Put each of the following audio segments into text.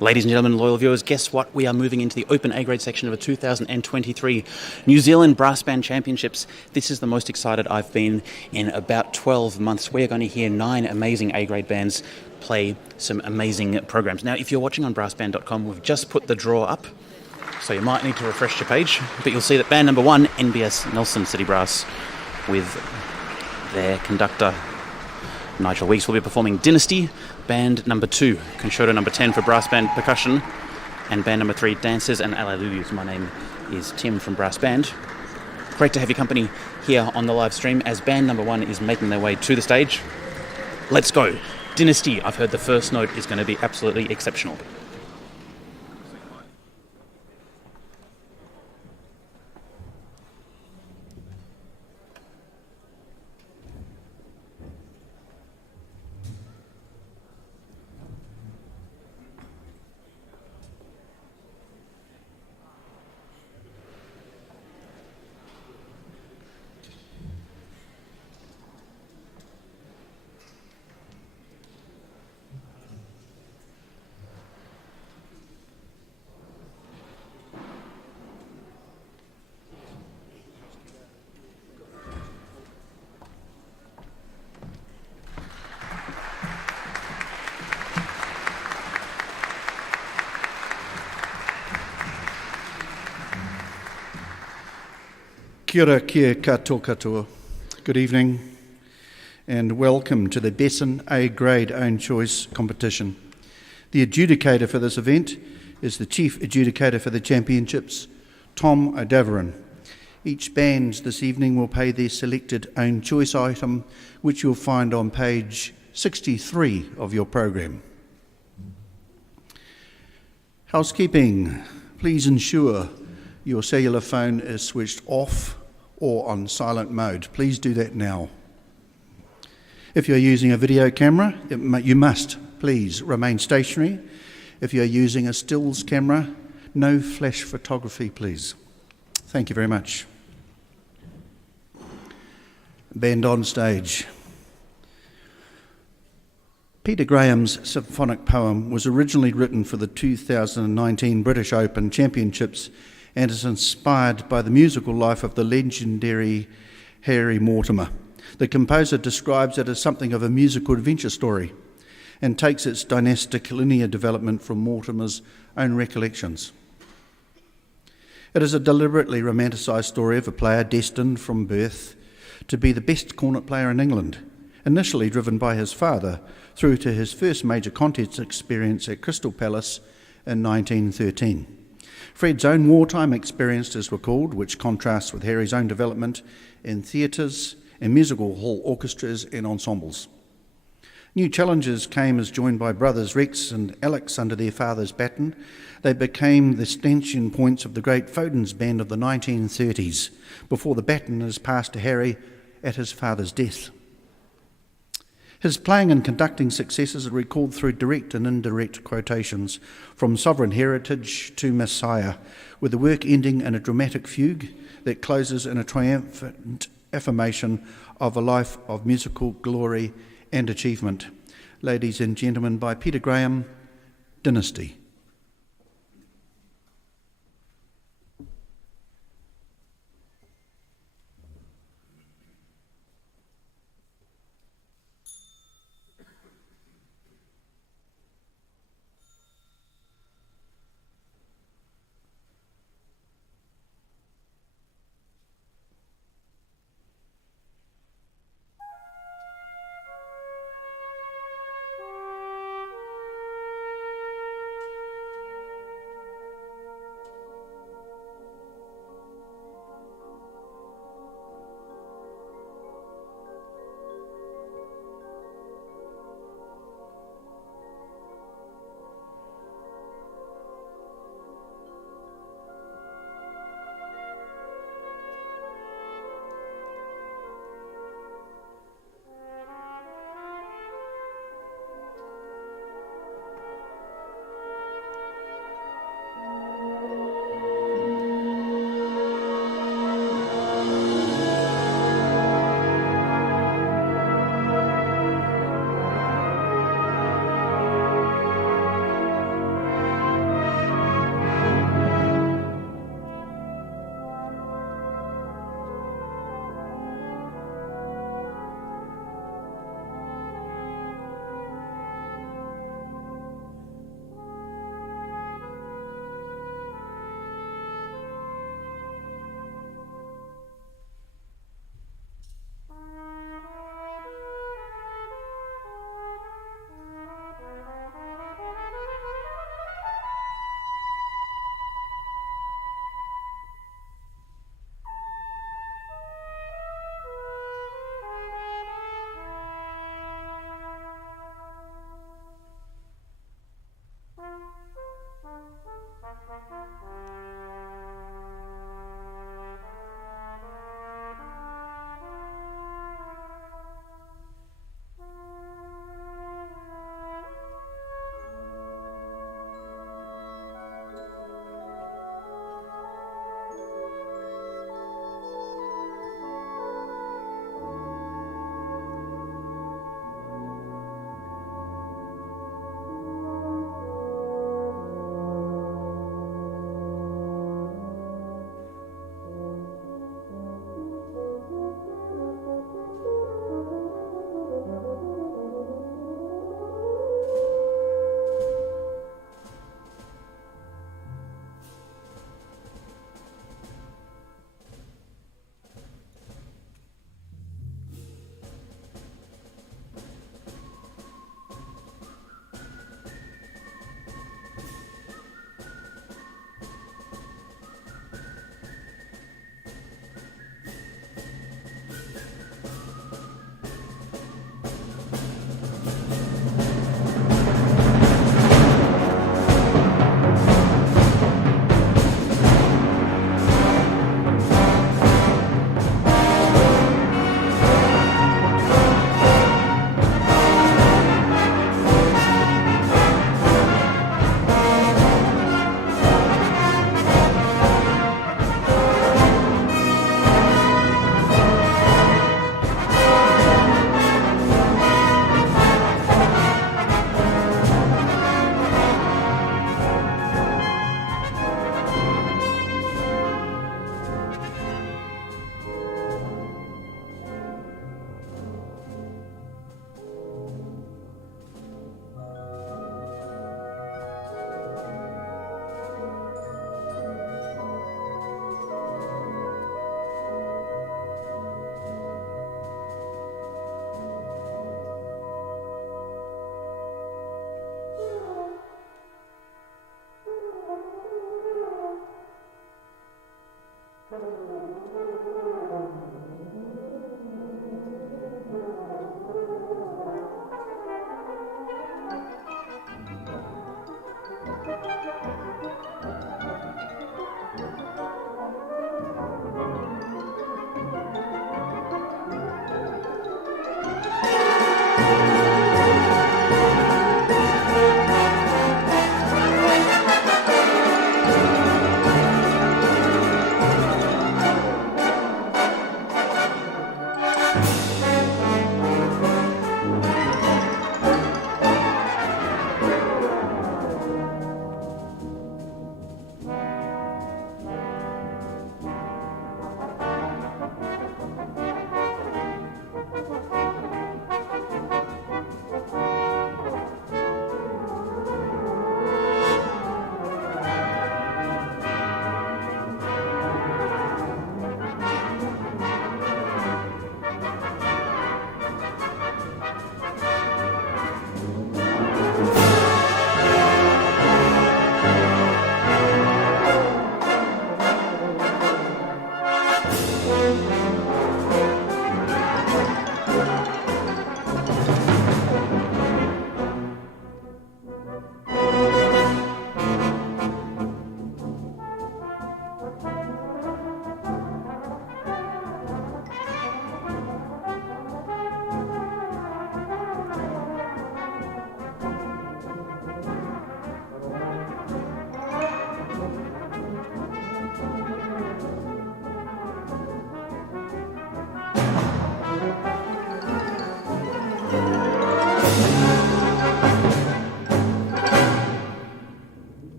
Ladies and gentlemen, loyal viewers, guess what? We are moving into the Open A-grade section of the 2023 New Zealand Brassband Championships. This is the most excited I've been in about 12 months. We're going to hear 9 amazing A-grade bands play some amazing programs. Now, if you're watching on brassbanned.com, we've just put the draw up, so you might need to refresh your page, but you'll see that band number 1, NBS Nelson City Brass, with their conductor Nigel Weeks, will be performing Dynasty. Band number 2, Concerto number 10 for brass band percussion, and band number 3, Dancers and Alleluias. My name is Tim from Brass Band. Great to have your company here on the live stream as band number 1 is making their way to the stage. Let's go. Dynasty. I've heard the first note is going to be absolutely exceptional. Kia ora, kia katoa katoa. Good evening and welcome to the Besson A-grade own choice competition. The adjudicator for this event is the chief adjudicator for the championships, Tom O'Daverin. Each band this evening will pay their selected own choice item, which you'll find on page 63 of your program. Housekeeping, please ensure your cellular phone is switched off or on silent mode. Please do that now. If you're using a video camera, you must please remain stationary. If you're using a stills camera, no flash photography, please. Thank you very much. Band on stage. Peter Graham's symphonic poem was originally written for the 2019 British Open Championships and is inspired by the musical life of the legendary Harry Mortimer. The composer describes it as something of a musical adventure story and takes its dynastic linear development from Mortimer's own recollections. It is a deliberately romanticised story of a player destined from birth to be the best cornet player in England, initially driven by his father through to his first major contest experience at Crystal Palace in 1913. Fred's own wartime experience is recalled, which contrasts with Harry's own development in theatres and musical hall orchestras and ensembles. New challenges came as joined by brothers Rex and Alex under their father's baton. They became the stanchion points of the great Foden's band of the 1930s, before the baton is passed to Harry at his father's death. His playing and conducting successes are recalled through direct and indirect quotations, from Sovereign Heritage to Messiah, with the work ending in a dramatic fugue that closes in a triumphant affirmation of a life of musical glory and achievement. Ladies and gentlemen, by Peter Graham, Dynasty.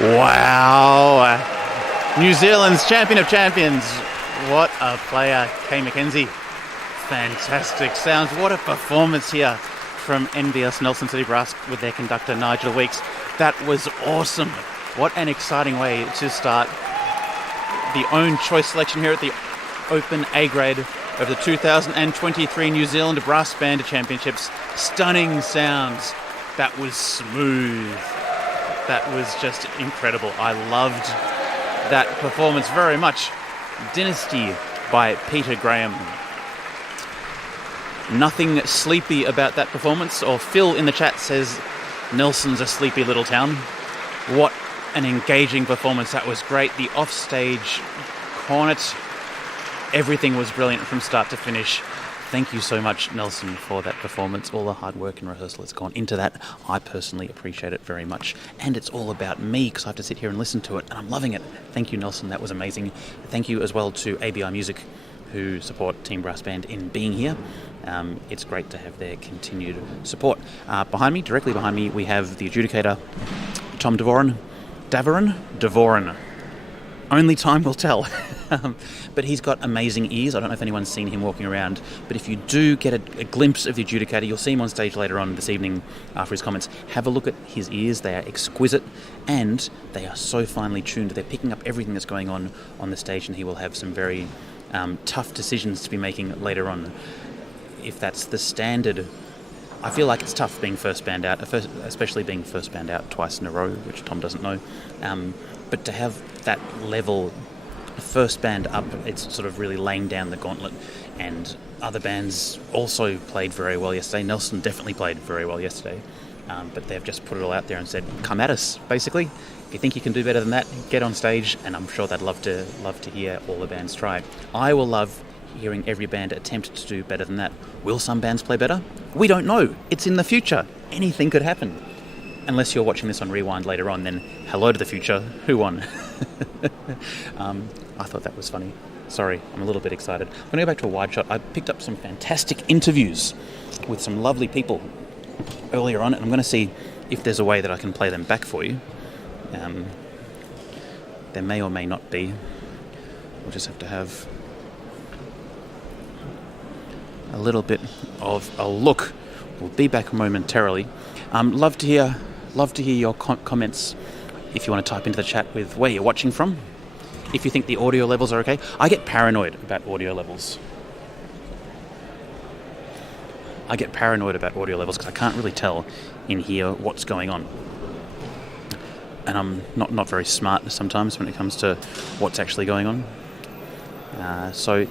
Wow. New Zealand's champion of champions. What a player, Kay McKenzie. Fantastic sounds. What a performance here from NBS Nelson City Brass with their conductor Nigel Weeks. That was awesome. What an exciting way to start the own choice selection here at the Open A grade of the 2023 New Zealand Brassbanned Championships. Stunning sounds. That was smooth. That was just incredible. I loved that performance very much. Dynasty by Peter Graham. Nothing sleepy about that performance, or Phil in the chat says Nelson's a sleepy little town. What an engaging performance. That was great. The offstage cornet, everything was brilliant from start to finish. Thank you so much, Nelson, for that performance. All the hard work and rehearsal has gone into that. I personally appreciate it very much. And it's all about me because I have to sit here and listen to it, and I'm loving it. Thank you, Nelson. That was amazing. Thank you as well to ABI Music, who support Team Brass Band in being here. It's great to have their continued support. Behind me, directly behind me, we have the adjudicator, Tom Davoren. Only time will tell. But he's got amazing ears. I don't know if anyone's seen him walking around, but if you do get a glimpse of the adjudicator, you'll see him on stage later on this evening after his comments. Have a look at his ears. They are exquisite, and they are so finely tuned. They're picking up everything that's going on the stage, and he will have some very tough decisions to be making later on. If that's the standard, I feel like it's tough being first band out, especially being first band out twice in a row, which Tom doesn't know. But to have that level, first band up, it's sort of really laying down the gauntlet. And other bands also played very well yesterday. Nelson definitely played very well yesterday. But they've just put it all out there and said, come at us, basically. If you think you can do better than that, get on stage, and I'm sure they'd love to hear all the bands try. I will love hearing every band attempt to do better than that. Will some bands play better? We don't know. It's in the future. Anything could happen. Unless you're watching this on Rewind later on, then hello to the future. Who won? I thought that was funny. Sorry, I'm a little bit excited. I'm going to go back to a wide shot. I picked up some fantastic interviews with some lovely people earlier on, and I'm going to see if there's a way that I can play them back for you. There may or may not be. We'll just have to have a little bit of a look. We'll be back momentarily. Love to hear your comments if you want to type into the chat with where you're watching from. If you think the audio levels are okay. I get paranoid about audio levels. Because I can't really tell in here what's going on. And I'm not very smart sometimes when it comes to what's actually going on. So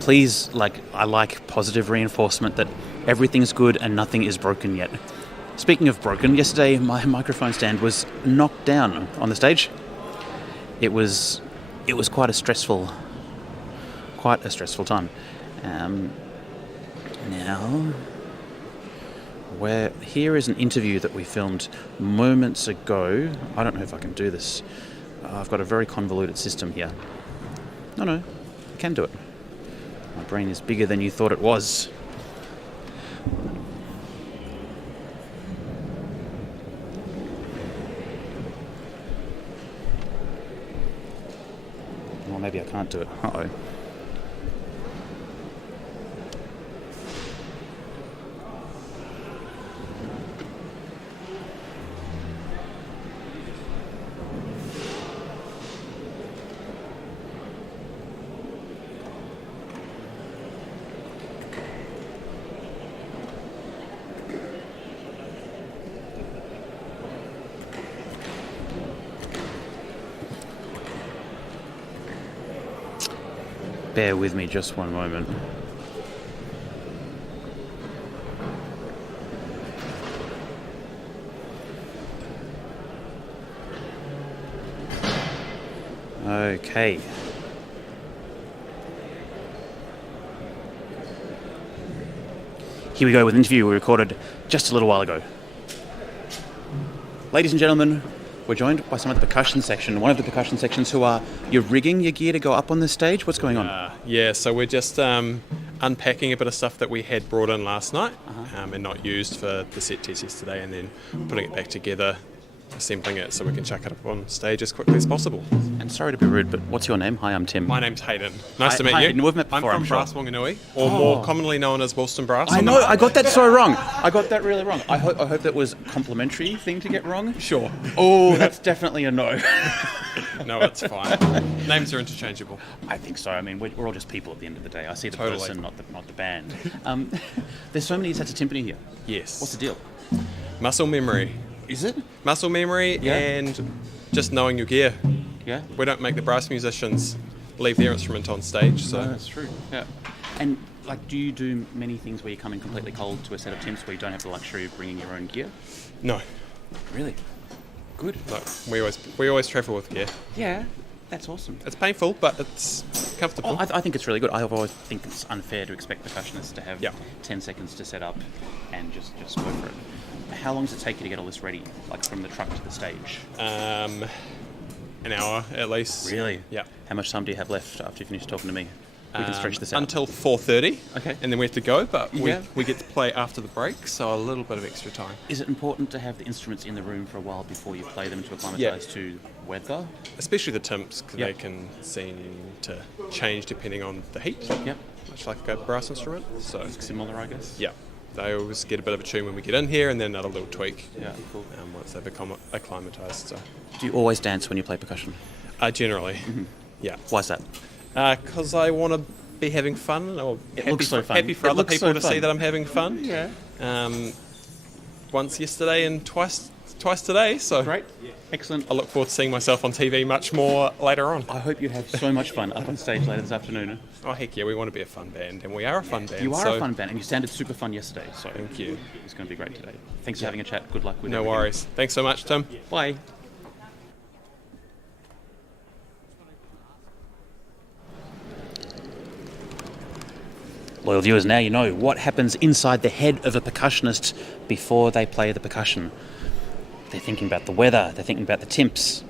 please, I like positive reinforcement that everything's good and nothing is broken yet. Speaking of broken, yesterday my microphone stand was knocked down on the stage. It was quite a stressful time. Now, here is an interview that we filmed moments ago. I don't know if I can do this. I've got a very convoluted system here. No, I can do it. My brain is bigger than you thought it was. Well, maybe I can't do it. Uh-oh. Bear with me just one moment. Okay. Here we go with an interview we recorded just a little while ago. Ladies and gentlemen, we're joined by some of the percussion section. One of the percussion sections who are, you're rigging your gear to go up on the stage? What's going on? Yeah, so we're just unpacking a bit of stuff that we had brought in last night and not used for the set test yesterday, and then putting it back together assembling it so we can chuck it up on stage as quickly as possible. And sorry to be rude, but what's your name? Hi, I'm Tim. My name's Hayden. Nice to meet Hi, you. Hayden. We've met before, I'm I'm from sure. Brass Wanganui, or more commonly known as Woolston Brass. I know, I got that so wrong. I got that really wrong. I hope that was a complimentary thing to get wrong. Sure. Oh, that's definitely a no. No, it's fine. Names are interchangeable. I think so. I mean, we're all just people at the end of the day. I see the Totally. person, not the band. There's so many sets of timpani here. Yes. What's the deal? Muscle memory. Is it? Muscle memory Yeah. and just knowing your gear. Yeah. We don't make the brass musicians leave their instrument on stage, so... No, that's true. Yeah. And like, do you do many things where you come in completely cold to a set of timps where you don't have the luxury of bringing your own gear? No. Really? Good. No. We always travel with gear. Yeah. That's awesome. It's painful, but it's comfortable. Oh, I think it's really good. I always think it's unfair to expect percussionists to have Yeah. 10 seconds to set up and just go for it. How long does it take you to get all this ready, like from the truck to the stage? An hour at least. Really? Yeah. How much time do you have left after you finish talking to me? We can stretch this out. Until 4:30. Okay. And then we have to go, but Yeah. we get to play after the break, so a little bit of extra time. Is it important to have the instruments in the room for a while before you play them to acclimatise Yeah. to weather? Especially the timps, because Yep. they can seem to change depending on the heat, Yep. much like a brass instrument. So, Similar, I guess. yeah, they always get a bit of a tune when we get in here, and then another little tweak Yeah, cool. once they become acclimatised. So, Do you always dance when you play percussion? generally, yeah, Why's that? because I want to be having fun, or It happy looks so for, fun. happy for It other looks people so to fun. see that I'm having fun. Yeah. Once yesterday and twice today. So Great. Excellent. I look forward to seeing myself on TV much more later on. I hope you have so much fun up on stage later this afternoon. Oh heck yeah, we want to be a fun band, and we are a fun band. You are so a fun band, and you sounded super fun yesterday, so Thank you. it's going to be great today. Thanks for having a chat. Good luck with No everything. worries. Thanks so much, Tim. Bye. Loyal viewers, now you know what happens inside the head of a percussionist before they play the percussion. They're thinking about the weather, they're thinking about the timps.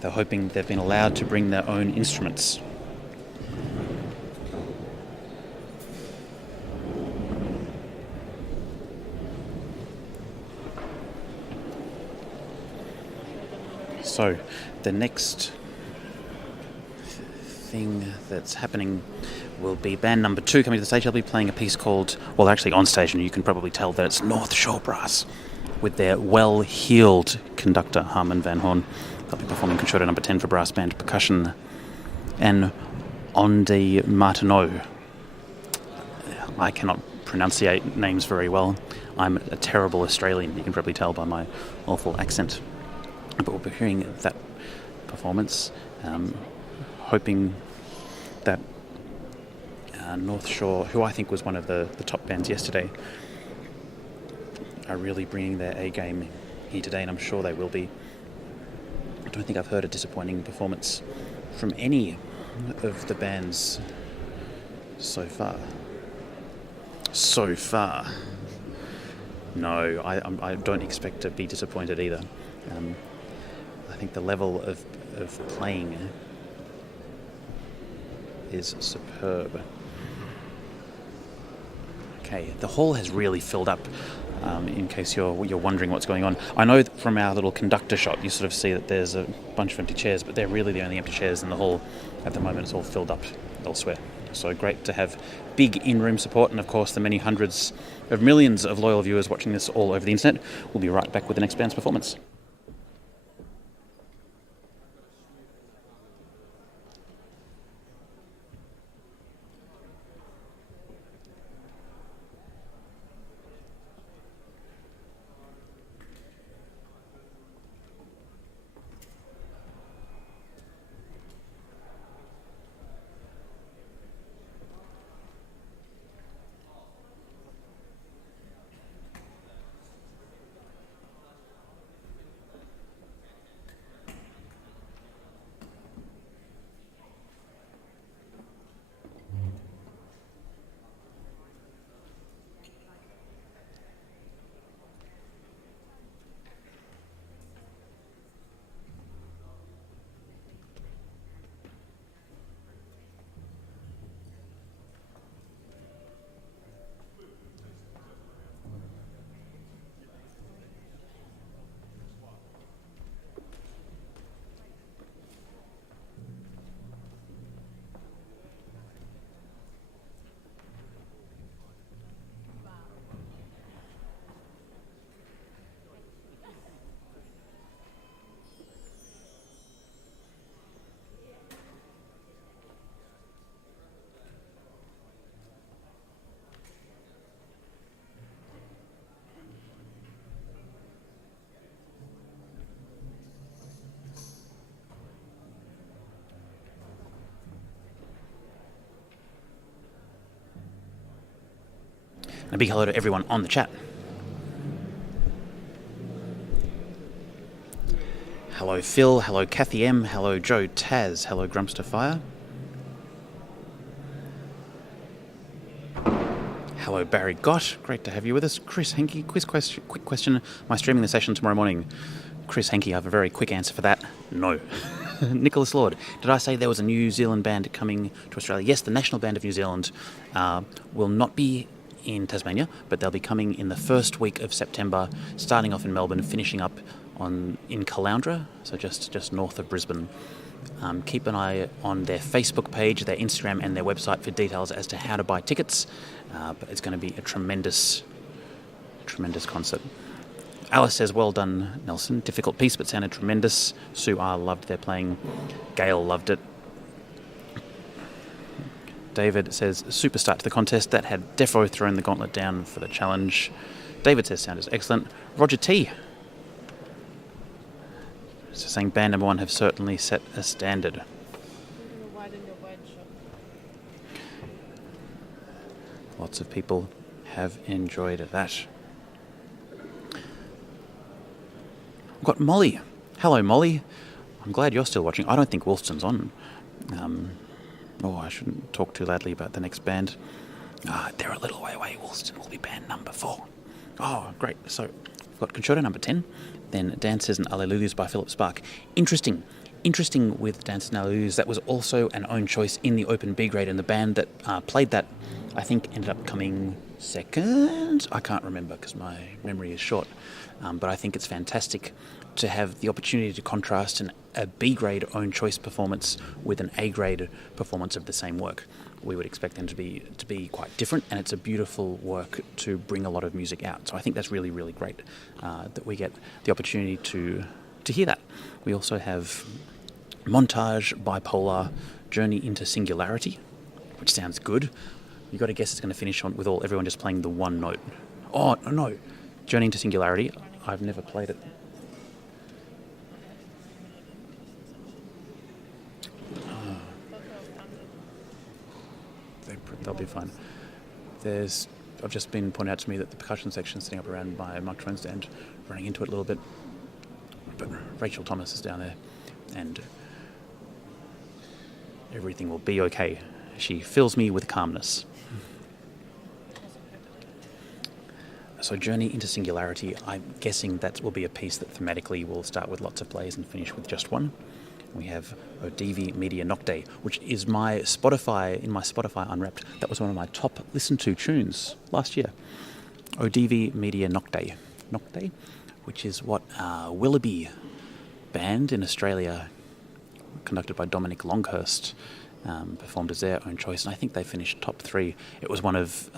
They're hoping they've been allowed to bring their own instruments. So, the next thing that's happening will be band number 2 coming to the stage. They'll be playing a piece called, well, actually on stage, and you can probably tell that it's North Shore Brass with their well-heeled conductor, Harman Van Horn. They'll be performing Concerto number 10 for brass band percussion and Onde Martineau. I cannot pronunciate names very well. I'm a terrible Australian, you can probably tell by my awful accent. But we'll be hearing that performance, hoping that North Shore, who I think was one of the top bands yesterday, are really bringing their A game here today, and I'm sure they will be. I don't think I've heard a disappointing performance from any of the bands so far. No, I don't expect to be disappointed either. I think the level of playing is superb. Okay, the hall has really filled up. In case you're wondering what's going on, I know that from our little conductor shot, you sort of see that there's a bunch of empty chairs, but they're really the only empty chairs in the hall at the moment. It's all filled up elsewhere. So great to have big in-room support, and of course the many hundreds of millions of loyal viewers watching this all over the internet. We'll be right back with the next band's performance. And a big hello to everyone on the chat. Hello Phil, hello Kathy M, hello Joe Taz, hello Grumpster Fire. Hello Barry Gott, great to have you with us. Chris Henke, quick question. Am I streaming the session tomorrow morning? Chris Henke, I have a very quick answer for that. No. Nicholas Lord, did I say there was a New Zealand band coming to Australia? Yes, the National Band of New Zealand will not be in Tasmania, but they'll be coming in the first week of September, starting off in Melbourne, finishing up in Caloundra, so just north of Brisbane. Keep an eye on their Facebook page, their Instagram and their website for details as to how to buy tickets, but it's going to be a tremendous concert. Alice says, well done, Nelson. Difficult piece, but sounded tremendous. Sue R. loved their playing. Gail loved it. David says, super start to the contest. That had defo thrown the gauntlet down for the challenge. David says, sound is excellent. Roger T. So saying band number 1 have certainly set a standard. Lots of people have enjoyed that. We've got Molly. Hello, Molly. I'm glad you're still watching. I don't think Woolston's on. I shouldn't talk too loudly about the next band. They're a little way away. Woolston will be band number 4. Oh, great. So we've got Concerto number 10, then Dances and Alleluias by Philip Spark. Interesting with Dances and Alleluias, that was also an own choice in the Open B grade, and the band that played that, I think, ended up coming second. I can't remember because my memory is short. But I think it's fantastic to have the opportunity to contrast a B grade own choice performance with an A grade performance of the same work. We would expect them to be quite different, and it's a beautiful work to bring a lot of music out. So I think that's really, really great that we get the opportunity to hear that. We also have Montage, Bipolar, Journey into Singularity, which sounds good. You've got to guess it's going to finish on with everyone just playing the one note. Oh, no. Journey into Singularity. I've never played it. They'll be fine. I've just been pointed out to me that the percussion section is sitting up around my microphone stand, running into it a little bit. But Rachel Thomas is down there, and everything will be okay. She fills me with calmness. So Journey into Singularity, I'm guessing that will be a piece that thematically will start with lots of plays and finish with just one. We have Odivi Media Nocte, which is in my Spotify Unwrapped. That was one of my top listened to tunes last year. Odivi Media Nocte, which is what Willoughby band in Australia, conducted by Dominic Longhurst, performed as their own choice, and I think they finished top 3. It was one of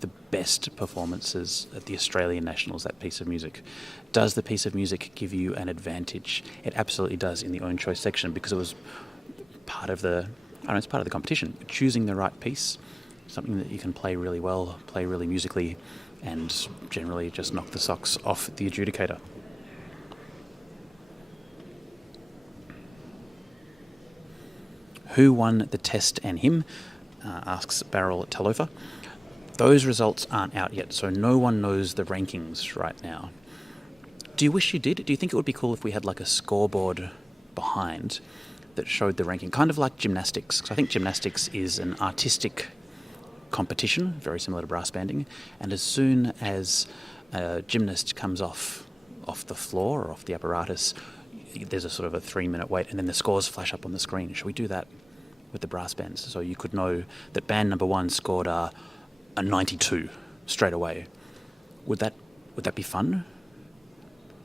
the best performances at the Australian Nationals, that piece of music. Does the piece of music give you an advantage? It absolutely does in the own choice section, because it was part of the competition. Choosing the right piece, something that you can play really well, play really musically, and generally just knock the socks off the adjudicator. Who won the test and him? Asks Beryl Talofa. Those results aren't out yet, so no one knows the rankings right now. Do you wish you did? Do you think it would be cool if we had like a scoreboard behind that showed the ranking, kind of like gymnastics? Because I think gymnastics is an artistic competition, very similar to brass banding, and as soon as a gymnast comes off the floor or off the apparatus, there's a sort of a 3-minute wait, and then the scores flash up on the screen. Should we do that with the brass bands? So you could know that band number 1 scored a 92 straight away. Would that be fun?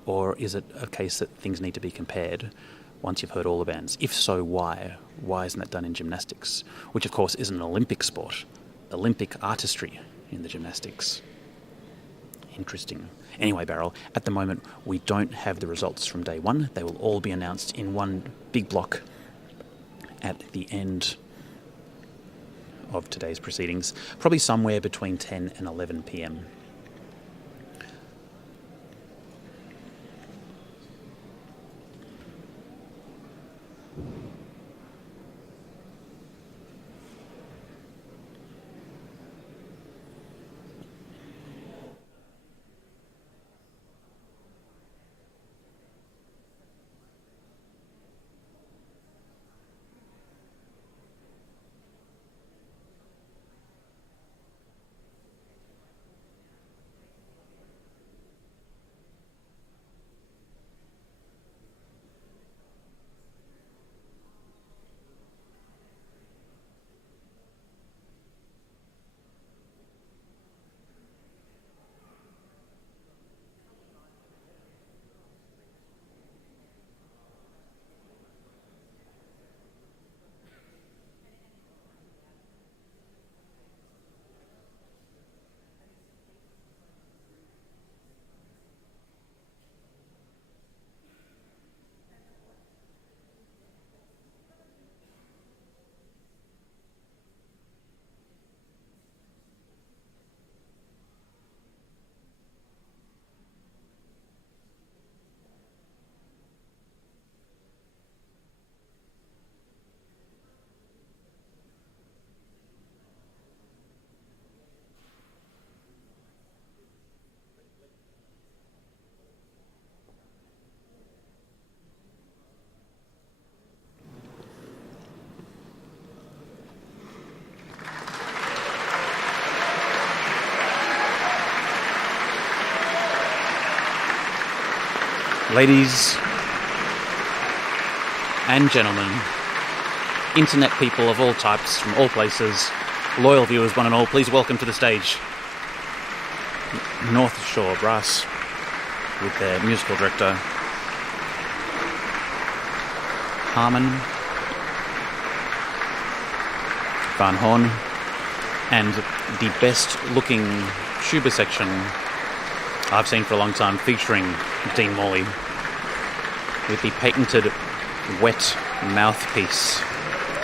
Or is it a case that things need to be compared once you've heard all the bands? If so, why? Why isn't that done in gymnastics? Which, of course, is an Olympic sport. Olympic artistry in the gymnastics. Interesting. Anyway, Beryl, at the moment, we don't have the results from day 1. They will all be announced in one big block at the end of today's proceedings, probably somewhere between 10 and 11 p.m. Ladies and gentlemen, internet people of all types, from all places, loyal viewers, one and all, please welcome to the stage North Shore Brass with their musical director Harmon Van Horn and the best looking tuba section I've seen for a long time, featuring Dean Morley with the patented wet mouthpiece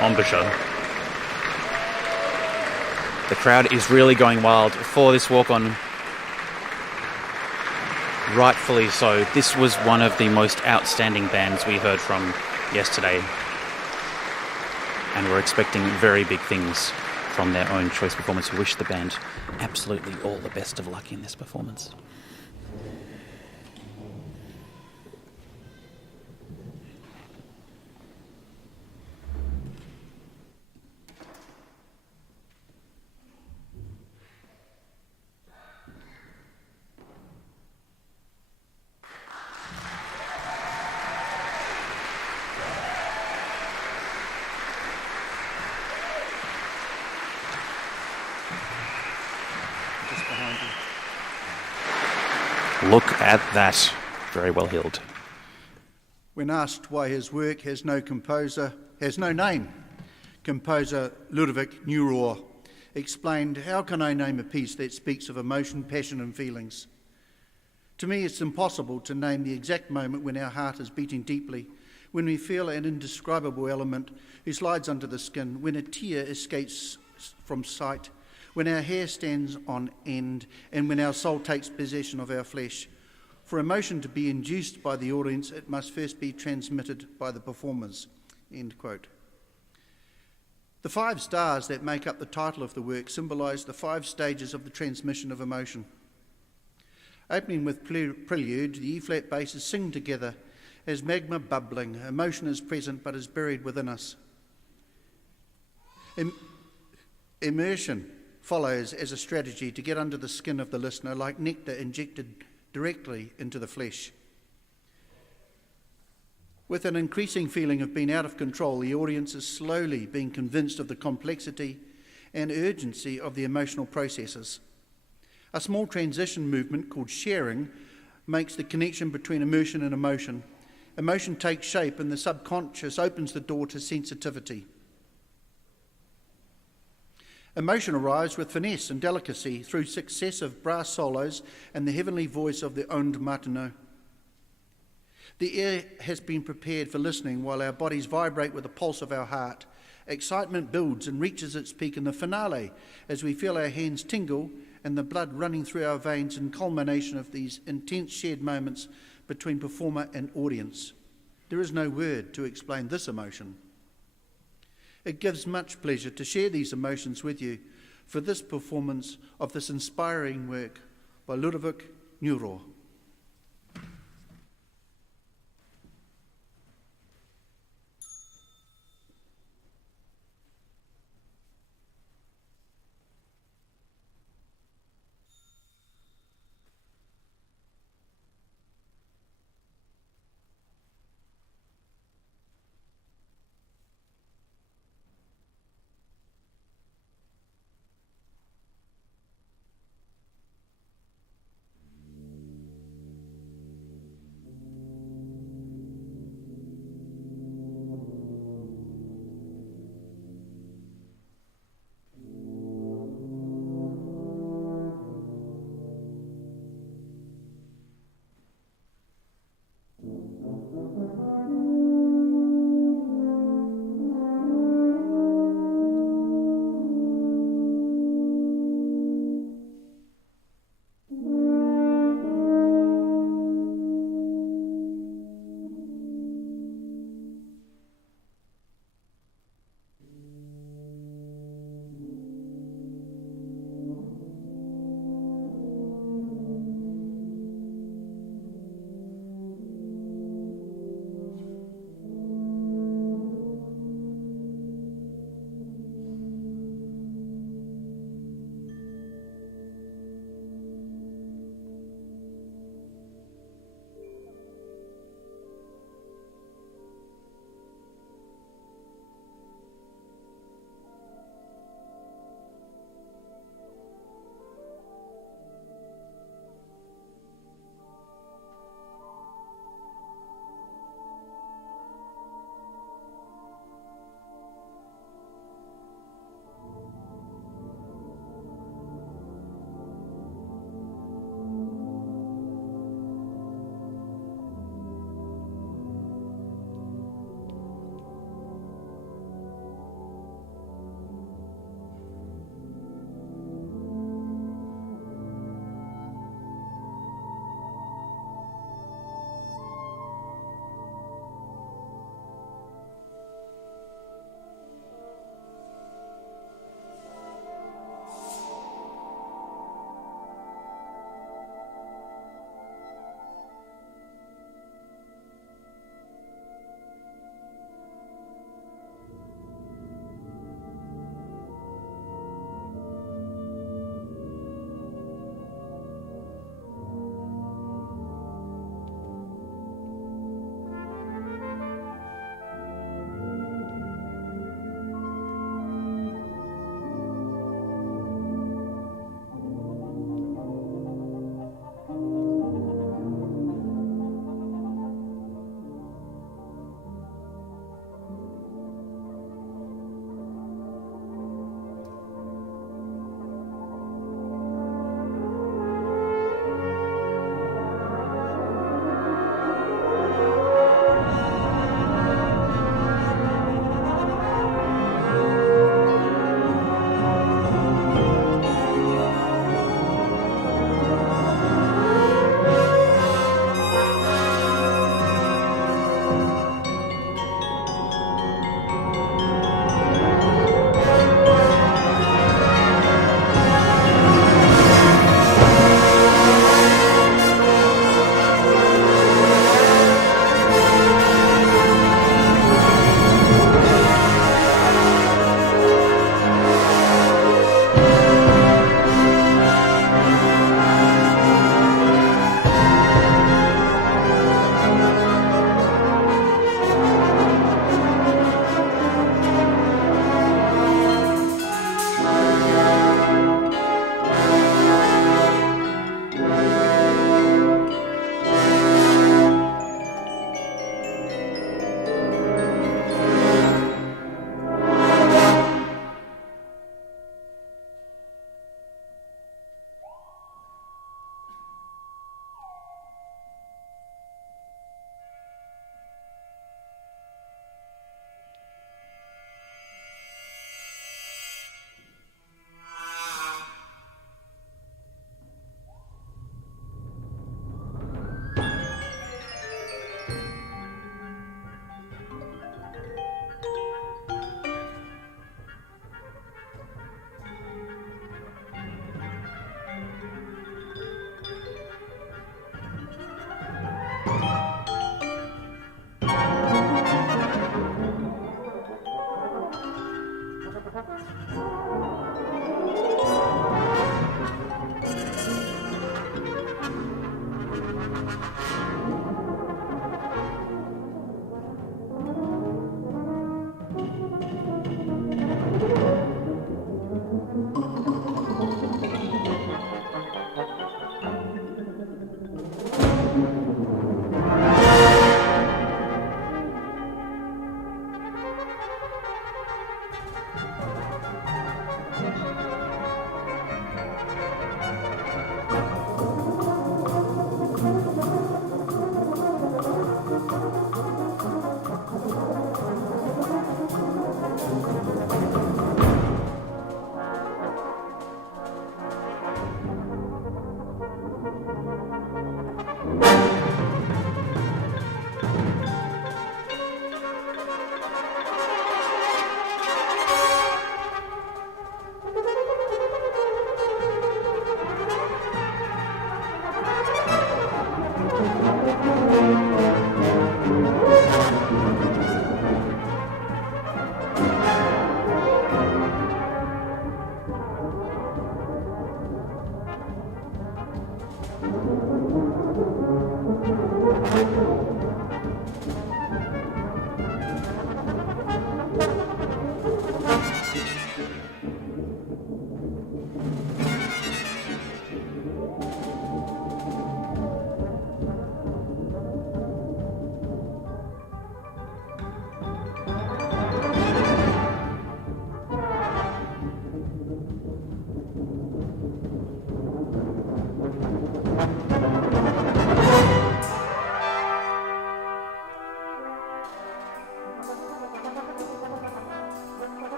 embouchure. The crowd is really going wild for this walk-on. Rightfully so. This was one of the most outstanding bands we heard from yesterday, and we're expecting very big things from their own choice performance. We wish the band absolutely all the best of luck in this performance. Look at that. Very well heeled. When asked why his work has no name, composer Ludovic Neurohr explained, "How can I name a piece that speaks of emotion, passion and feelings? To me, it's impossible to name the exact moment when our heart is beating deeply, when we feel an indescribable element who slides under the skin, when a tear escapes from sight, when our hair stands on end, and when our soul takes possession of our flesh. For emotion to be induced by the audience, it must first be transmitted by the performers." End quote. The 5 stars that make up the title of the work symbolise the 5 stages of the transmission of emotion. Opening with prelude, the E-flat basses sing together as magma bubbling. Emotion is present but is buried within us. Immersion follows as a strategy to get under the skin of the listener, like nectar injected directly into the flesh. With an increasing feeling of being out of control, the audience is slowly being convinced of the complexity and urgency of the emotional processes. A small transition movement called sharing makes the connection between immersion and emotion. Emotion takes shape and the subconscious opens the door to sensitivity. Emotion arrives with finesse and delicacy through successive brass solos and the heavenly voice of the onde martineau. The air has been prepared for listening while our bodies vibrate with the pulse of our heart. Excitement builds and reaches its peak in the finale as we feel our hands tingle and the blood running through our veins in culmination of these intense shared moments between performer and audience. There is no word to explain this emotion. It gives much pleasure to share these emotions with you for this performance of this inspiring work by Ludovic Neurohr.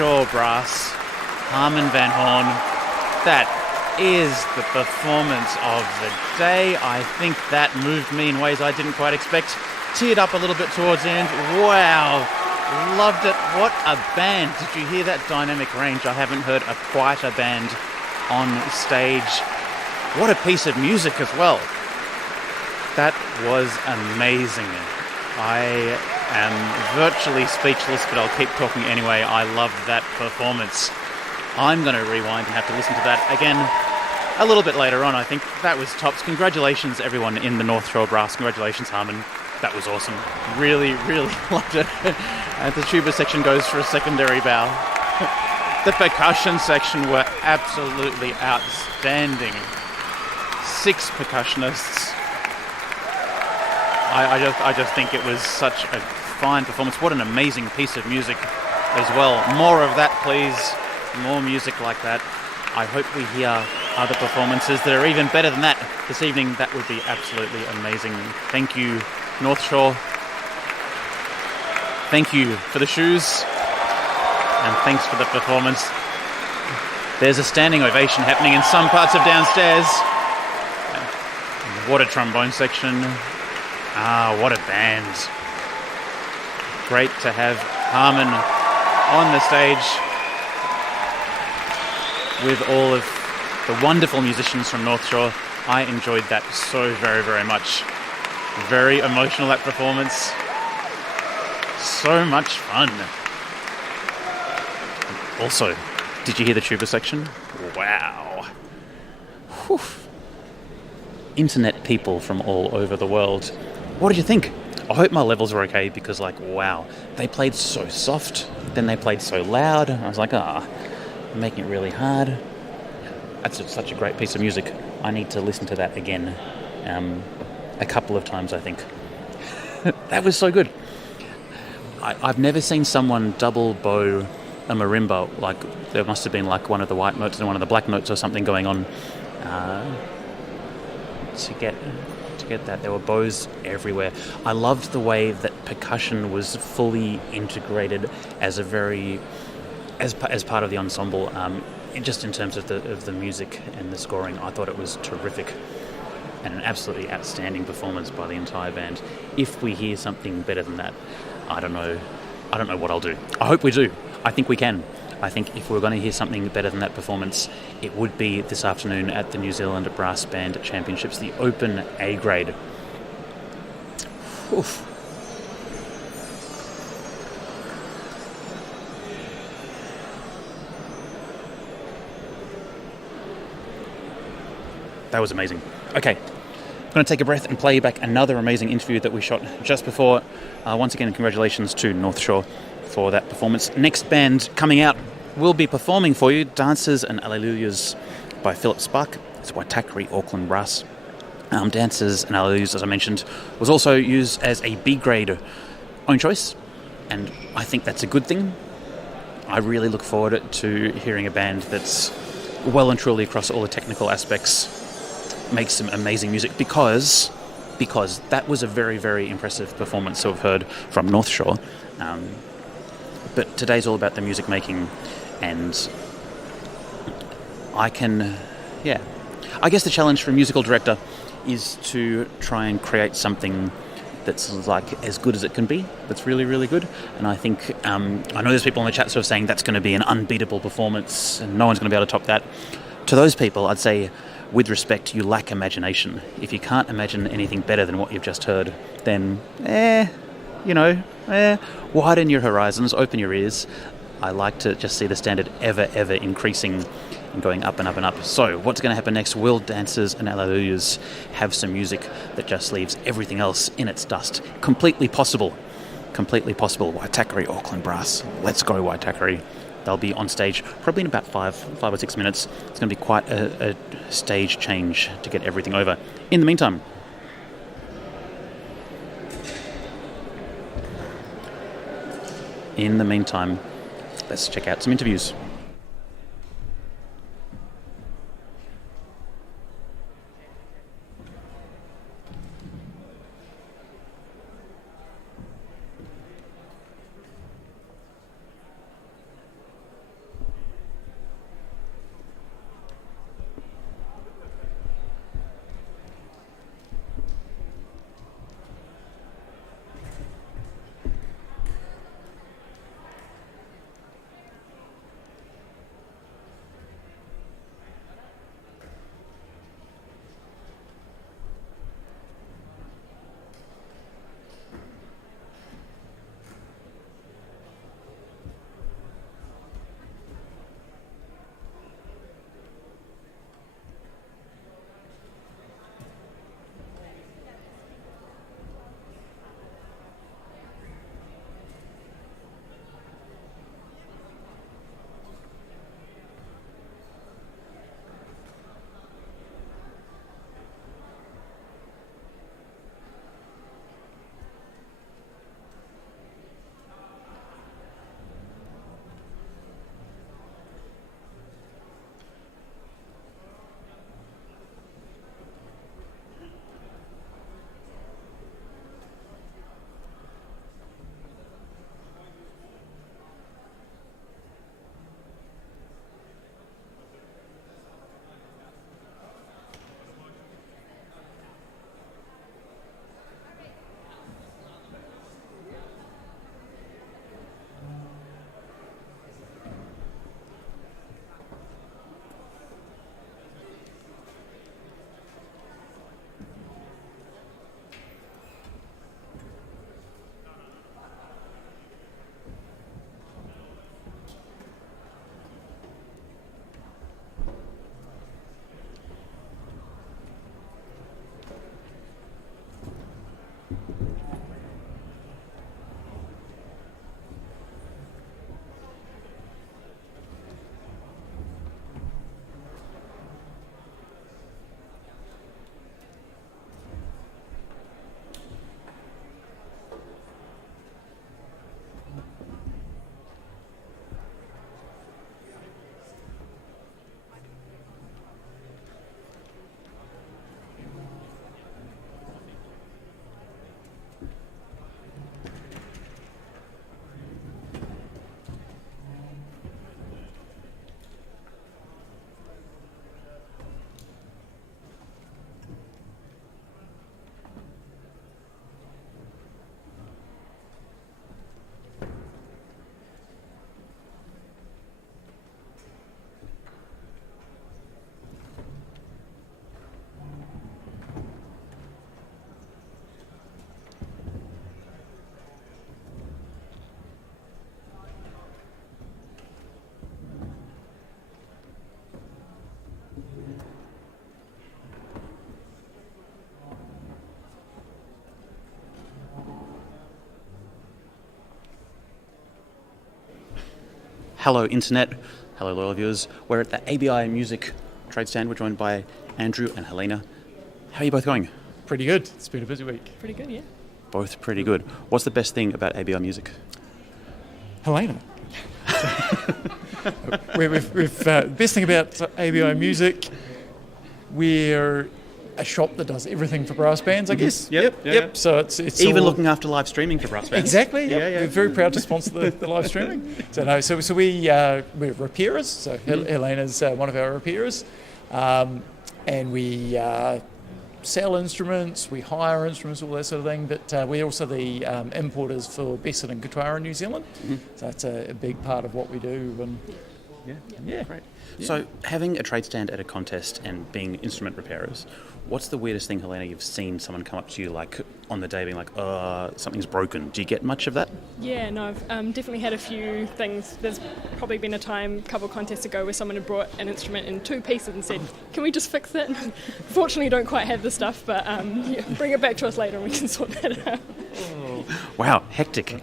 Shore Brass, Harman Van Horn. That is the performance of the day. I think that moved me in ways I didn't quite expect. Teared up a little bit towards the end. Wow, loved it. What a band. Did you hear that dynamic range? I haven't heard a quieter band on stage. What a piece of music as well. That was amazing. I am virtually speechless, but I'll keep talking anyway. I loved that performance. I'm going to rewind and have to listen to that again a little bit later on, I think. That was tops. Congratulations, everyone in the North Shore Brass. Congratulations, Harman. That was awesome. Really, really loved it. And the tuba section goes for a secondary bow. The percussion section were absolutely outstanding. 6 percussionists. I just think it was such a fine performance. What an amazing piece of music as well. More of that, please. More music like that. I hope we hear other performances that are even better than that this evening. That would be absolutely amazing. Thank you, North Shore. Thank you for the shoes. And thanks for the performance. There's a standing ovation happening in some parts of downstairs. What a trombone section. What a band. Great to have Harman on the stage with all of the wonderful musicians from North Shore. I enjoyed that so very, very much. Very emotional, that performance. So much fun. Also, did you hear the tuba section? Wow. Whew. Internet people from all over the world. What did you think? I hope my levels were okay because, wow. They played so soft, then they played so loud. I was like, making it really hard. That's such a great piece of music. I need to listen to that again a couple of times, I think. That was so good. I've never seen someone double bow a marimba. There must have been one of the white notes and one of the black notes or something going on to get that. There were bows everywhere. I loved the way that percussion was fully integrated as part of the ensemble. Just in terms of the music and the scoring, I thought it was terrific and an absolutely outstanding performance by the entire band. If we hear something better than that, I don't know what I'll do. I hope we do. I think we can. I think if we're going to hear something better than that performance, it would be this afternoon at the New Zealand Brassband Championships, the Open A grade. Oof. That was amazing. Okay, I'm going to take a breath and play you back another amazing interview that we shot just before. Once again, congratulations to North Shore for that performance. Next band coming out will be performing for you, Dances and Alleluias by Philip Spark. It's Waitakere, Auckland Brass. Dances and Alleluias, as I mentioned, was also used as a B-grade own choice, and I think that's a good thing. I really look forward to hearing a band that's well and truly across all the technical aspects makes some amazing music because that was a very, very impressive performance we've heard from North Shore. But today's all about the music making, and I guess the challenge for a musical director is to try and create something that's as good as it can be, that's really, really good. And I think, I know there's people in the chat sort of saying that's going to be an unbeatable performance and no one's going to be able to top that. To those people, I'd say, with respect, you lack imagination. If you can't imagine anything better than what you've just heard, then, widen your horizons, open your ears. I like to just see the standard ever, ever increasing and going up and up and up. So, what's going to happen next? Will Dances and Alleluias have some music that just leaves everything else in its dust? Completely possible. Waitakere, Auckland Brass. Let's go, Waitakere. They'll be on stage probably in about 5 or 6 minutes. It's going to be quite a stage change to get everything over. In the meantime, let's check out some interviews. Hello, Internet. Hello, loyal viewers. We're at the ABI Music trade stand. We're joined by Andrew and Helena. How are you both going? Pretty good. It's been a busy week. Pretty good, yeah. Both pretty good. What's the best thing about ABI Music? Helena. Best thing about ABI Music, we're a shop that does everything for brass bands, I guess. Yep. So it's Even all, looking after live streaming for brass bands. Exactly. Yep. We're very proud to sponsor the live streaming. So we're repairers. So Helena's one of our repairers, and we sell instruments, we hire instruments, all that sort of thing. But we're also the importers for Basset and guitar in New Zealand. So that's a big part of what we do. And Yeah, great. So, having a trade stand at a contest and being instrument repairers, what's the weirdest thing, Helena, you've seen someone come up to you like on the day being like, something's broken? Do you get much of that? Yeah, no, I've definitely had a few things. There's probably been a couple of contests ago, where someone had brought an instrument in two pieces and said, can we just fix it? Fortunately, don't quite have the stuff, but bring it back to us later and we can sort that out. Wow, hectic.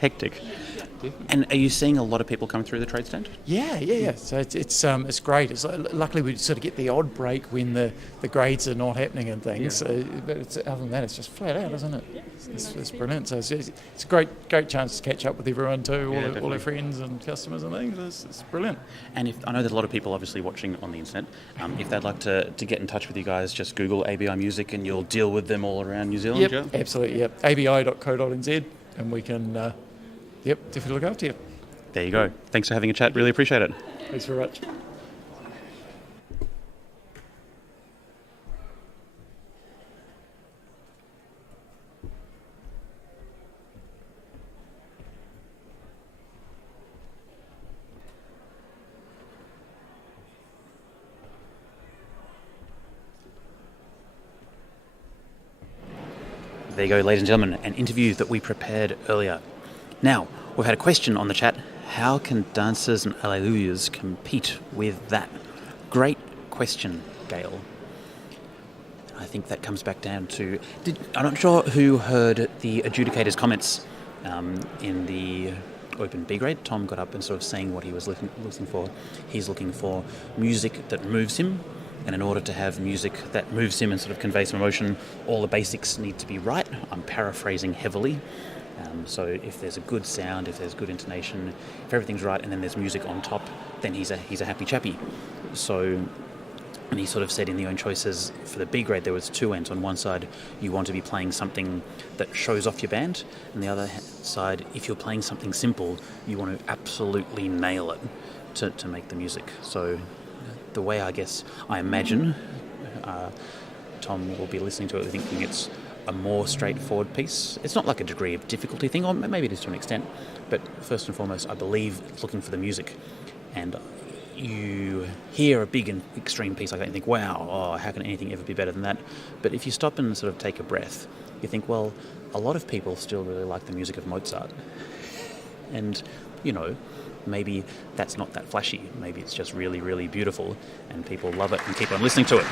And are you seeing a lot of people come through the trade stand? Yeah. So it's great. Luckily we sort of get the odd break when the grades are not happening and things. Yeah. But other than that, it's just flat out, isn't it? It's brilliant. So it's a great chance to catch up with everyone too, all our friends and customers and things. It's brilliant. And I know there's a lot of people obviously watching on the internet. If they'd like to get in touch with you guys, just Google ABI Music and you'll deal with them all around New Zealand. Yep, absolutely. Yep, abi.co.nz, and we can. Definitely look after you. There you go. Thanks for having a chat. Really appreciate it. Thanks very much. There you go, ladies and gentlemen, an interview that we prepared earlier. Now, we've had a question on the chat. How can dancers and alleluias compete with that? Great question, Gail. I think that comes back down to... I'm not sure who heard the adjudicator's comments in the open B grade. Tom got up and sort of saying what he was looking for. He's looking for music that moves him. And in order to have music that moves him and sort of conveys some emotion, all the basics need to be right. I'm paraphrasing heavily. So if there's a good sound, if there's good intonation, if everything's right, and then there's music on top, then he's a happy chappy. So, and he sort of said in the own choices for the B grade there was two ends. On one side, you want to be playing something that shows off your band, and the other side, if you're playing something simple, you want to absolutely nail it to make the music. So the way I imagine Tom will be listening to it thinking it's a more straightforward piece. It's not like a degree of difficulty thing, or maybe it is to an extent, but first and foremost, I believe it's looking for the music. And you hear a big and extreme piece like that and think, wow, how can anything ever be better than that? But if you stop and sort of take a breath, you think, well, a lot of people still really like the music of Mozart. And, maybe that's not that flashy. Maybe it's just really, really beautiful and people love it and keep on listening to it.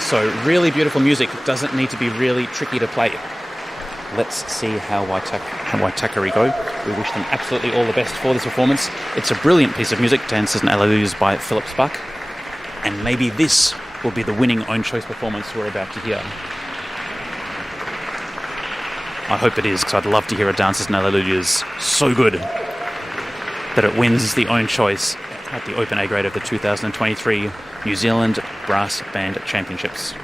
So really beautiful music doesn't need to be really tricky to play. Let's see how Waitakere go. We wish them absolutely all the best for this performance. It's a brilliant piece of music, Dances and Alleluias by Philip Spark. And maybe this will be the winning own choice performance we're about to hear. I hope it is, because I'd love to hear a Dances and Alleluias so good that it wins the own choice at the Open A grade of the 2023 New Zealand Brass Band Championships.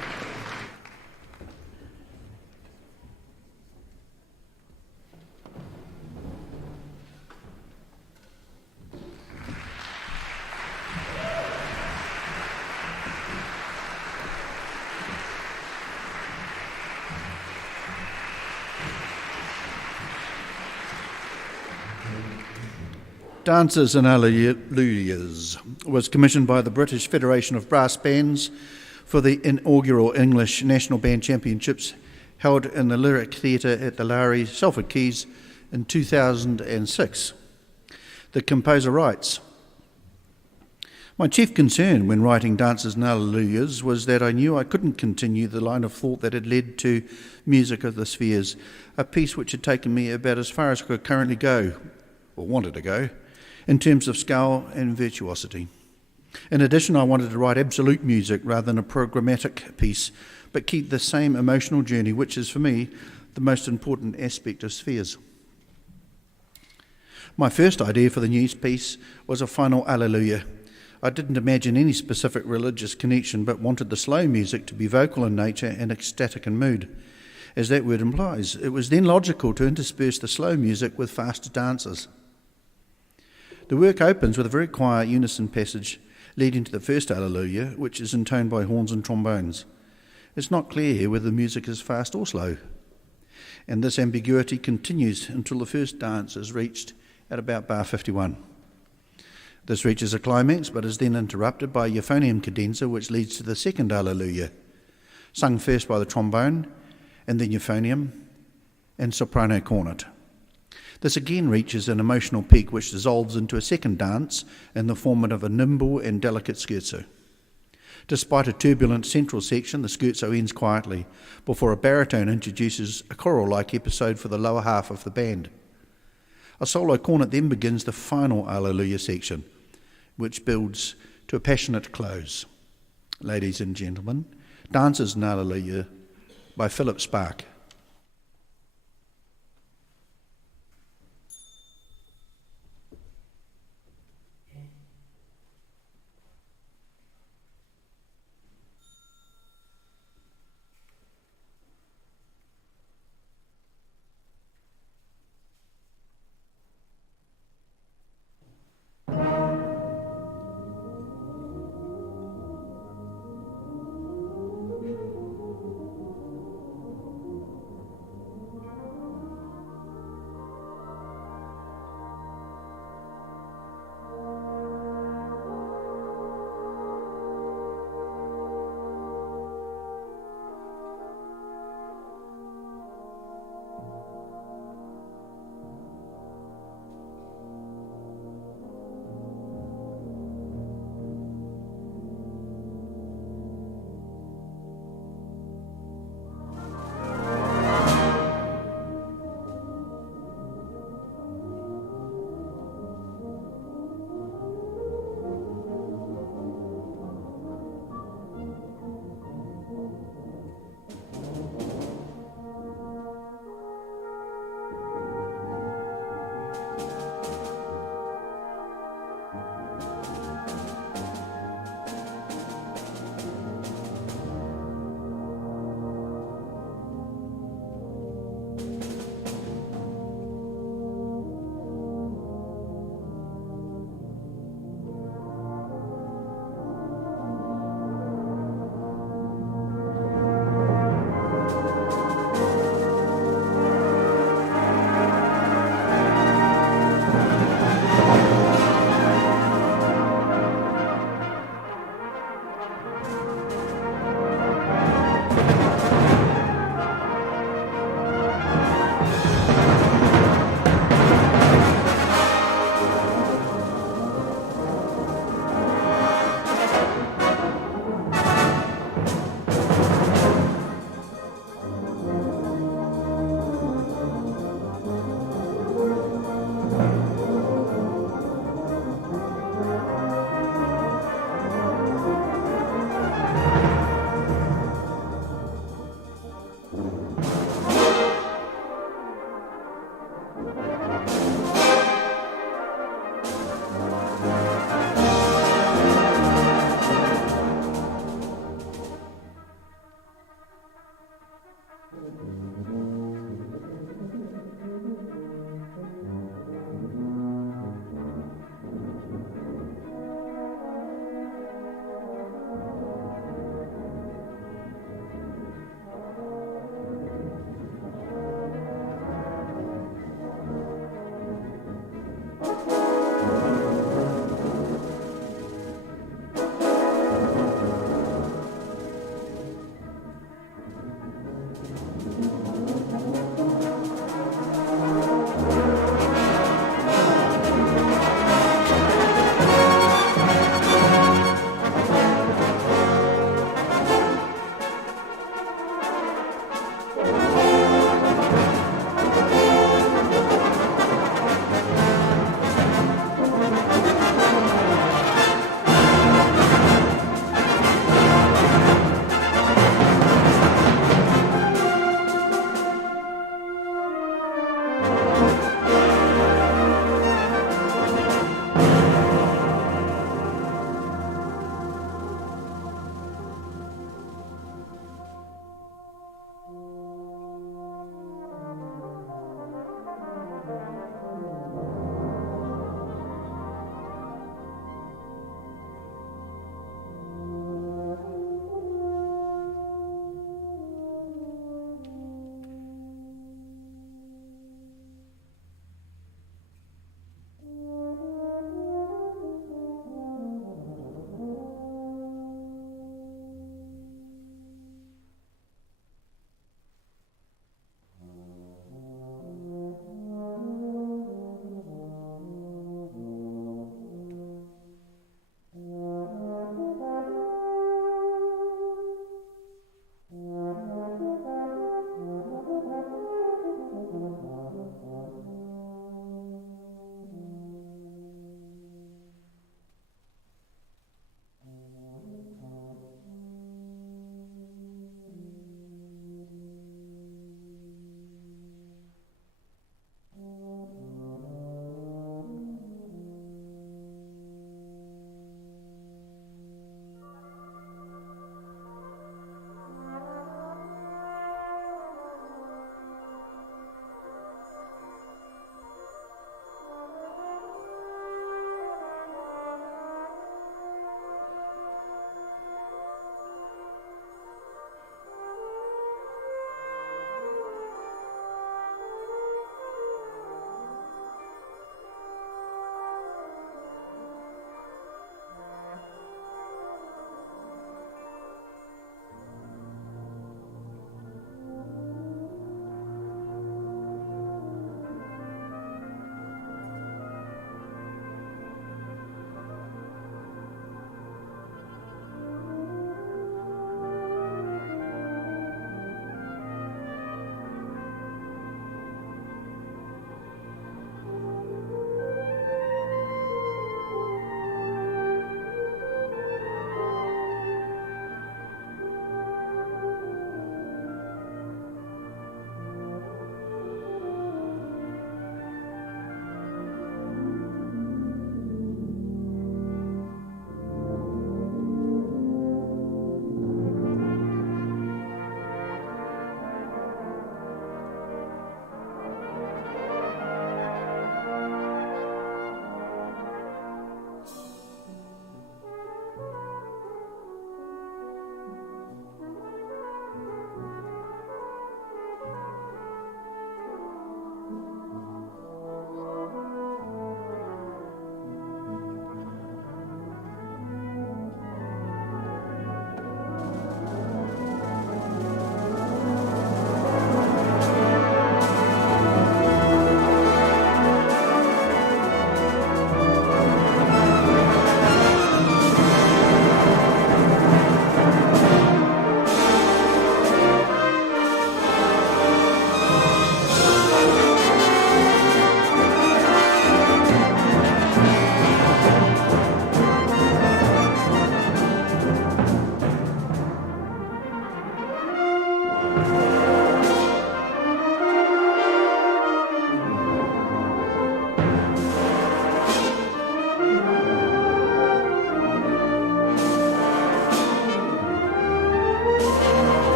Dances and Alleluias was commissioned by the British Federation of Brass Bands for the inaugural English National Band Championships held in the Lyric Theatre at the Lowry, Salford Quays in 2006. The composer writes, "My chief concern when writing Dances and Alleluias was that I knew I couldn't continue the line of thought that had led to Music of the Spheres, a piece which had taken me about as far as I could currently go, or wanted to go, in terms of scale and virtuosity. In addition, I wanted to write absolute music rather than a programmatic piece, but keep the same emotional journey, which is for me the most important aspect of Spheres. My first idea for the new piece was a final Alleluia. I didn't imagine any specific religious connection, but wanted the slow music to be vocal in nature and ecstatic in mood, as that word implies. It was then logical to intersperse the slow music with faster dances. The work opens with a very quiet unison passage leading to the first Alleluia, which is intoned by horns and trombones. It's not clear here whether the music is fast or slow, and this ambiguity continues until the first dance is reached at about bar 51. This reaches a climax, but is then interrupted by a euphonium cadenza, which leads to the second Alleluia, sung first by the trombone, and then euphonium and soprano cornet. This again reaches an emotional peak which dissolves into a second dance in the form of a nimble and delicate scherzo. Despite a turbulent central section, the scherzo ends quietly before a baritone introduces a choral-like episode for the lower half of the band. A solo cornet then begins the final Alleluia section, which builds to a passionate close. Ladies and gentlemen, Dances and Alleluia by Philip Spark.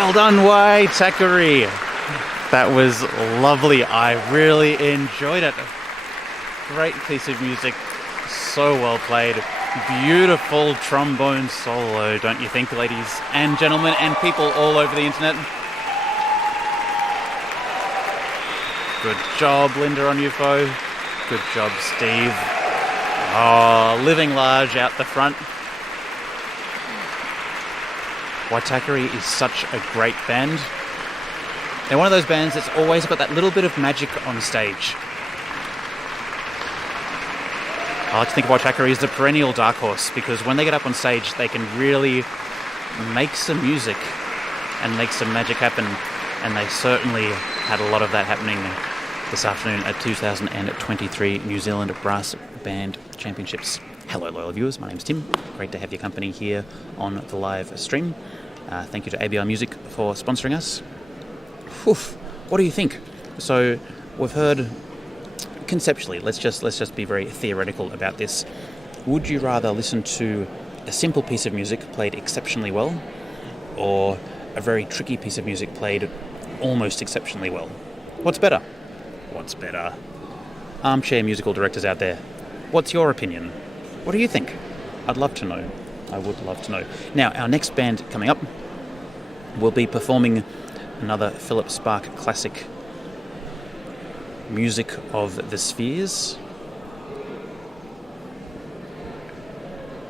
Well done, Waitakere. That was lovely. I really enjoyed it. Great piece of music. So well played. Beautiful trombone solo, don't you think, ladies and gentlemen, and people all over the internet? Good job, Linda on UFO. Good job, Steve. Oh, living large out the front. Waitakere is such a great band. They're one of those bands that's always got that little bit of magic on stage. I like to think of Waitakere as the perennial dark horse, because when they get up on stage, they can really make some music and make some magic happen. And they certainly had a lot of that happening this afternoon at 2023 New Zealand Brass Band Championships. Hello, loyal viewers. My name's Tim. Great to have your company here on the live stream. Thank you to ABI Music for sponsoring us. Oof, what do you think? So we've heard conceptually. Let's just be very theoretical about this. Would you rather listen to a simple piece of music played exceptionally well, or a very tricky piece of music played almost exceptionally well? What's better? What's better? Armchair musical directors out there, what's your opinion? What do you think? I'd love to know. I would love to know. Now, our next band coming up will be performing another Philip Spark classic, Music of the Spheres.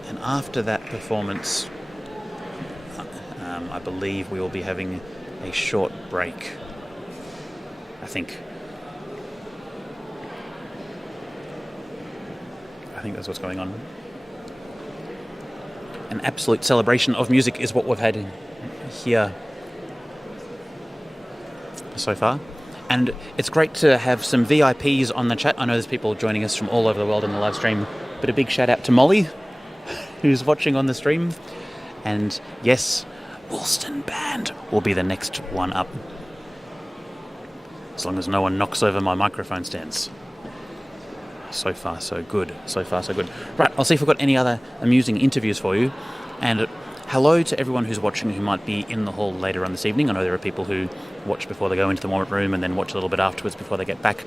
And after that performance, I believe we will be having a short break. I think that's what's going on. An absolute celebration of music is what we've had here so far. And it's great to have some VIPs on the chat. I know there's people joining us from all over the world in the live stream, but a big shout out to Molly, who's watching on the stream. And yes, Woolston Band will be the next one up. As long as no one knocks over my microphone stands. So far, so good. So far, so good. Right, I'll see if we've got any other amusing interviews for you. And hello to everyone who's watching who might be in the hall later on this evening. I know there are people who watch before they go into the warm-up room and then watch a little bit afterwards before they get back.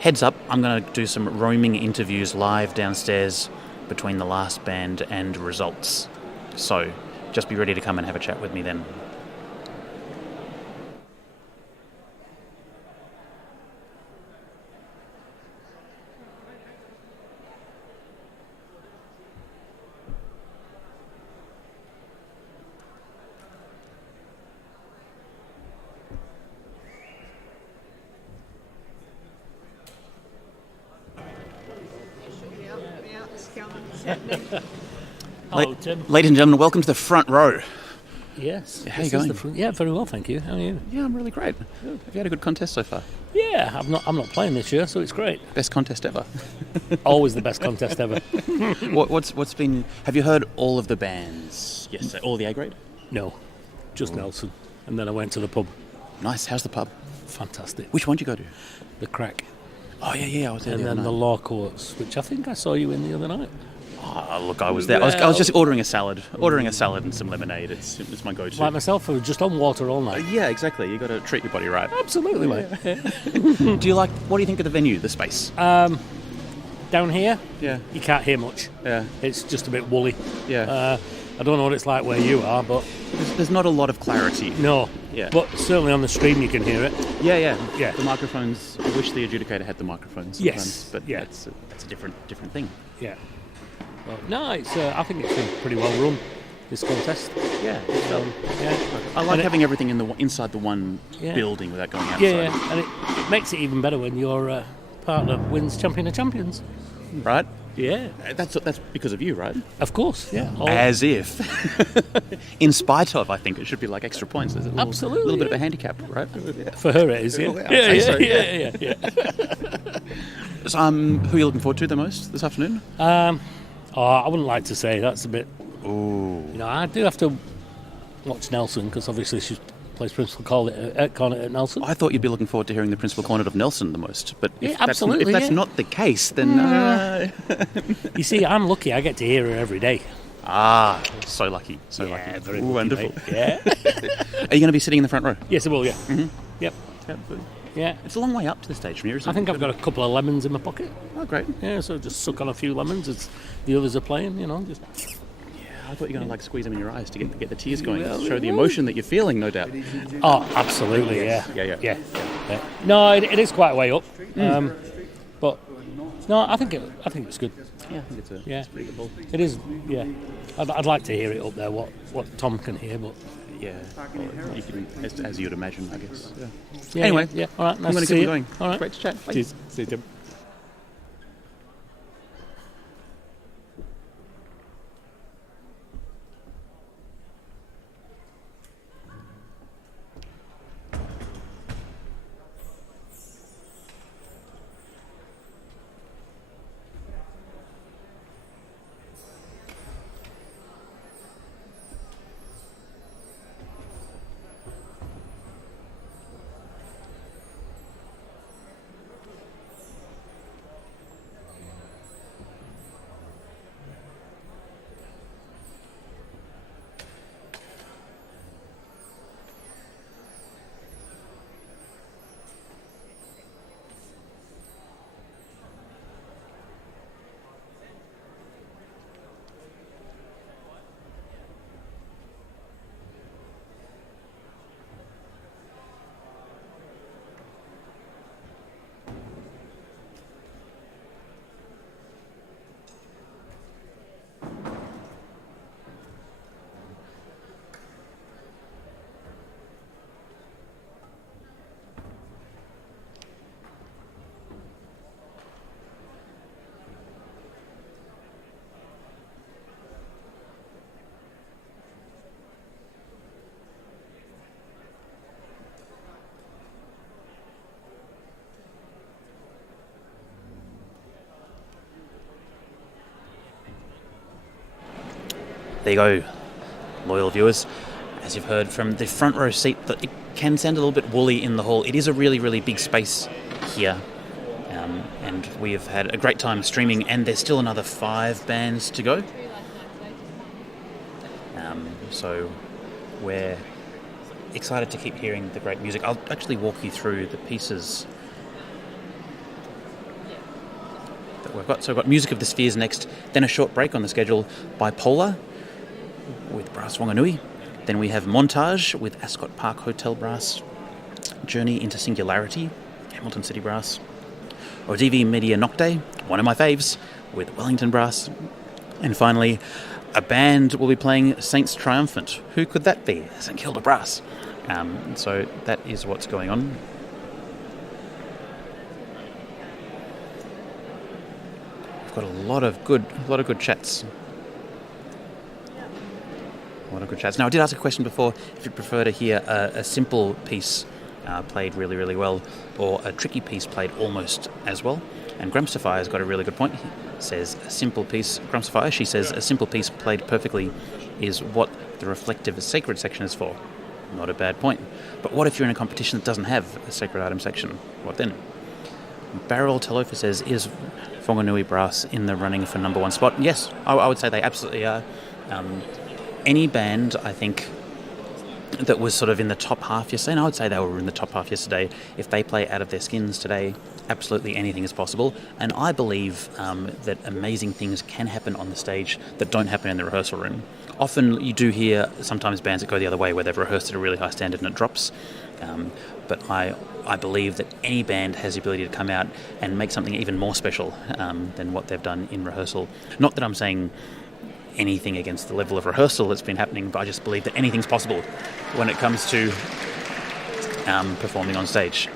Heads up, I'm going to do some roaming interviews live downstairs between the last band and results. So just be ready to come and have a chat with me then. Hello, Tim. Ladies and gentlemen, welcome to the front row. Yes. How are you going? Yeah, very well, thank you. How are you? Yeah, I'm really great. Have you had a good contest so far? Yeah, I'm not playing this year, so it's great. Best contest ever. Always the best contest ever. What's been? Have you heard all of the bands? Yes, all the A grade. No, just Nelson. And then I went to the pub. Nice. How's the pub? Fantastic. Which one did you go to? The Crack. Oh yeah, I was there. And then the Law Courts, which I think I saw you in the other night. Oh, look, I was there. I was just ordering a salad and some lemonade. It's my go-to. Like myself, I was just on water all night. Yeah, exactly. You got to treat your body right. Absolutely, mate. What do you think of the venue, the space? Down here, Yeah. you can't hear much. Yeah. It's just a bit woolly. Yeah. I don't know what it's like where you are, but There's not a lot of clarity. no. Yeah. But certainly on the stream you can hear it. Yeah. The microphones. I wish the adjudicator had the microphones. Yes, Sometimes, but yeah. that's a different thing. Yeah. Well, no, it's. I think it's been pretty well run, this contest. Yeah. Yeah. I like And having everything inside the one Yeah. building without going outside. Yeah, and it makes it even better when your partner wins Champion of Champions. Right. Yeah. That's because of you, right? Of course. Yeah. As if. In spite of, I think it should be like extra points. There's a little, Absolutely, little bit of yeah. a handicap, right? For her it is. Yeah. Well, I'd say so, Yeah. So, who are you looking forward to the most this afternoon? I wouldn't like to say. That's a bit. Ooh. You know, I do have to watch Nelson because obviously she plays principal cornet at Nelson. I thought you'd be looking forward to hearing the principal cornet of Nelson the most, but if Yeah, absolutely, if that's yeah. not the case, then You see, I'm lucky. I get to hear her every day. Ah, so lucky, so Yeah, lucky. very Ooh, lucky, wonderful. mate. Yeah. Are you going to be sitting in the front row? Yes, I will. Yeah. Mm-hmm. Yep. Yeah. It's a long way up to the stage from here, isn't it? I think I've got a couple of lemons in my pocket. Oh, great. Yeah, so just suck on a few lemons as the others are playing. Just I thought you were going to like squeeze them in your eyes to get the tears going, Well, show the emotion that you're feeling, no doubt. Oh, absolutely, yeah. Yeah. No, it is quite a way up, but no, I think it was good. Yeah, I think it's pretty good ball. It is. Yeah, I'd like to hear it up there. What Tom can hear, but Yeah, well, you can, as you'd imagine, I guess. yeah, Anyway, yeah. All right, nice I'm going to to see keep you. going. All right, Great to chat. Bye. cheers. See you, Tim. There you go, loyal viewers. As you've heard from the front row seat, that it can sound a little bit woolly in the hall. It is a really, really big space here. And we have had a great time streaming, and there's still another 5 bands to go. So we're excited to keep hearing the great music. I'll actually walk you through the pieces that we've got. So we've got Music of the Spheres next, then a short break on the schedule, Bipolar with Brass Wanganui. Then we have Montage with Ascot Park Hotel Brass, Journey into Singularity, Hamilton City Brass, Odivi Media Nocte, one of my faves, with Wellington Brass. And finally, a band will be playing Saints Triumphant. Who could that be? St Kilda Brass. So that is what's going on. We've got a lot of good chats. A lot of good chats. Now, I did ask a question before, if you'd prefer to hear a simple piece played really, really well, or a tricky piece played almost as well. And Gramsifier's got a really good point. He says a simple piece, Gramsifier, she says a simple piece played perfectly is what the reflective sacred section is for. Not a bad point. But what if you're in a competition that doesn't have a sacred item section? What then? Barrel Talofa says, is Wanganui Brass in the running for number 1 spot? Yes, I would say they absolutely are. Any band, I think, that was sort of in the top half yesterday, and I would say they were in the top half yesterday, if they play out of their skins today, absolutely anything is possible. And I believe that amazing things can happen on the stage that don't happen in the rehearsal room. Often you do hear sometimes bands that go the other way, where they've rehearsed at a really high standard and it drops. But I believe that any band has the ability to come out and make something even more special than what they've done in rehearsal. Not that I'm saying anything against the level of rehearsal that's been happening, but I just believe that anything's possible when it comes to performing on stage.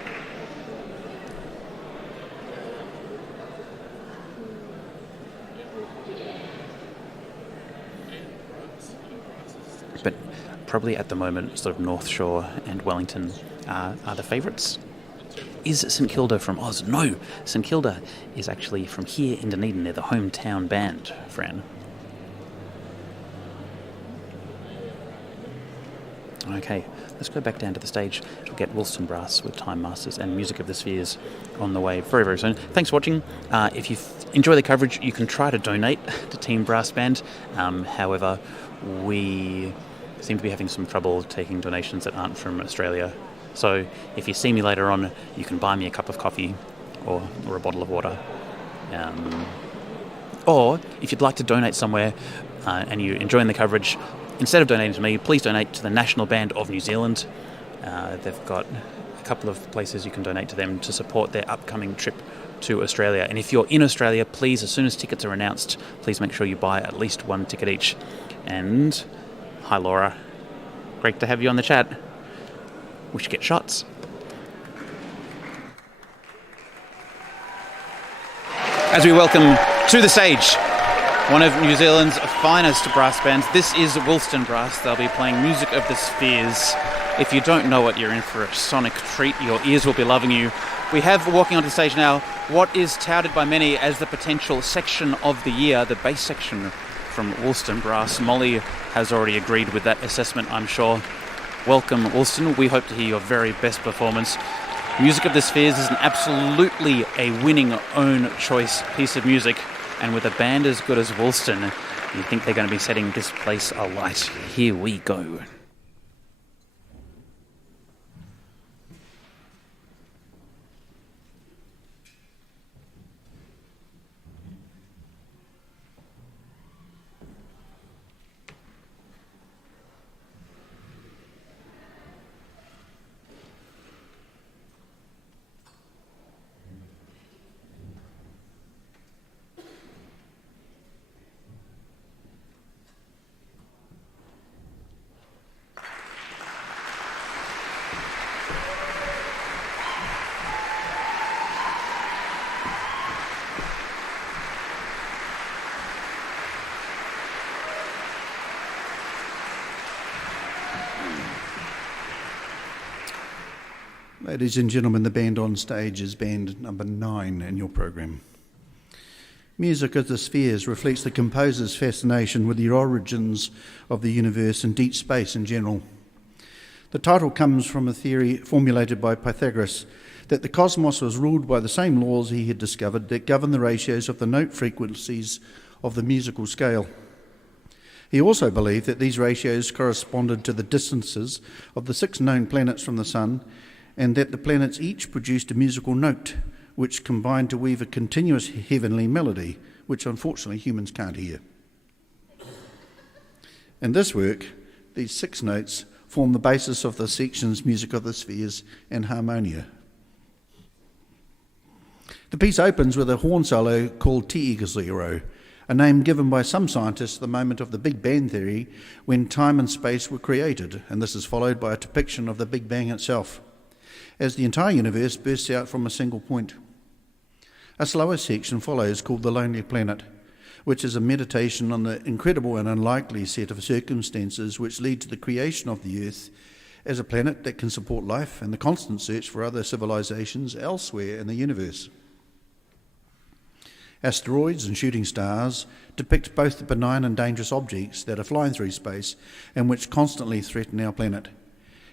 But probably at the moment, sort of North Shore and Wellington are the favourites. Is St Kilda from Oz? No, St Kilda is actually from here in Dunedin. They're the hometown band, Fran. Okay, let's go back down to the stage. We'll get Woolston Brass with Time Masters and Music of the Spheres on the way very, very soon. Thanks for watching. If you enjoy the coverage, you can try to donate to Team Brassbanned. However, we seem to be having some trouble taking donations that aren't from Australia. So if you see me later on, you can buy me a cup of coffee or a bottle of water. Or if you'd like to donate somewhere and you're enjoying the coverage, instead of donating to me, please donate to the National Band of New Zealand. They've got a couple of places you can donate to them to support their upcoming trip to Australia. And if you're in Australia, please, as soon as tickets are announced, please make sure you buy at least one ticket each. And hi, Laura. Great to have you on the chat. We should get shots. As we welcome to the stage one of New Zealand's finest brass bands. This is Woolston Brass. They'll be playing Music of the Spheres. If you don't know it, you're in for a sonic treat. Your ears will be loving you. We have, walking onto the stage now, what is touted by many as the potential section of the year, the bass section from Woolston Brass. Molly has already agreed with that assessment, I'm sure. Welcome, Woolston. We hope to hear your very best performance. Music of the Spheres is absolutely a winning own choice piece of music. And with a band as good as Woolston, you think they're going to be setting this place alight. Here we go. Ladies and gentlemen, the band on stage is band number 9 in your program. Music of the Spheres reflects the composer's fascination with the origins of the universe and deep space in general. The title comes from a theory formulated by Pythagoras that the cosmos was ruled by the same laws he had discovered that govern the ratios of the note frequencies of the musical scale. He also believed that these ratios corresponded to the distances of the 6 known planets from the Sun, and that the planets each produced a musical note, which combined to weave a continuous heavenly melody, which unfortunately humans can't hear. In this work, these 6 notes form the basis of the sections Music of the Spheres and Harmonia. The piece opens with a horn solo called T=0, a name given by some scientists at the moment of the Big Bang theory, when time and space were created, and this is followed by a depiction of the Big Bang itself, as the entire universe bursts out from a single point. A slower section follows called The Lonely Planet, which is a meditation on the incredible and unlikely set of circumstances which lead to the creation of the Earth as a planet that can support life and the constant search for other civilizations elsewhere in the universe. Asteroids and shooting stars depict both the benign and dangerous objects that are flying through space and which constantly threaten our planet.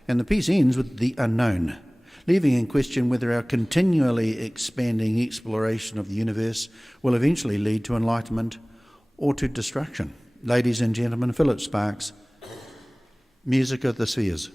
And the piece ends with the unknown, leaving in question whether our continually expanding exploration of the universe will eventually lead to enlightenment or to destruction. Ladies and gentlemen, Philip Sparks, Music of the Spheres.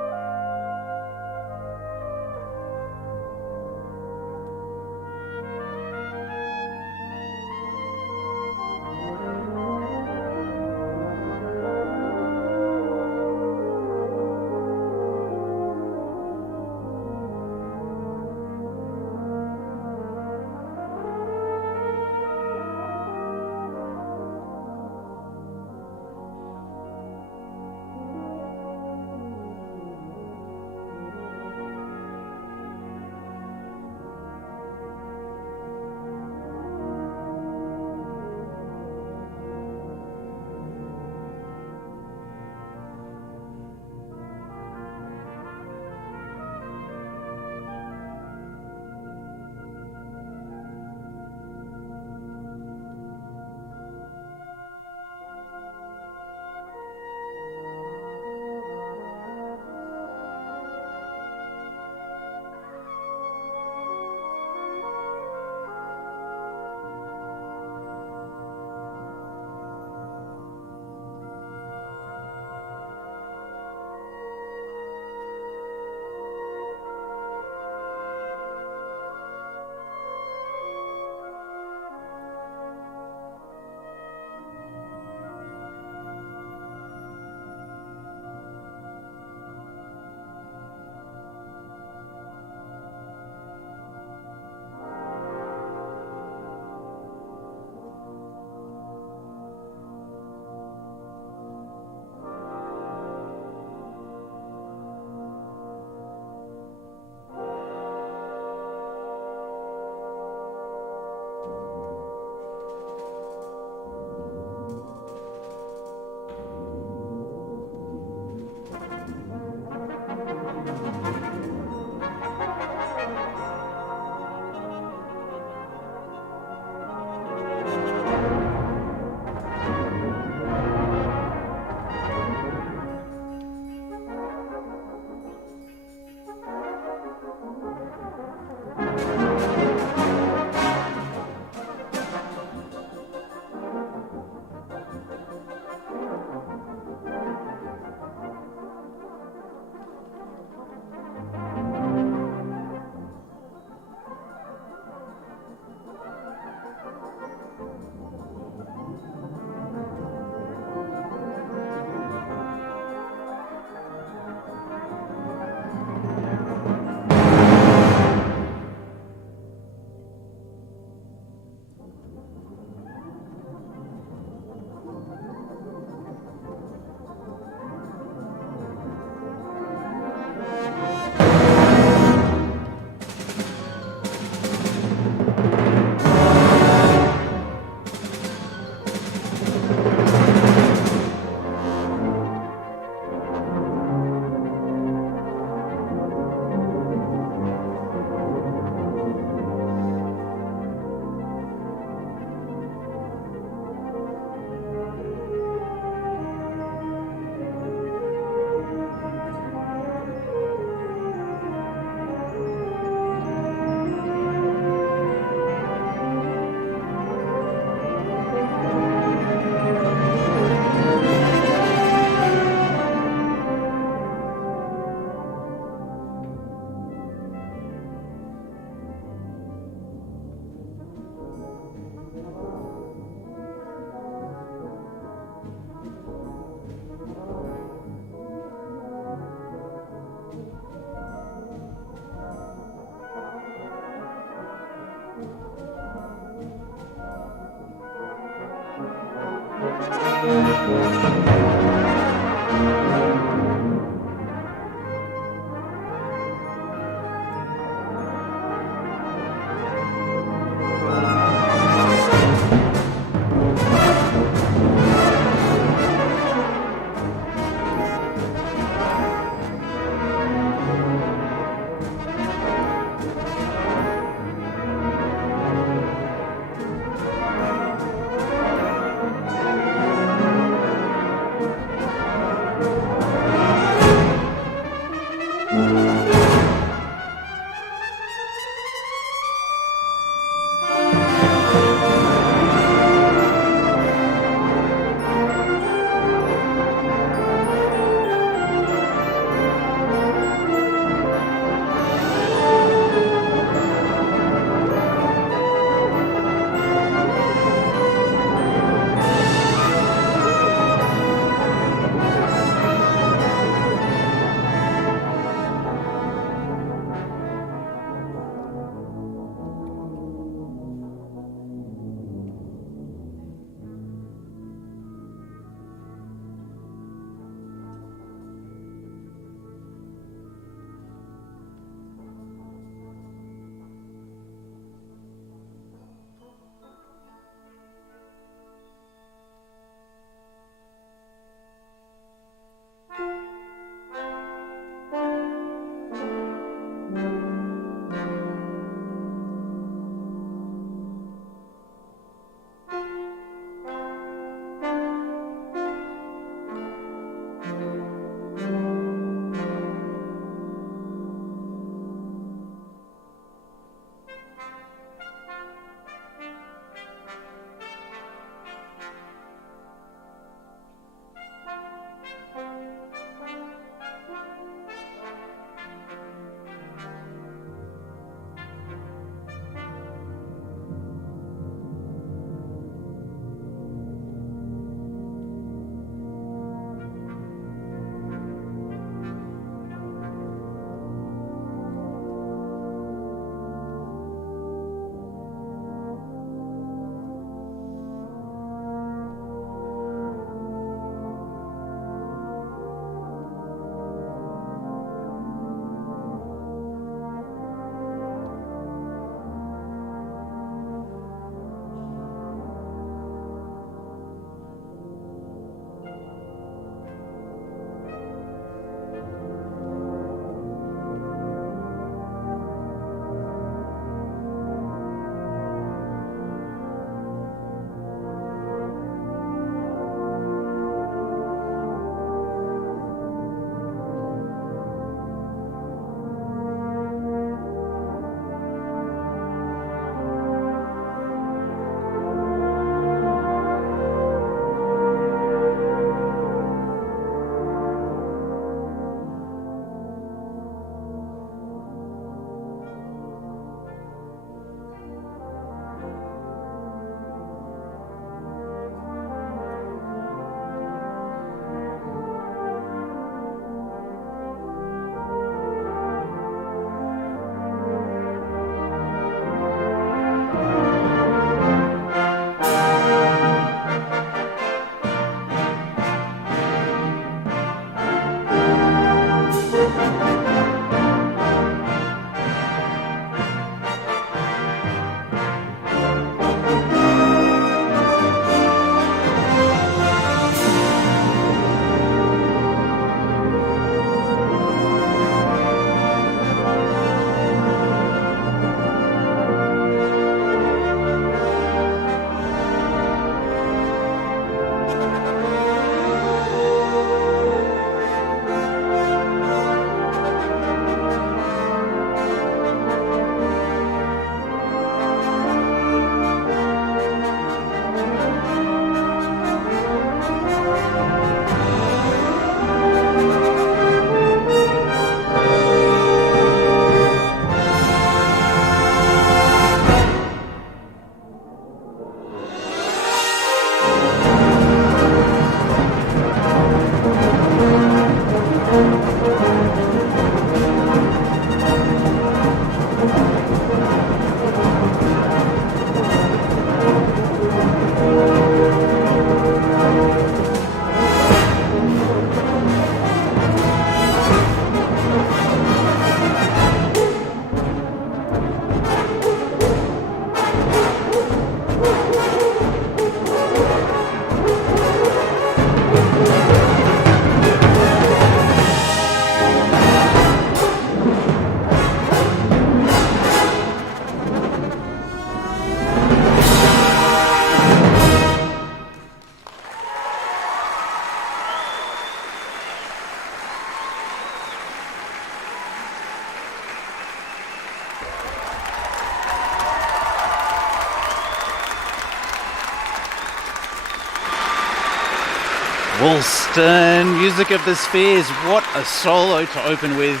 Woolston, Music of the Spheres. What a solo to open with.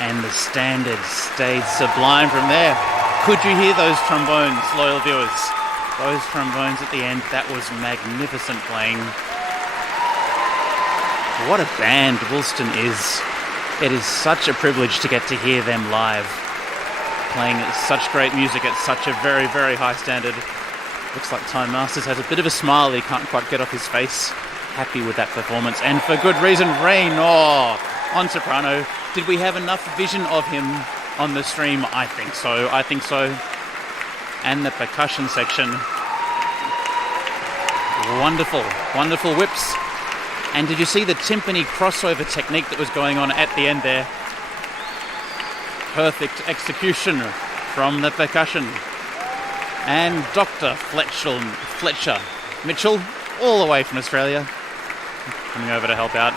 And the standard stayed sublime from there. Could you hear those trombones, loyal viewers? Those trombones at the end, that was magnificent playing. What a band Woolston is. It is such a privilege to get to hear them live, playing such great music at such a very, very high standard. Looks like Time Masters has a bit of a smile he can't quite get off his face. Happy with that performance, and for good reason. Rain, on soprano. Did we have enough vision of him on the stream? I think so. And the percussion section. Wonderful whips. And did you see the timpani crossover technique that was going on at the end there? Perfect execution from the percussion. And Dr. Fletcher Mitchell, all the way from Australia, coming over to help out.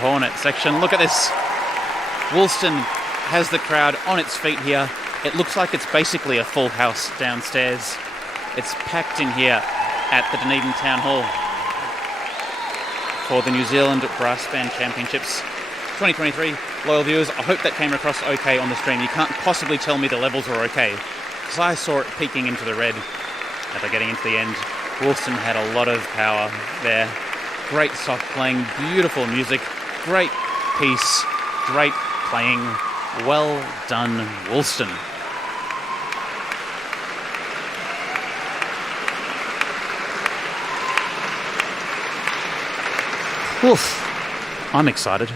Cornet section. Look at this. Woolston has the crowd on its feet here. It looks like it's basically a full house downstairs. It's packed in here at the Dunedin Town Hall for the New Zealand Brassband Championships 2023. Loyal viewers, I hope that came across okay on the stream. You can't possibly tell me the levels were okay, because I saw it peaking into the red as they're getting into the end. Woolston had a lot of power there. Great soft playing, beautiful music, great piece, great playing. Well done, Woolston. Oof. I'm excited.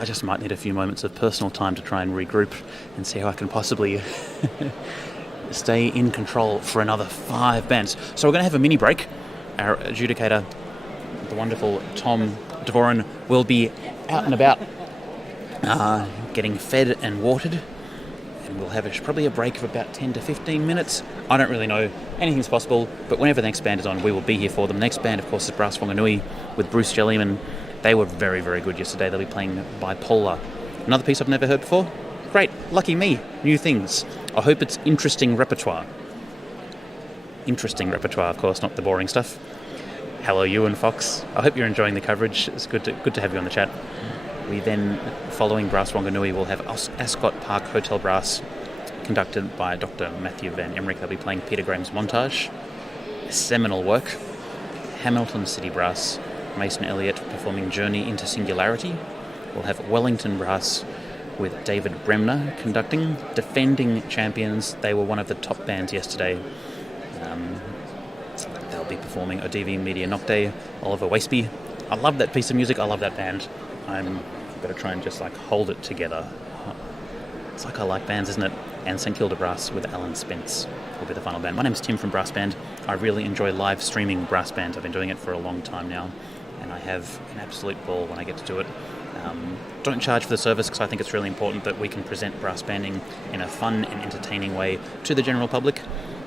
I just might need a few moments of personal time to try and regroup and see how I can possibly stay in control for another 5 bands. So we're going to have a mini break. Our adjudicator, the wonderful Tom Devoren, will be out and about getting fed and watered, and we'll have probably a break of about 10 to 15 minutes. I don't really know. Anything's possible, but whenever the next band is on, we will be here for them. The next band, of course, is Brass Wanganui with Bruce Jellyman. They were very, very good yesterday. They'll be playing Bipolar. Another piece I've never heard before. Great. Lucky me. New things. I hope it's interesting repertoire. Interesting repertoire, of course, not the boring stuff. Hello, Ewan Fox. I hope you're enjoying the coverage. It's good to have you on the chat. We then, following Brass Wanganui, will have Ascot Park Hotel Brass, conducted by Dr. Matthew Van Emmerich. They'll be playing Peter Graham's Montage, a seminal work. Hamilton City Brass, Mason Elliott performing Journey into Singularity. We'll have Wellington Brass with David Bremner conducting, defending champions. They were one of the top bands yesterday. They'll be performing Odivi Media Nocte, Oliver Waseby. I love that piece of music. I love that band. I'm going to try and just hold it together. It's like I like bands, isn't it? And St Kilda Brass with Alan Spence will be the final band. My name's Tim from Brassbanned. I really enjoy live streaming Brassband. I've been doing it for a long time now, and I have an absolute ball when I get to do it. Don't charge for the service, because I think it's really important that we can present brass banding in a fun and entertaining way to the general public.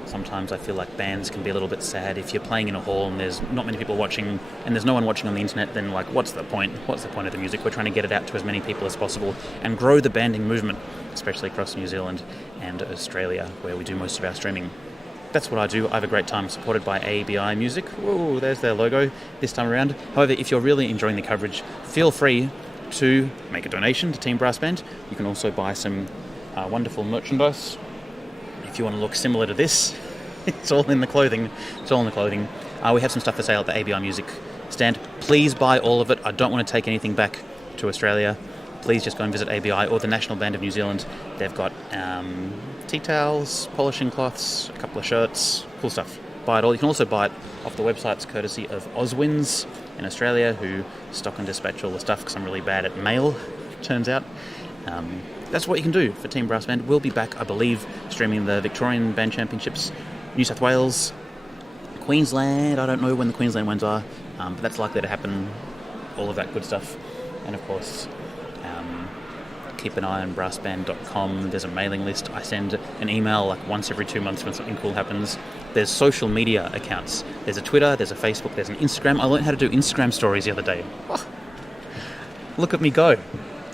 Sometimes I feel like bands can be a little bit sad. If you're playing in a hall and there's not many people watching and there's no one watching on the internet, then what's the point? What's the point of the music? We're trying to get it out to as many people as possible and grow the banding movement, especially across New Zealand and Australia, where we do most of our streaming. That's what I do. I have a great time, supported by ABI Music. Whoa, there's their logo this time around. However, if you're really enjoying the coverage, feel free to make a donation to Team Brassband. You can also buy some wonderful merchandise. If you want to look similar to this, it's all in the clothing. We have some stuff for sale at the ABI Music stand. Please buy all of it. I don't want to take anything back to Australia. Please just go and visit ABI or the National Band of New Zealand. They've got tea towels, polishing cloths, a couple of shirts, cool stuff. Buy it all. You can also buy it off the websites courtesy of Oswins in Australia, who stock and dispatch all the stuff, because I'm really bad at mail, turns out. That's what you can do for Team Brassband. We'll be back, I believe, streaming the Victorian Band Championships, New South Wales, Queensland. I don't know when the Queensland ones are, but that's likely to happen, all of that good stuff. And of course, keep an eye on brassband.com. There's a mailing list. I send an email once every 2 months when something cool happens. There's social media accounts. There's a Twitter, there's a Facebook, there's an Instagram. I learned how to do Instagram stories the other day. Oh, look at me go.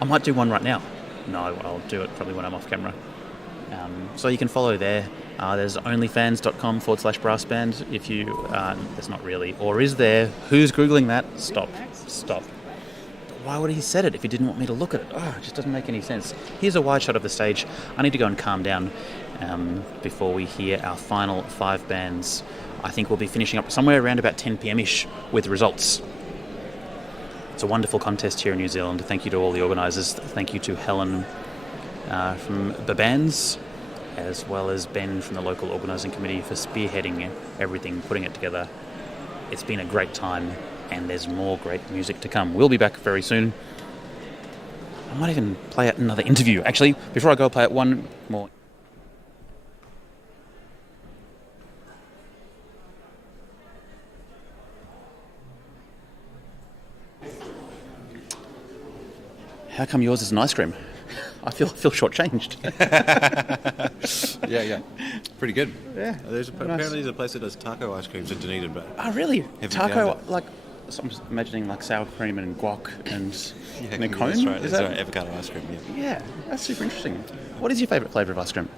I might do one right now. No, I'll do it probably when I'm off camera. So you can follow there. There's onlyfans.com/brassband if you... there's not really. Or is there? Who's Googling that? Stop. Why would he said it if he didn't want me to look at it? Oh, it just doesn't make any sense. Here's a wide shot of the stage. I need to go and calm down before we hear our final 5 bands. I think we'll be finishing up somewhere around about 10 p.m-ish with results. It's a wonderful contest here in New Zealand. Thank you to all the organisers. Thank you to Helen from the bands, as well as Ben from the local organising committee for spearheading everything, putting it together. It's been a great time, and there's more great music to come. We'll be back very soon. I might even play out another interview. Actually, before I go, play out one more. How come yours is an ice cream? I feel shortchanged. Yeah. Pretty good. Yeah. Apparently there's a place that does taco ice creams in Dunedin, but... Oh, really? Haven't Taco, found it. like... So I'm just imagining like sour cream and guac and a cone? That's right. Is That's that... right. Avocado ice cream, yeah. Yeah, that's super interesting. What is your favourite flavour of ice cream?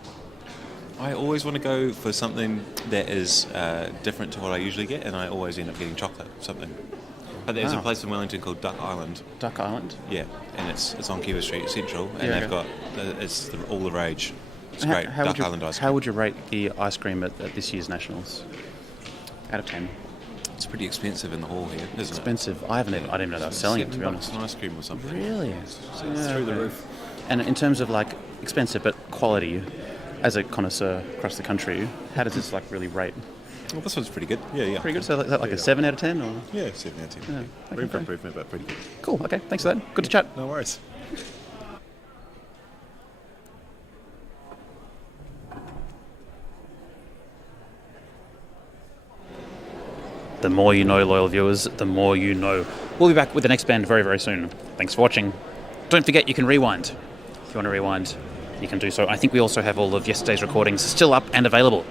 I always want to go for something that is different to what I usually get, and I always end up getting chocolate, something. But there's a place in Wellington called Duck Island. Duck Island? Yeah, and it's on Kiwa Street Central, and Yeah, they've got all the rage. It's great. Duck Island ice cream. How would you rate the ice cream at this year's Nationals? Out of 10. It's pretty expensive in the hall here, isn't Expensive. I didn't even know they were selling it, to be honest. $7 an ice cream or something. Really? It's through the roof. And in terms of like expensive but quality, as a connoisseur across the country, how does this like really rate? Well, this one's pretty good. Yeah. Pretty good. So is that like a 7 out of 10 or? Yeah, 7 out of 10. Okay, Room for great. improvement, but pretty good. Cool. Okay. Thanks for that. Good to chat. No worries. The more you know, loyal viewers, the more you know. We'll be back with the next band very, very soon. Thanks for watching. Don't forget you can rewind. If you want to rewind, you can do so. I think we also have all of yesterday's recordings still up and available.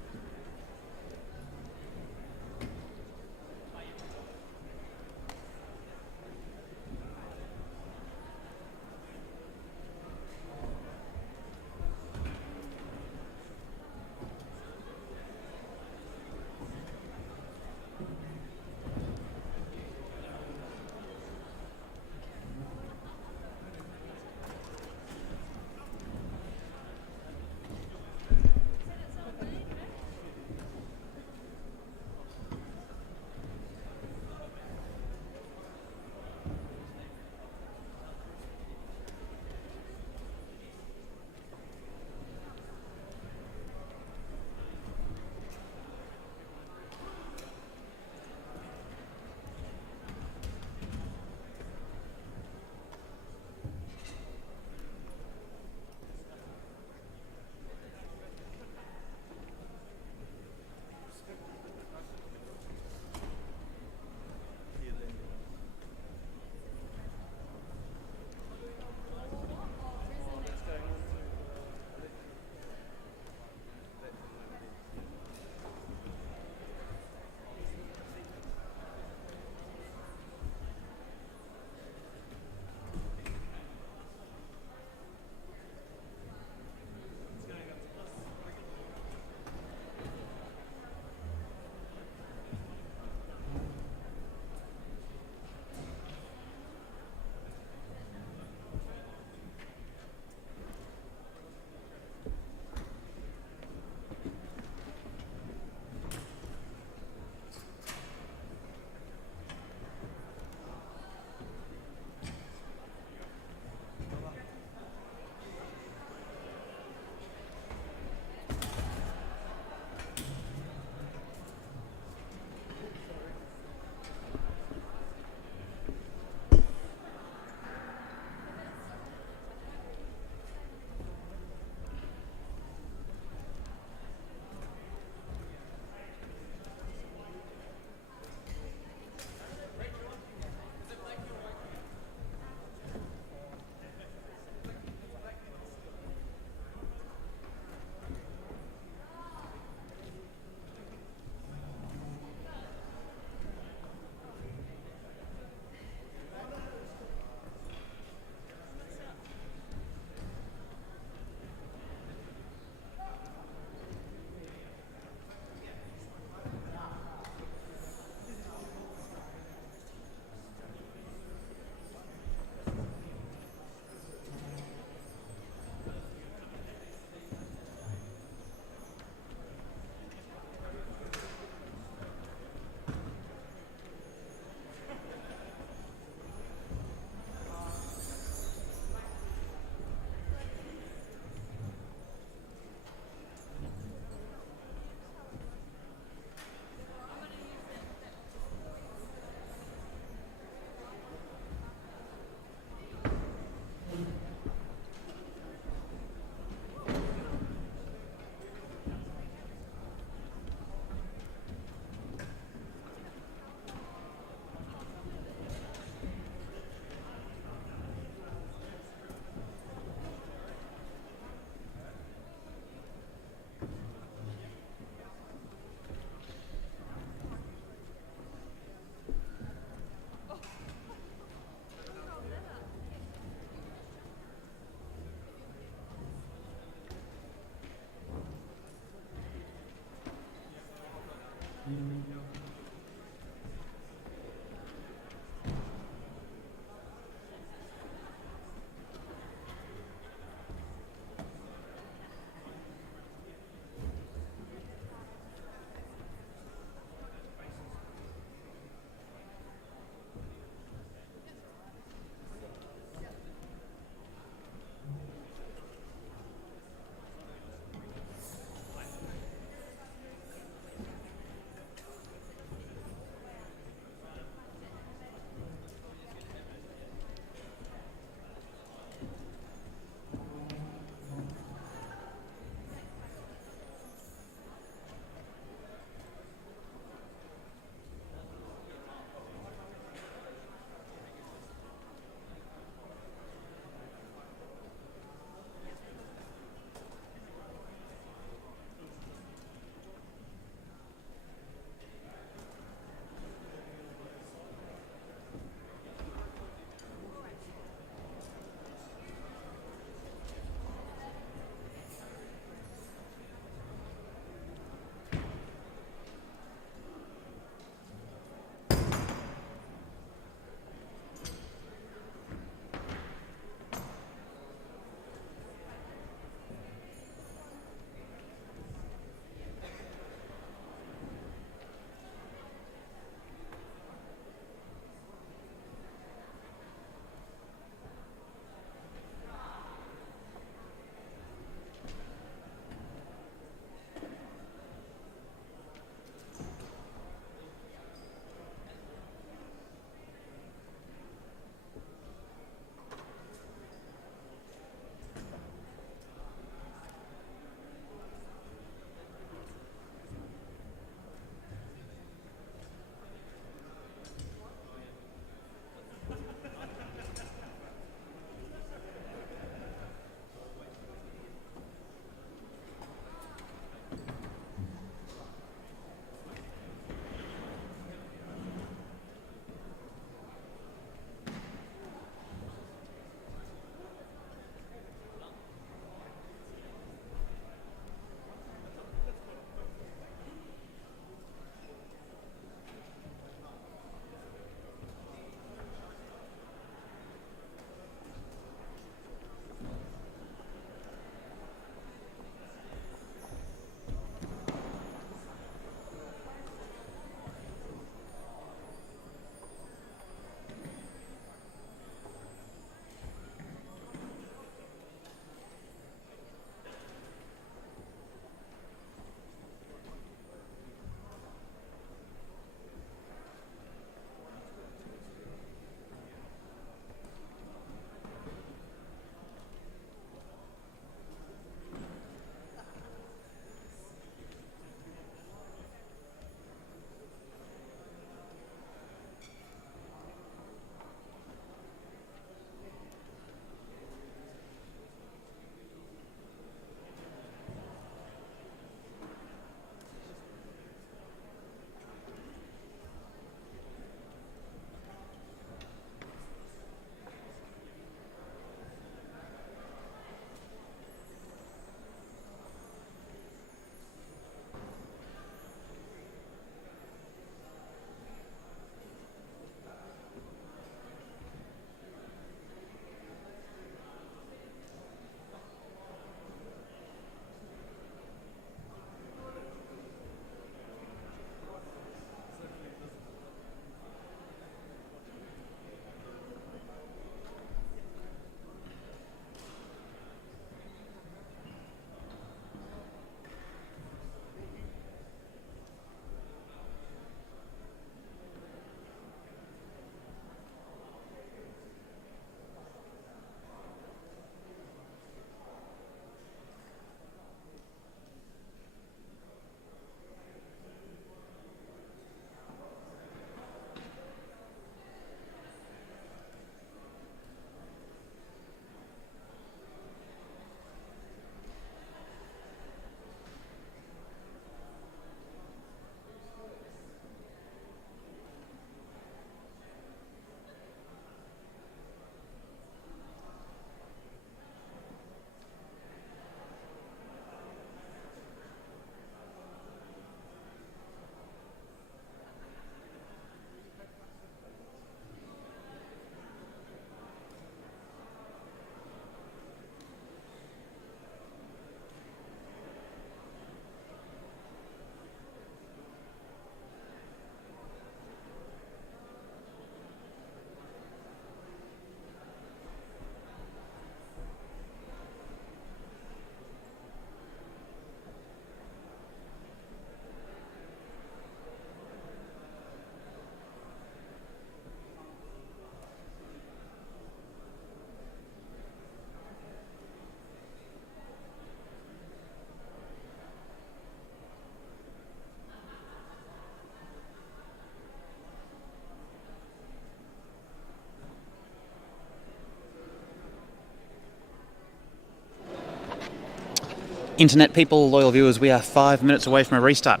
Internet people, loyal viewers, we are 5 minutes away from a restart.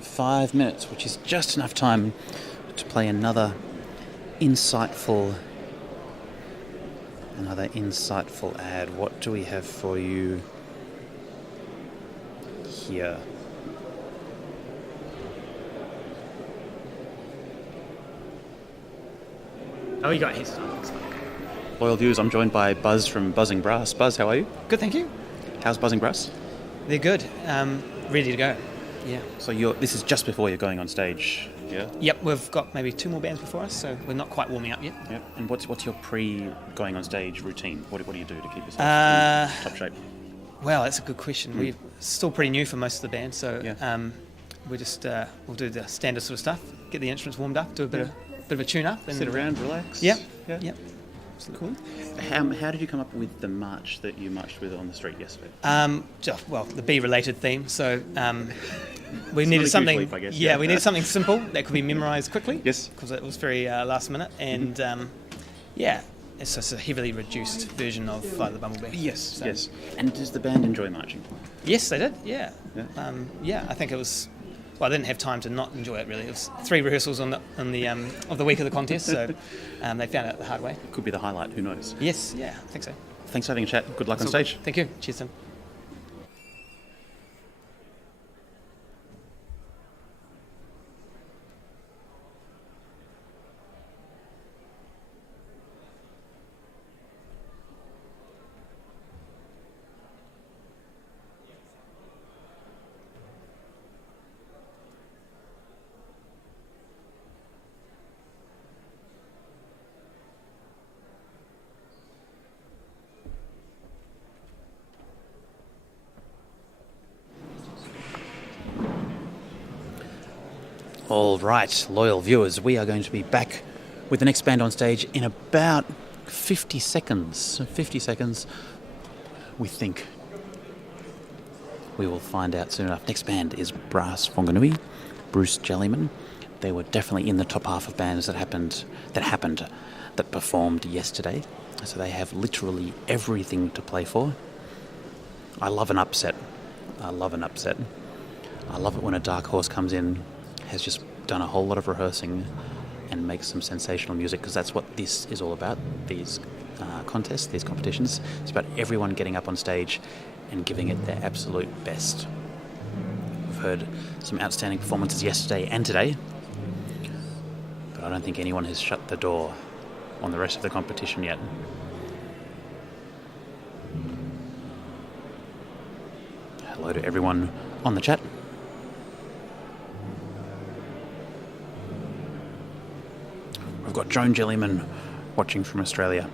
5 minutes, which is just enough time to play another insightful ad. What do we have for you here? Oh, you got his. Loyal viewers, I'm joined by Buzz from Buzzing Brass. Buzz, how are you? Good, thank you. How's Buzzing Brass? They're good. Ready to go. Yeah. So this is just before you're going on stage, yeah? Yep, we've got maybe 2 more bands before us, so we're not quite warming up yet. Yep. And what's your going on stage routine? What do you do to keep yourself in top shape? Well, that's a good question. We're still pretty new for most of the band, so Yeah. we just we'll do the standard sort of stuff, get the instruments warmed up, do a bit of a tune up, and Sit around, relax. Yep. Yeah. Yep. Cool. How did you come up with the march that you marched with on the street yesterday? Well, the bee-related theme. So we It's needed not a something. huge leap, I guess, yeah, yeah. we needed something simple that could be memorised quickly. Yes. Because it was very last minute, and it's just a heavily reduced version of Flight of the Bumblebee. Yes. So- Yes. And does the band enjoy marching? Yes, they did. Yeah. Yeah. I think it was. Well, I didn't have time to not enjoy it really. It was 3 rehearsals of the week of the contest, so they found out the hard way. Could be the highlight. Who knows? Yes. Yeah. I think so. Thanks for having a chat. Good luck on stage. Thank you. Cheers, Tim. All right, loyal viewers, we are going to be back with the next band on stage in about 50 seconds. 50 seconds, we think. We will find out soon enough. Next band is Brass Wanganui, Bruce Jellyman. They were definitely in the top half of bands that performed yesterday. So they have literally everything to play for. I love an upset. I love it when a dark horse comes in, has just done a whole lot of rehearsing and makes some sensational music, because that's what this is all about, these contests, these competitions. It's about everyone getting up on stage and giving it their absolute best. We've heard some outstanding performances yesterday and today, but I don't think anyone has shut the door on the rest of the competition yet. Hello to everyone on the chat. We've got Joan Jellyman watching from Australia.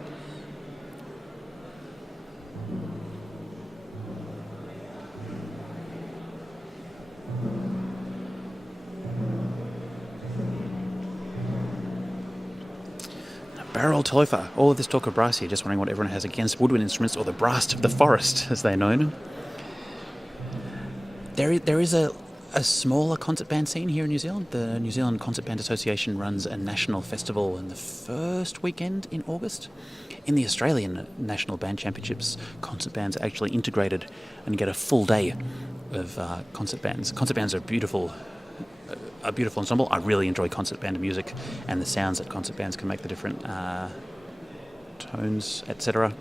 Barrel Talofa. All of this talk of brass here, just wondering what everyone has against woodwind instruments, or the brass of the forest, as they're known. There is a smaller concert band scene here in New Zealand. The New Zealand Concert Band Association runs a national festival in the first weekend in August. In the Australian National Band Championships, concert bands are actually integrated and get a full day of concert bands. Concert bands are a beautiful ensemble. I really enjoy concert band music and the sounds that concert bands can make, the different tones, etc.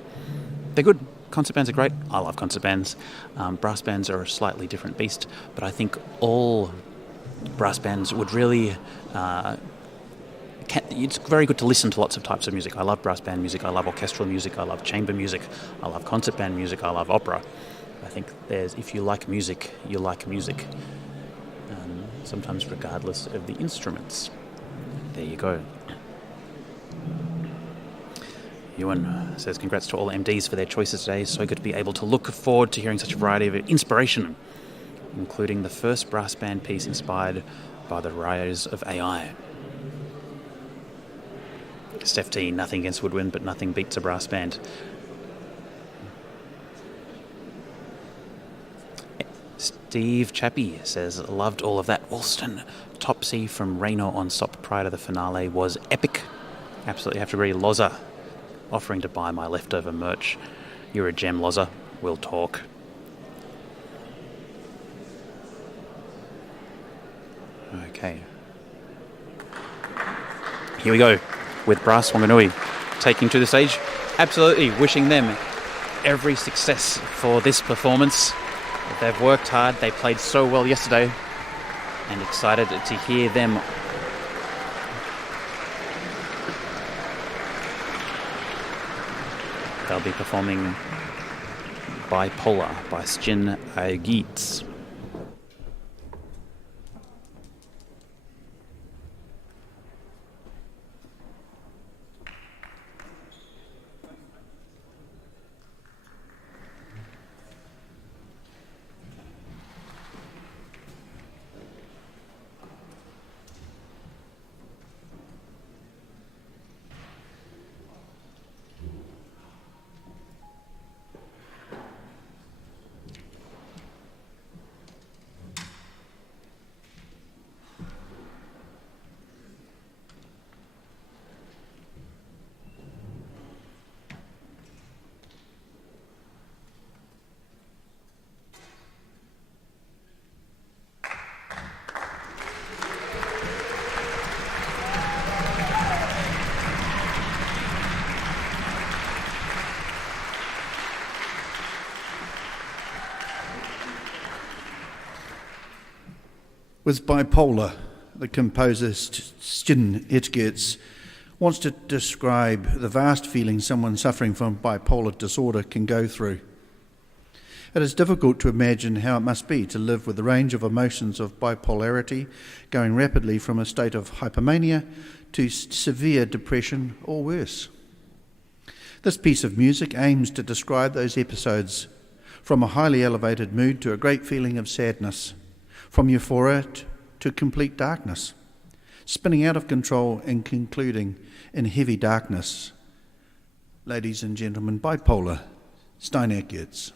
They're good. Concert bands are great. I love concert bands. Brass bands are a slightly different beast, but I think all brass bands would really... it's very good to listen to lots of types of music. I love brass band music. I love orchestral music. I love chamber music. I love concert band music. I love opera. I think if you like music, you like music. Sometimes regardless of the instruments. There you go. Ewan says, congrats to all MDs for their choices today. So good to be able to look forward to hearing such a variety of inspiration, including the first brass band piece inspired by the rise of AI. Steph T, nothing against woodwind, but nothing beats a brass band. Steve Chappie says, loved all of that. Woolston Topsy from Reno on Stop prior to the finale was epic. Absolutely have to agree. Loza, offering to buy my leftover merch. You're a gem, Loza. We'll talk. Okay. Here we go with Brass Wanganui taking to the stage. Absolutely wishing them every success for this performance. They've worked hard. They played so well yesterday, and excited to hear them. They'll be performing Bipolar by Stin Aigits. With Bipolar, the composer Stin Aigits wants to describe the vast feeling someone suffering from bipolar disorder can go through. It is difficult to imagine how it must be to live with the range of emotions of bipolarity, going rapidly from a state of hypomania to severe depression or worse. This piece of music aims to describe those episodes, from a highly elevated mood to a great feeling of sadness, from euphoria to complete darkness, spinning out of control and concluding in heavy darkness. Ladies and gentlemen, Bipolar, Stin Aigits.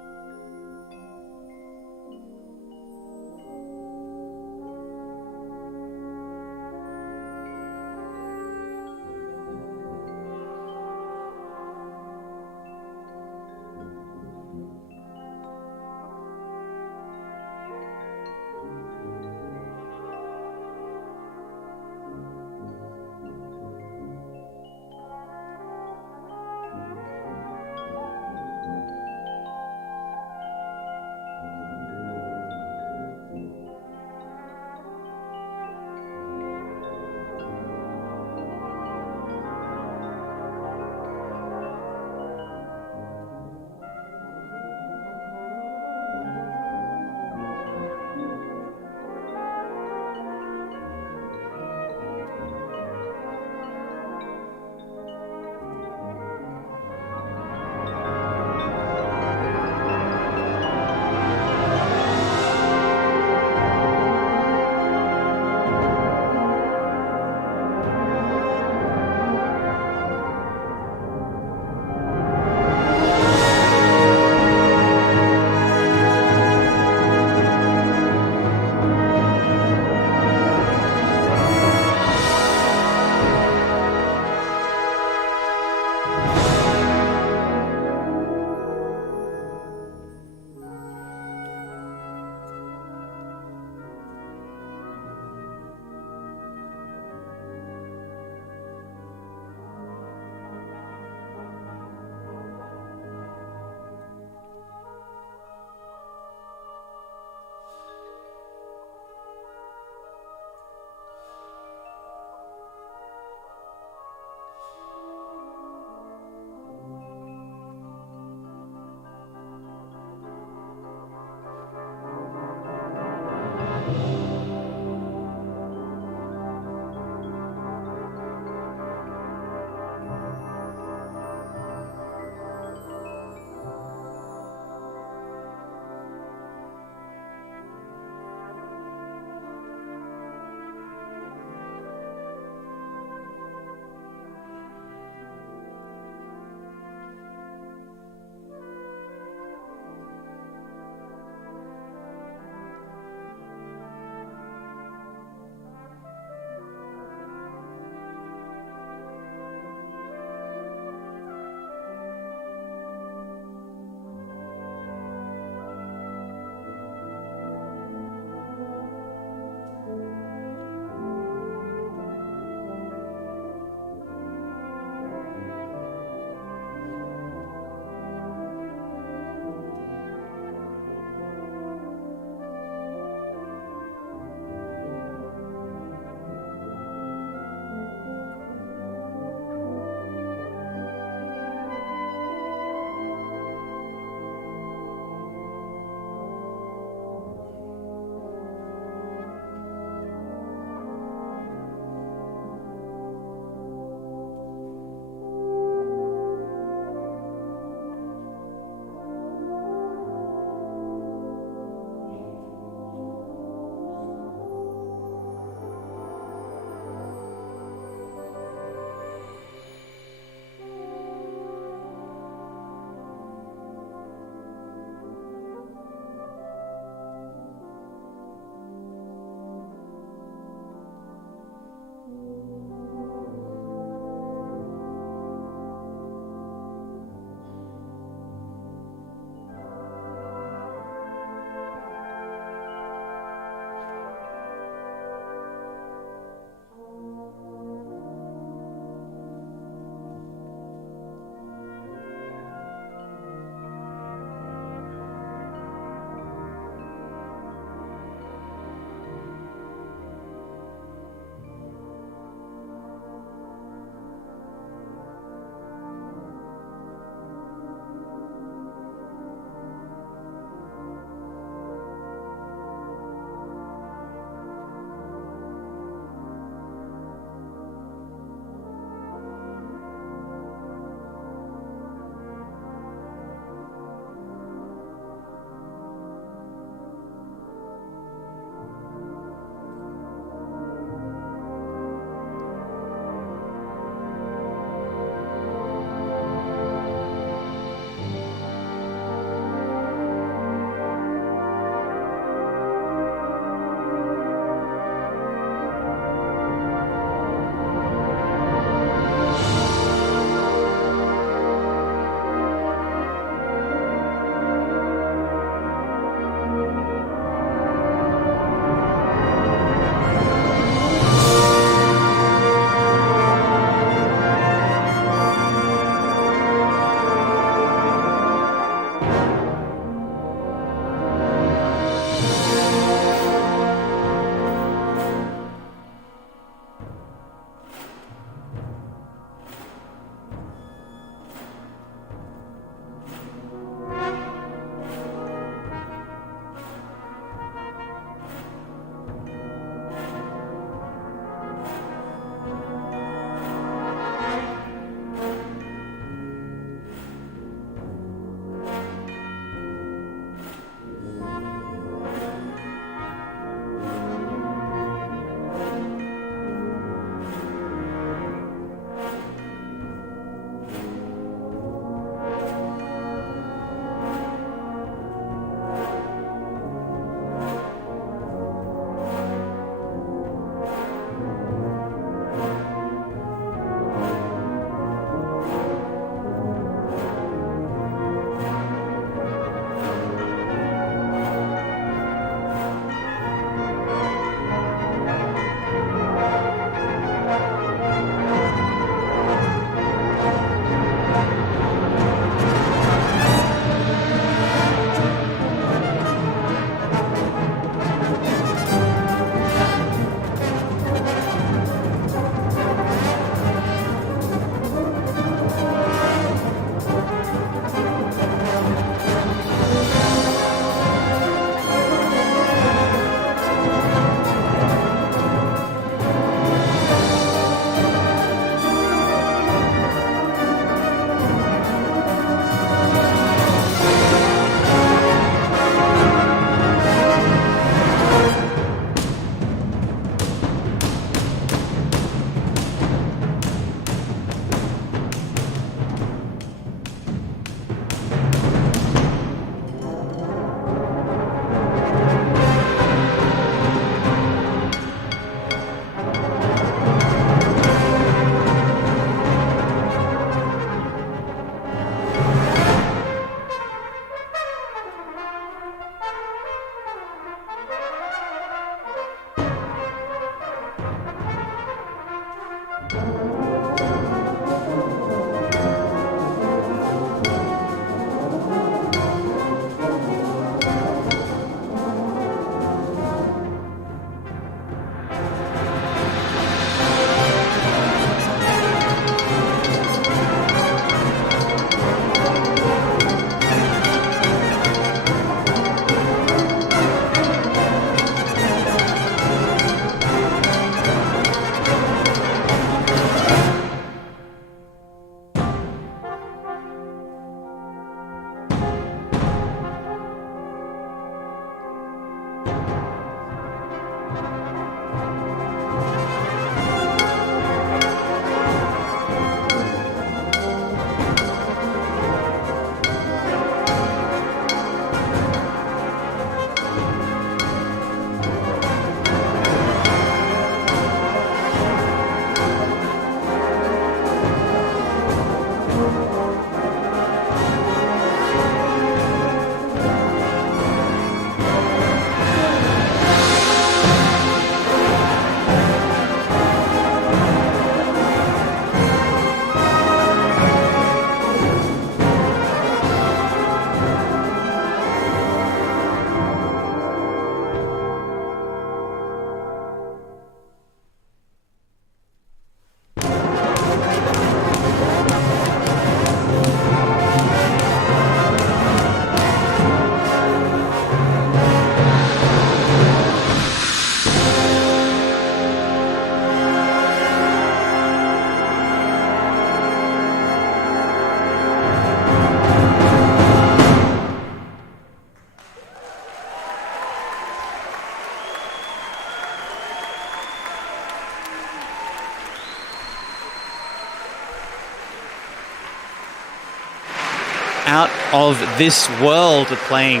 out of this world playing.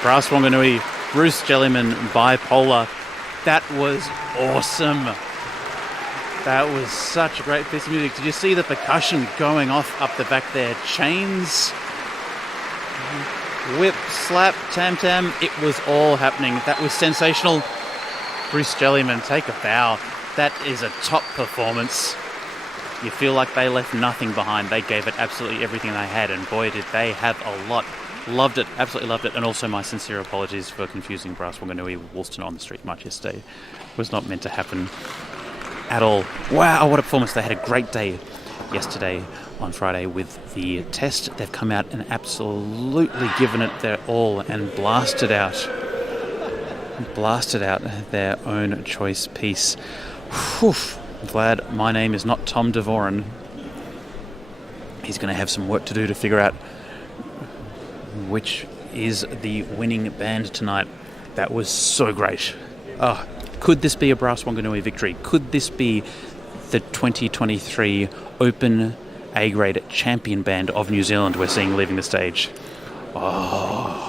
Brass Wanganui, Bruce Jellyman, Bipolar. That was awesome. That was such a great piece of music. Did you see the percussion going off up the back there? Chains, whip, slap, tam-tam. It was all happening. That was sensational. Bruce Jellyman, take a bow. That is a top performance. You feel like they left nothing behind. They gave it absolutely everything they had, and boy, did they have a lot. Loved it, absolutely loved it, and also my sincere apologies for confusing Brass Wanganui with Woolston on the Street March yesterday. It was not meant to happen at all. Wow, what a performance. They had a great day yesterday on Friday with the test. They've come out and absolutely given it their all and blasted out their own choice piece. Whew. I'm glad my name is not Tom Devoren. He's going to have some work to do to figure out which is the winning band tonight. That was so great. Oh, could this be a Brass Wanganui victory? Could this be the 2023 Open A-grade champion band of New Zealand we're seeing leaving the stage? Oh,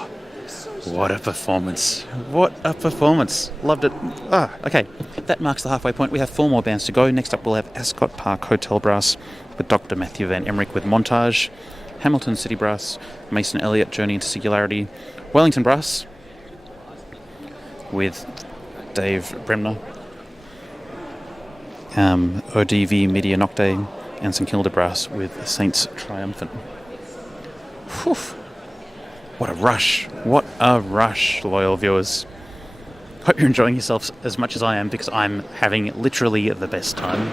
what a performance. What a performance. Loved it. Okay. That marks the halfway point. We have 4 more bands to go. Next up we'll have Ascot Park Hotel Brass with Dr. Matthew Van Emmerich with Montage, Hamilton City Brass, Mason Elliott, Journey into Singularity, Wellington Brass with Dave Bremner, ODV Media Nocte, and St Kilda Brass with Saints Triumphant. Whew. What a rush. What a rush, loyal viewers. Hope you're enjoying yourselves as much as I am, because I'm having literally the best time.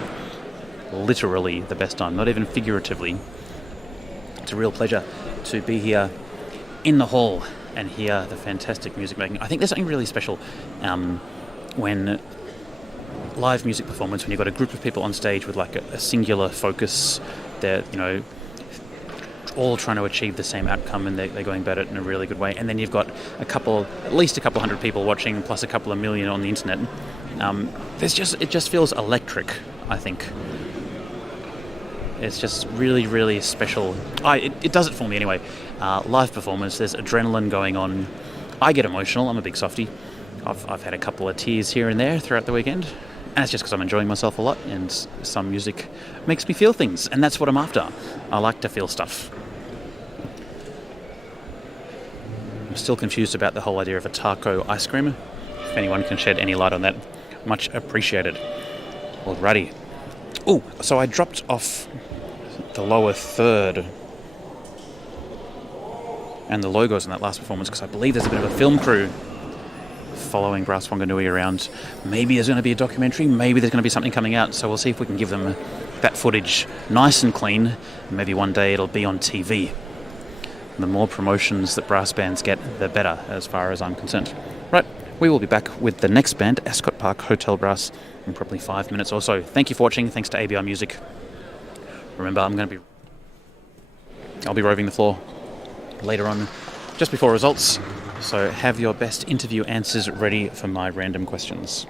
Literally the best time, not even figuratively. It's a real pleasure to be here in the hall and hear the fantastic music making. I think there's something really special when live music performance, when you've got a group of people on stage with like a singular focus. They're, all trying to achieve the same outcome, and they're going about it in a really good way. And then you've got at least a couple hundred people watching, plus a couple of million on the internet. It just feels electric, I think. It's just really, really special. It does it for me anyway. Live performance, there's adrenaline going on. I get emotional. I'm a big softie. I've had a couple of tears here and there throughout the weekend. And it's just because I'm enjoying myself a lot, and some music makes me feel things, and that's what I'm after. I like to feel stuff. I'm still confused about the whole idea of a taco ice cream. If anyone can shed any light on that, much appreciated. Alrighty. Oh, so I dropped off the lower third and the logos in that last performance because I believe there's a bit of a film crew following Brass Wanganui around. Maybe there's going to be a documentary, maybe there's going to be something coming out, so we'll see if we can give them that footage nice and clean. Maybe one day it'll be on TV. The more promotions that brass bands get, the better, as far as I'm concerned. Right, we will be back with the next band, Ascot Park Hotel Brass, in probably 5 minutes or so. Thank you for watching. Thanks to ABR Music. Remember, I'll be roving the floor later on, just before results. So have your best interview answers ready for my random questions.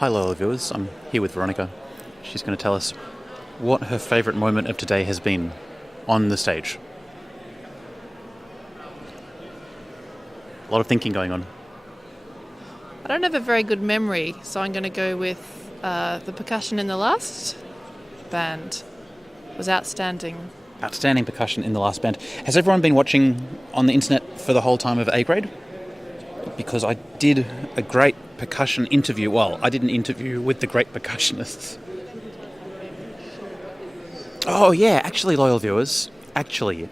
Hi, loyal viewers. I'm here with Veronica. She's going to tell us what her favourite moment of today has been on the stage. A lot of thinking going on. I don't have a very good memory, so I'm going to go with the percussion in the last band. It was outstanding. Outstanding percussion in the last band. Has everyone been watching on the internet for the whole time of A grade? Because I did a great percussion interview. Well, I did an interview with the great percussionists. Oh yeah, actually, loyal viewers, actually,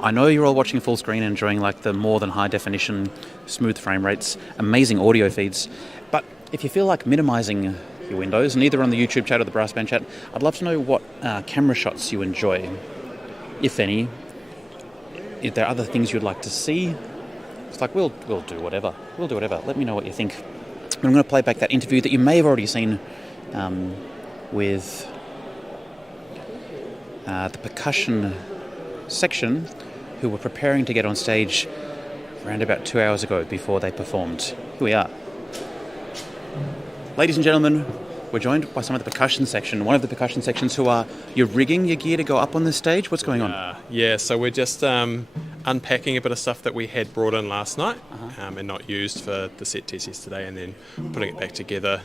I know you're all watching full screen and enjoying like the more than high definition, smooth frame rates, amazing audio feeds. But if you feel like minimising your windows, and either on the YouTube chat or the Brassbanned chat, I'd love to know what camera shots you enjoy, if any. If there are other things you'd like to see, it's like we'll do whatever. We'll do whatever. Let me know what you think. I'm going to play back that interview that you may have already seen with the percussion section, who were preparing to get on stage around about 2 hours ago before they performed. Here we are. Ladies and gentlemen, we're joined by some of the percussion section. One of the percussion sections who are, you're rigging your gear to go up on the stage. What's going on? So we're just unpacking a bit of stuff that we had brought in last night and not used for the set test yesterday, and then putting it back together,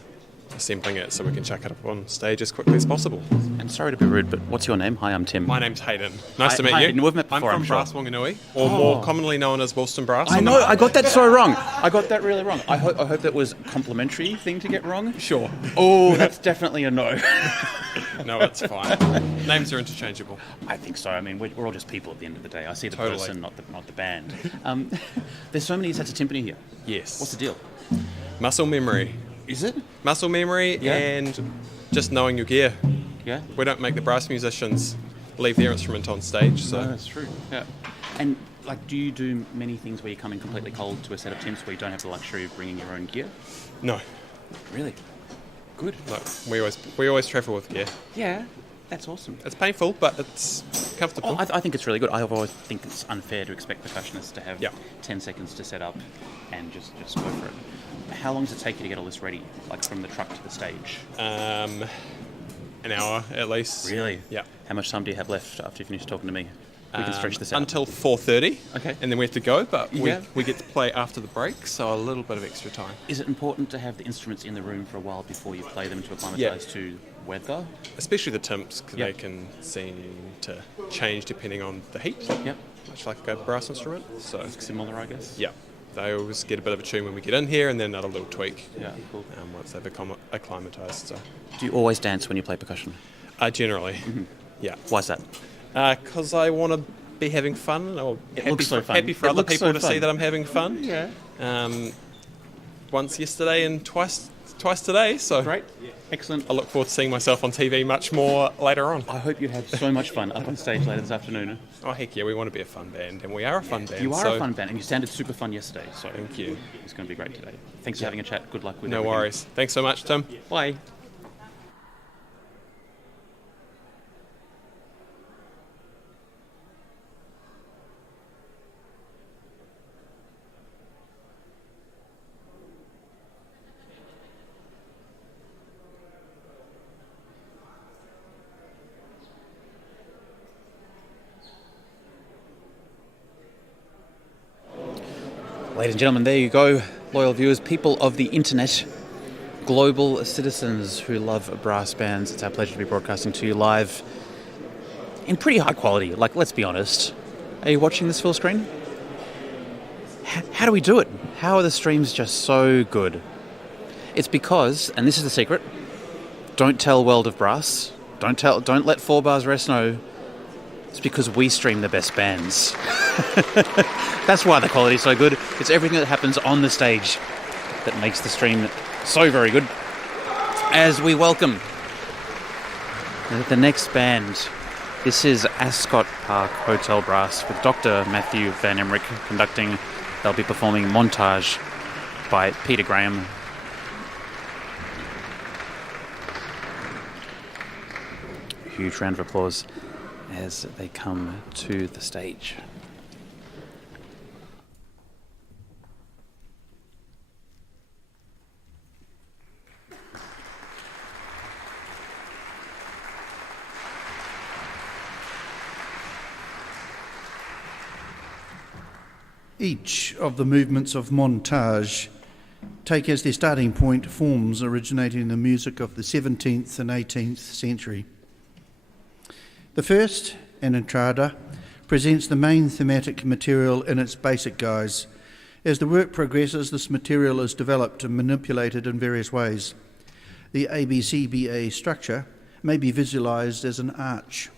assembling it so we can chuck it up on stage as quickly as possible. And sorry to be rude, but what's your name? Hi, I'm Tim. My name's Hayden. Nice to meet you. Hayden, we've met before, I'm from sure. Brass Wanganui, or more commonly known as Woolston Brass. I know, I got that so wrong. I got that really wrong. I hope that was a complimentary thing to get wrong. Sure. Oh, that's definitely a no. No, it's fine. Names are interchangeable. I think so. I mean, we're all just people at the end of the day. I see the Totally. person, not the band. There's so many sets of timpani here. Yes. What's the deal? Muscle memory. Is it? Muscle memory Yeah. and just knowing your gear. Yeah. We don't make the brass musicians leave their instrument on stage, so No, that's true. Yeah. And like, do you do many things where you come in completely cold to a set of timps where you don't have the luxury of bringing your own gear? no. Really? Good. No, we always travel with gear. Yeah, that's awesome. It's painful, but it's comfortable. Oh, I think it's really good. I always think it's unfair to expect percussionists to have Yeah. 10 seconds to set up and just go for it. How long does it take you to get all this ready, like from the truck to the stage? An hour at least. Really? Yeah. How much time do you have left after you finish talking to me? We can stretch this out. Until 4:30. Okay. And then we have to go, but Yeah. we get to play after the break, so a little bit of extra time. Is it important to have the instruments in the room for a while before you play them to acclimatise Yeah. to weather? Especially the timps, because Yeah. they can seem to change depending on the heat. Yep. Much like a brass instrument. So Similar, I guess? yeah. They always get a bit of a tune when we get in here, and then another little tweak Yeah, cool. once they've acclimatised. So, Do you always dance when you play percussion? generally, yeah. Why's that? Because I want to be having fun. Or It looks so fun. Happy for It other looks people so to fun. see that I'm having fun. Yeah. Once yesterday and twice today. So Great. Excellent. I look forward to seeing myself on TV much more later on. I hope you have so much fun up on stage later this afternoon. Oh heck yeah, we want to be a fun band, and we are a fun band. You are so a fun band, and you sounded super fun yesterday, so Thank you. it's going to be great today. Thanks for having a chat. Good luck with No everything. worries. Thanks so much, Tim. Bye. Ladies and gentlemen, there you go, loyal viewers, people of the internet, global citizens who love brass bands. It's our pleasure to be broadcasting to you live in pretty high quality. Like, let's be honest. Are you watching this full screen? How do we do it? How are the streams just so good? It's because, and this is the secret, don't tell World of Brass, don't let 4 Bars Rest know. It's because we stream the best bands. That's why the quality's so good. It's everything that happens on the stage that makes the stream so very good. As we welcome the next band. This is Ascot Park Hotel Brass with Dr. Matthew Van Emmerich conducting. They'll be performing Montage by Peter Graham. Huge round of applause as they come to the stage. Each of the movements of montage take as their starting point forms originating in the music of the 17th and 18th century. The first, an entrada, presents the main thematic material in its basic guise. As the work progresses, this material is developed and manipulated in various ways. The ABCBA structure may be visualised as an arch.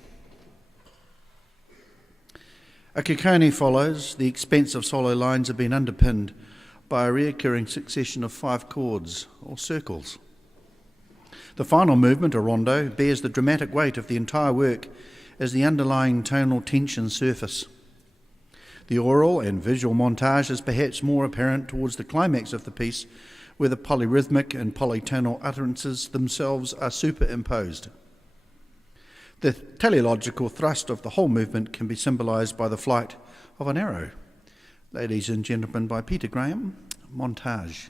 A cacophony follows. The expansive solo lines have been underpinned by a recurring succession of 5 chords, or circles. The final movement, a rondo, bears the dramatic weight of the entire work as the underlying tonal tension surface. The oral and visual montage is perhaps more apparent towards the climax of the piece, where the polyrhythmic and polytonal utterances themselves are superimposed. The teleological thrust of the whole movement can be symbolised by the flight of an arrow. Ladies and gentlemen, by Peter Graham, Montage.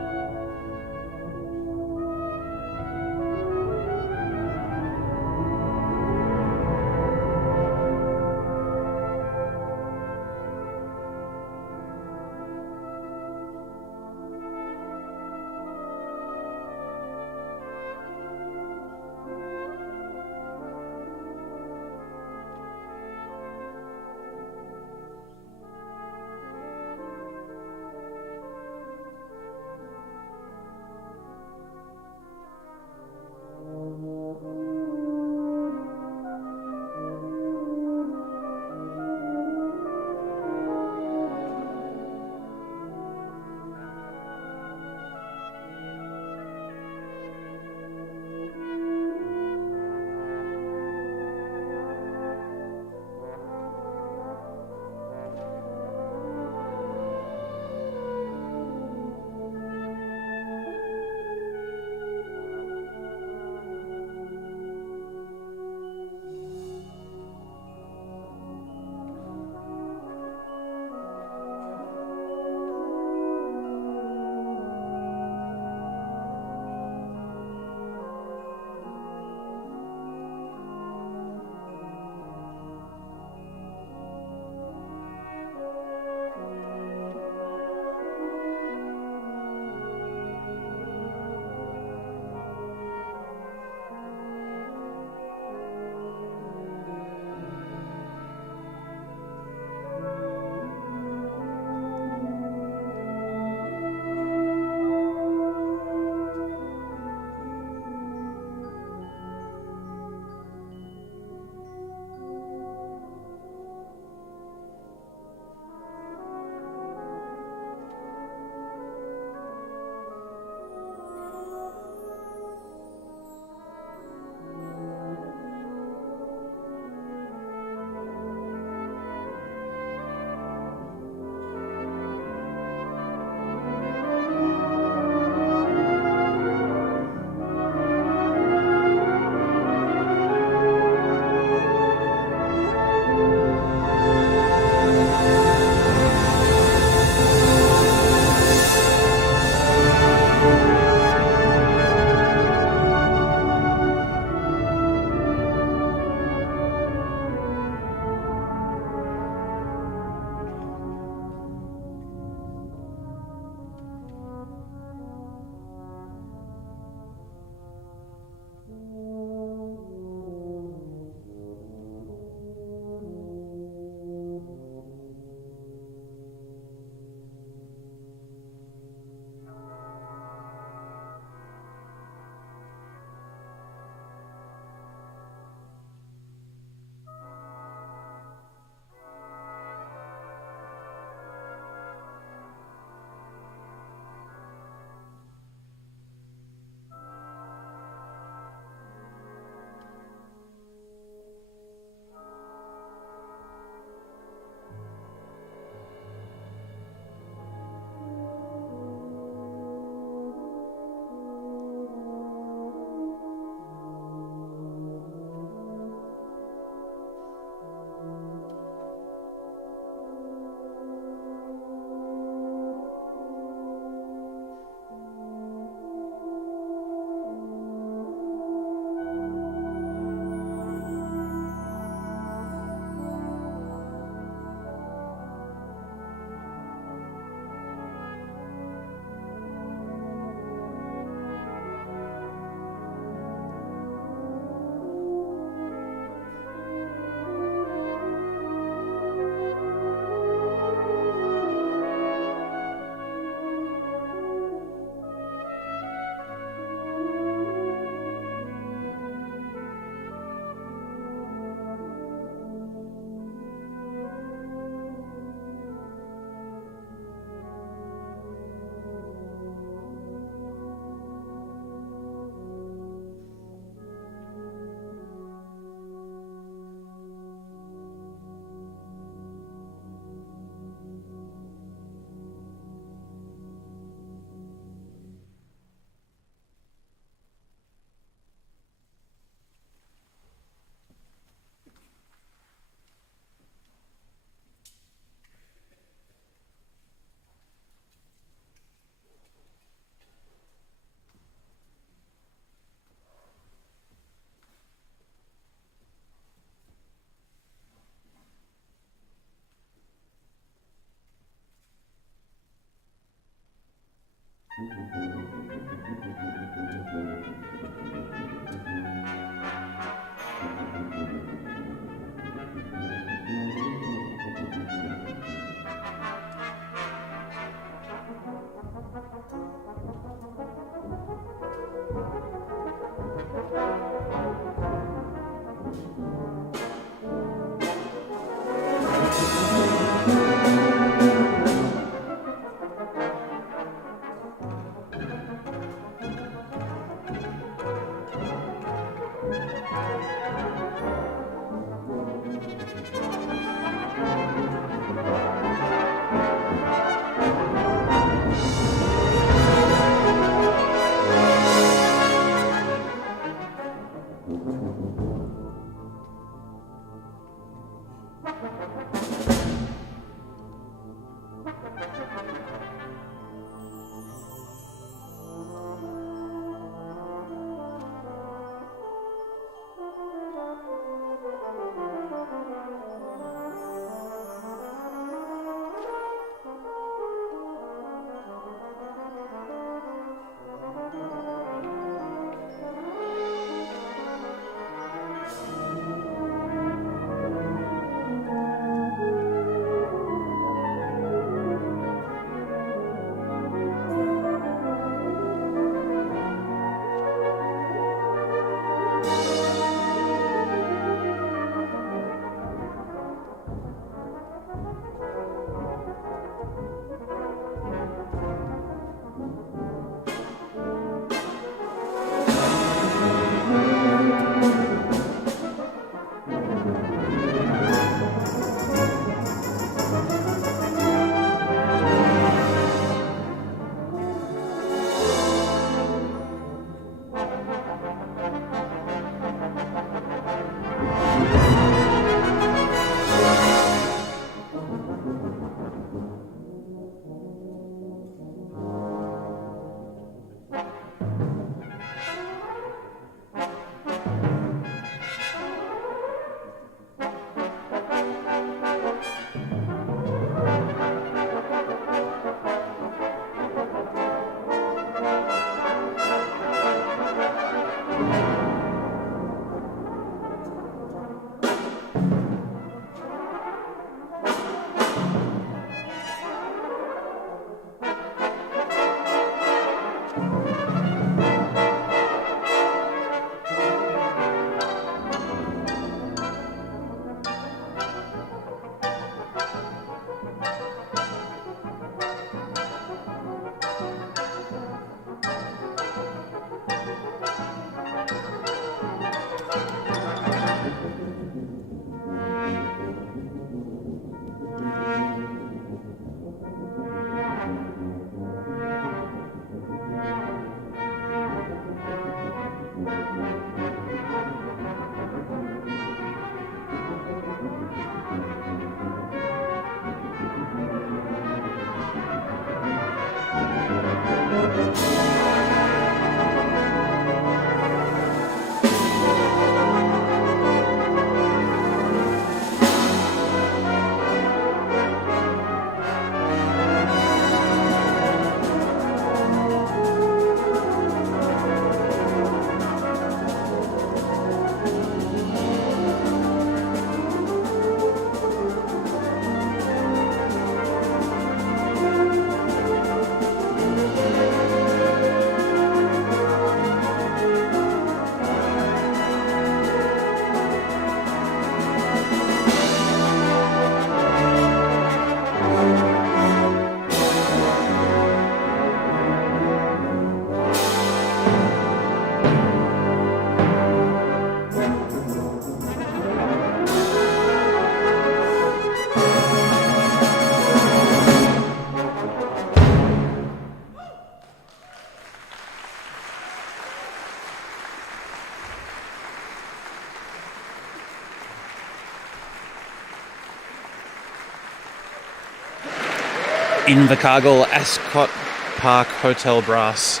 Invercargill Ascot Park Hotel Brass.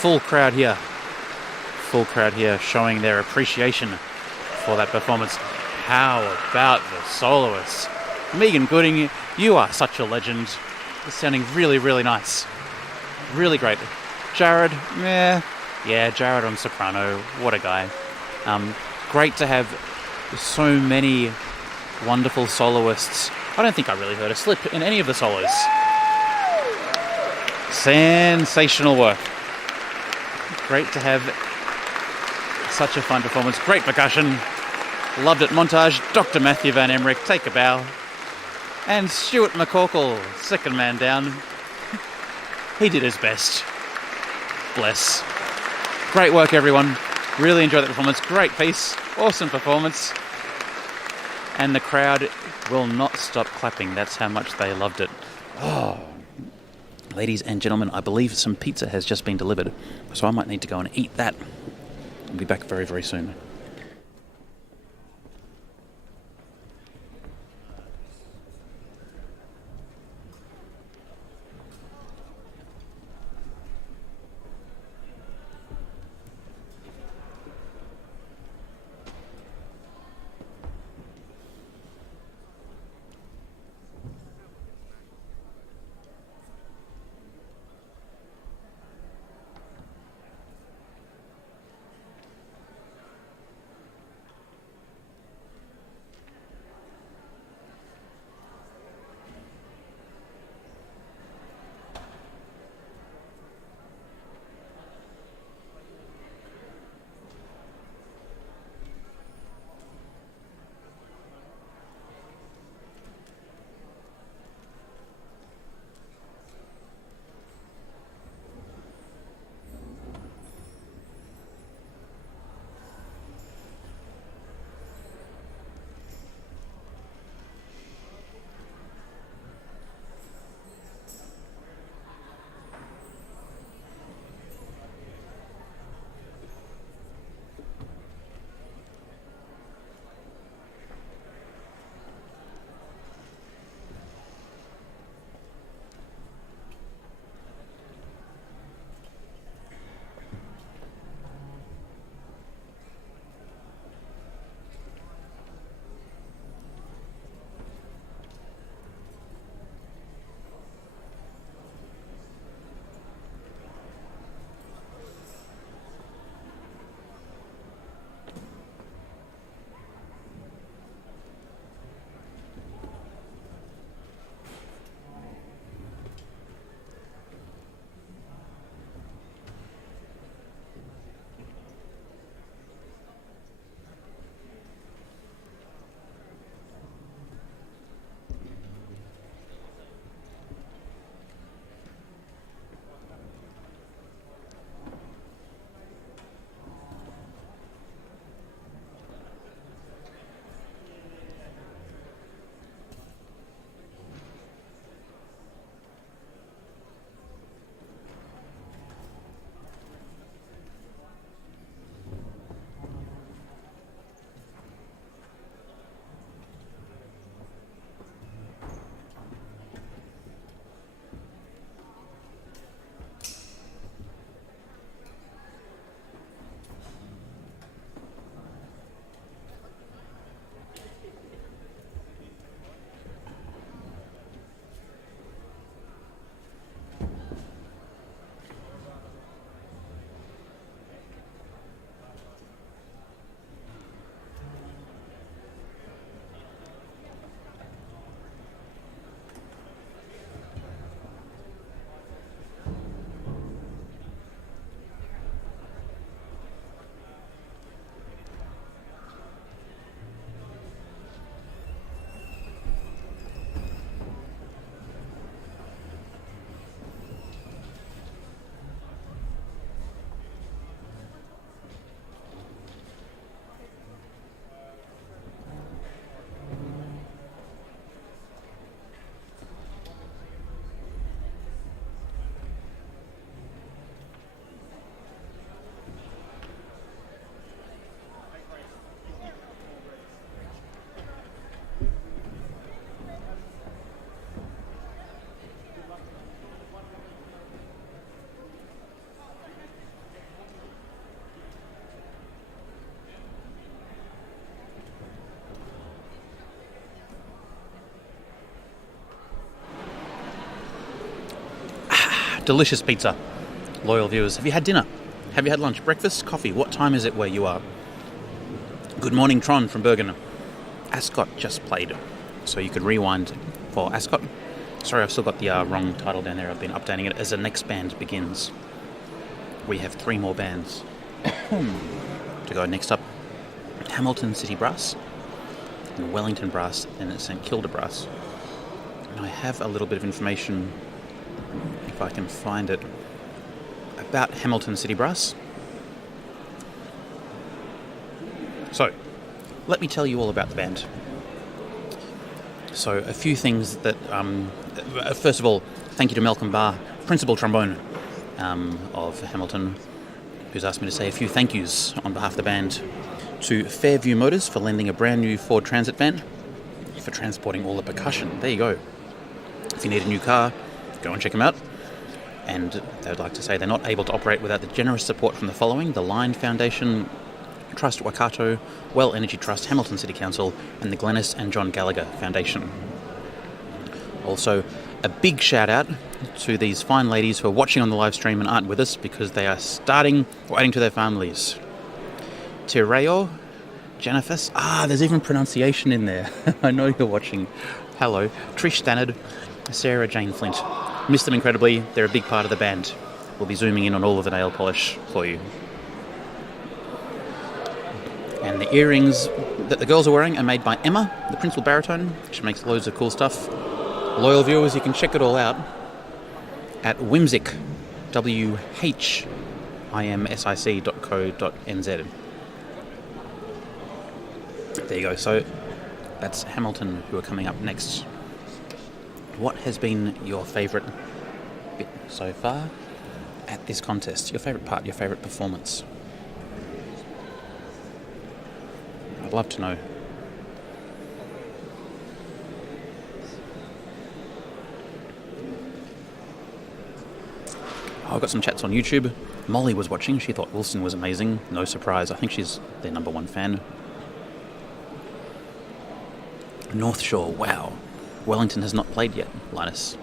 Full crowd here showing their appreciation for that performance. How about the soloists? Megan Gooding, you are such a legend. It's sounding really, really nice. Really great. Jared, Jared on soprano. What a guy. Great to have so many wonderful soloists. I don't think I really heard a slip in any of the solos. Sensational work. Great to have such a fun performance. Great percussion. Loved it. Montage. Dr. Matthew Van Emmerich, take a bow. And Stuart McCorkle, second man down. He did his best. Bless. Great work, everyone. Really enjoyed that performance. Great piece. Awesome performance. And the crowd will not stop clapping. That's how much they loved it. Oh. Ladies and gentlemen, I believe some pizza has just been delivered, so I might need to go and eat that. I'll be back very, very soon. Delicious pizza. Loyal viewers, have you had dinner? Have you had lunch, breakfast, coffee? What time is it where you are? Good morning, Tron from Bergen. Ascot just played, so you could rewind for Ascot. Sorry, I've still got the wrong title down there. I've been updating it as the next band begins. We have 3 more bands to go. Next up, Hamilton City Brass, and Wellington Brass, and St Kilda Brass. And I have a little bit of information, if I can find it, about Hamilton City Brass. So, let me tell you all about the band. So, a few things that... first of all, thank you to Malcolm Barr, principal trombone of Hamilton, who's asked me to say a few thank yous on behalf of the band. To Fairview Motors for lending a brand new Ford Transit van for transporting all the percussion. There you go. If you need a new car, go and check them out. And they'd like to say they're not able to operate without the generous support from the following: the Line Foundation, Trust Waikato, Well Energy Trust, Hamilton City Council, and the Glennis and John Gallagher Foundation. Also, a big shout out to these fine ladies who are watching on the live stream and aren't with us because they are starting or adding to their families. Te Reo, Jennifer. There's even pronunciation in there. I know you're watching. Hello. Trish Stannard, Sarah Jane Flint. Miss them incredibly. They're a big part of the band. We'll be zooming in on all of the nail polish for you. And the earrings that the girls are wearing are made by Emma, the principal baritone. She makes loads of cool stuff. Loyal viewers, you can check it all out at Whimsic, WHIMSIC.co.nz. There you go. So that's Hamilton who are coming up next. What has been your favourite bit so far at this contest? Your favourite part, your favourite performance? I'd love to know. I've got some chats on YouTube. Molly was watching. She thought Woolston was amazing. No surprise. I think she's their number 1 fan. North Shore, wow. Wellington has not played yet, Linus.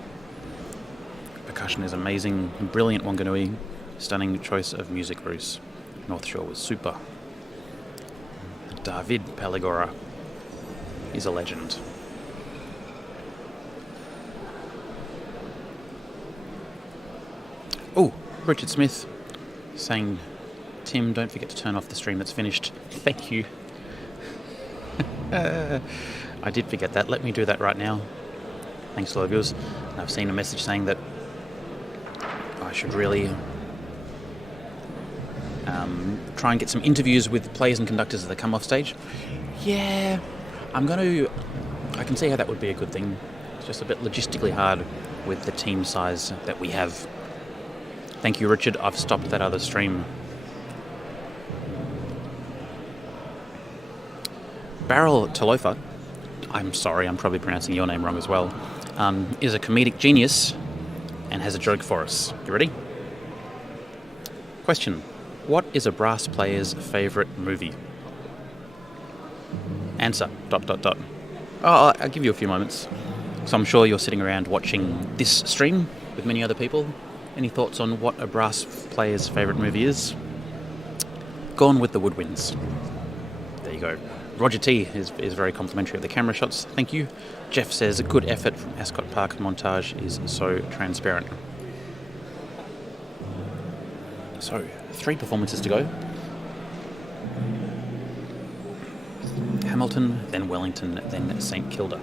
Percussion is amazing. Brilliant Wanganui. Stunning choice of music, Bruce. North Shore was super. David Paligora is a legend. Oh, Richard Smith saying, Tim, don't forget to turn off the stream that's finished. Thank you. I did forget that. Let me do that right now. Thanks, Logos. I've seen a message saying that I should really try and get some interviews with players and conductors as they come off stage. Yeah, I can see how that would be a good thing. It's just a bit logistically hard with the team size that we have. Thank you, Richard. I've stopped that other stream. Barrel Talofa, I'm sorry, I'm probably pronouncing your name wrong as well, is a comedic genius and has a joke for us. You ready? Question. What is a brass player's favourite movie? Answer. ... Oh, I'll give you a few moments. So I'm sure you're sitting around watching this stream with many other people. Any thoughts on what a brass player's favourite movie is? Gone with the Woodwinds. There you go. Roger T is very complimentary of the camera shots. Thank you. Jeff says, a good effort from Ascot Park. Montage is so transparent. So, 3 performances to go. Hamilton, then Wellington, then St Kilda.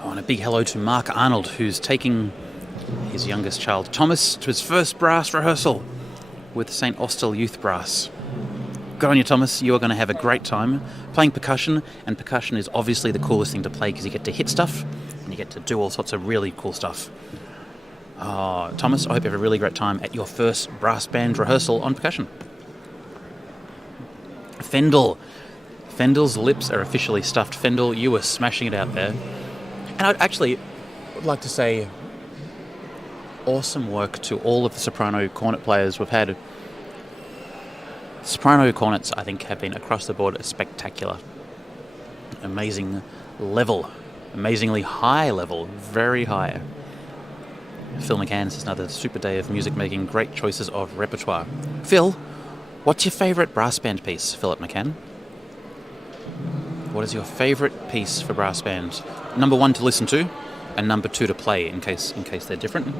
And a big hello to Mark Arnold, who's taking his youngest child, Thomas, to his first brass rehearsal with St Austell Youth Brass. Good on you, Thomas. You are going to have a great time playing percussion, and percussion is obviously the coolest thing to play because you get to hit stuff and you get to do all sorts of really cool stuff. Thomas, I hope you have a really great time at your first brass band rehearsal on percussion. Fendel. Fendel's lips are officially stuffed. Fendel, you were smashing it out there. And I'd actually would like to say awesome work to all of the soprano cornet players we've had. Soprano cornets, I think, have been across the board spectacular. Amazing level. Amazingly high level. Very high. Phil McCann's is another super day of music making. Great choices of repertoire. Phil, what's your favourite brass band piece, Philip McCann? What is your favourite piece for brass band? Number 1 to listen to, and number 2 to play, in case they're different.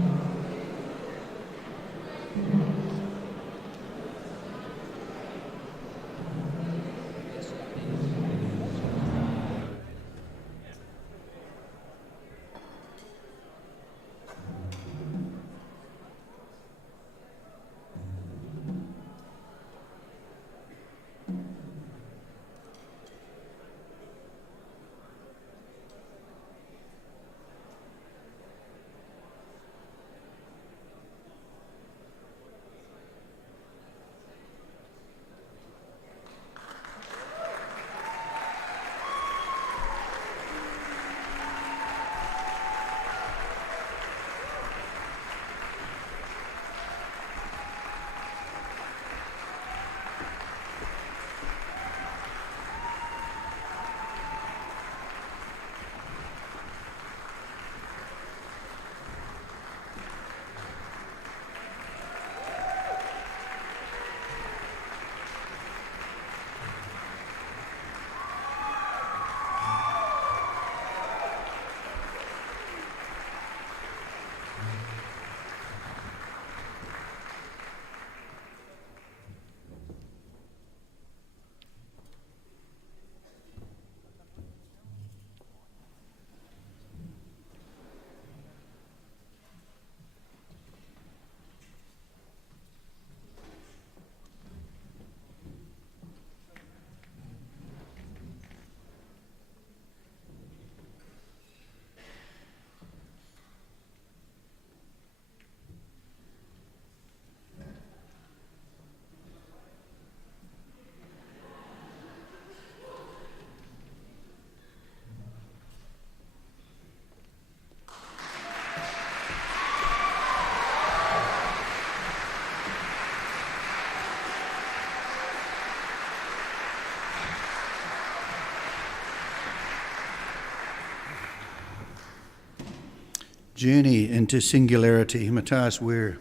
Journey into Singularity, Matthias Ware.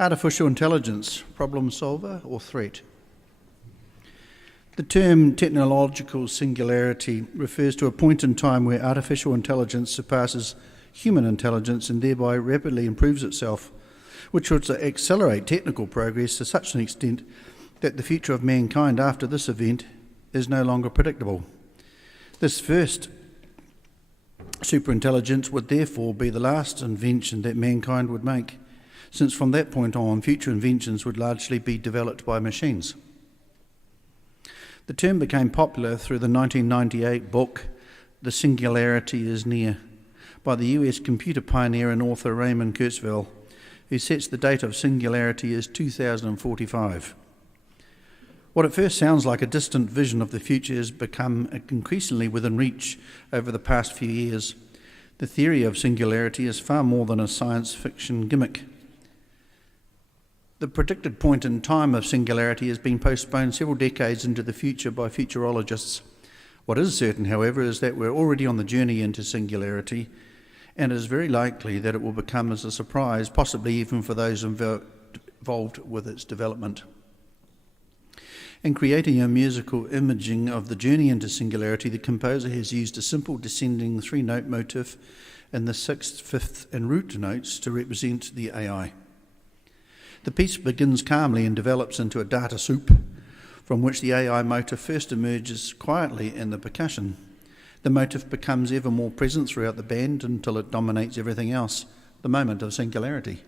Artificial intelligence, problem solver or threat? The term technological singularity refers to a point in time where artificial intelligence surpasses human intelligence and thereby rapidly improves itself, which would accelerate technical progress to such an extent that the future of mankind after this event is no longer predictable. This first superintelligence would therefore be the last invention that mankind would make, since from that point on, future inventions would largely be developed by machines. The term became popular through the 1998 book, The Singularity is Near, by the US computer pioneer and author Raymond Kurzweil, who sets the date of singularity as 2045. What at first sounds like a distant vision of the future has become increasingly within reach over the past few years. The theory of singularity is far more than a science fiction gimmick. The predicted point in time of singularity has been postponed several decades into the future by futurologists. What is certain, however, is that we're already on the journey into singularity, and it is very likely that it will become as a surprise, possibly even for those involved with its development. In creating a musical imaging of the journey into singularity, the composer has used a simple descending 3-note motif in the 6th, 5th and root notes to represent the AI. The piece begins calmly and develops into a data soup from which the AI motif first emerges quietly in the percussion. The motif becomes ever more present throughout the band until it dominates everything else, the moment of singularity.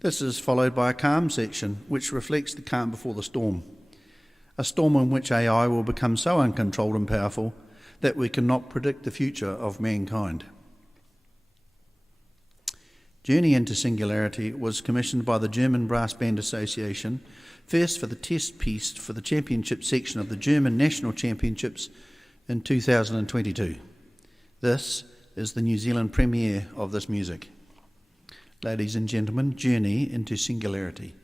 This is followed by a calm section, which reflects the calm before the storm, a storm in which AI will become so uncontrolled and powerful that we cannot predict the future of mankind. Journey into Singularity was commissioned by the German Brassband Association first for the test piece for the championship section of the German National Championships in 2022. This is the New Zealand premiere of this music. Ladies and gentlemen, Journey into Singularity.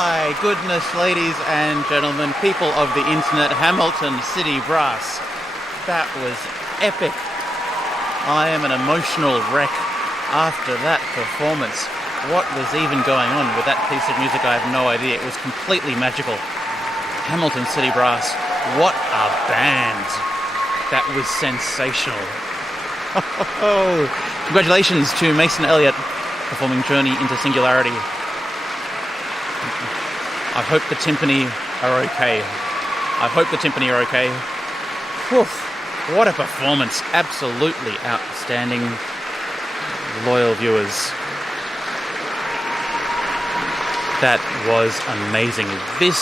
My goodness, ladies and gentlemen, people of the internet, Hamilton City Brass. That was epic. I am an emotional wreck after that performance. What was even going on with that piece of music? I have no idea. It was completely magical. Hamilton City Brass, what a band. That was sensational. Congratulations to Mason Elliott performing Journey into Singularity. I hope the timpani are okay. Whew. What a performance. Absolutely outstanding. Loyal viewers. That was amazing. This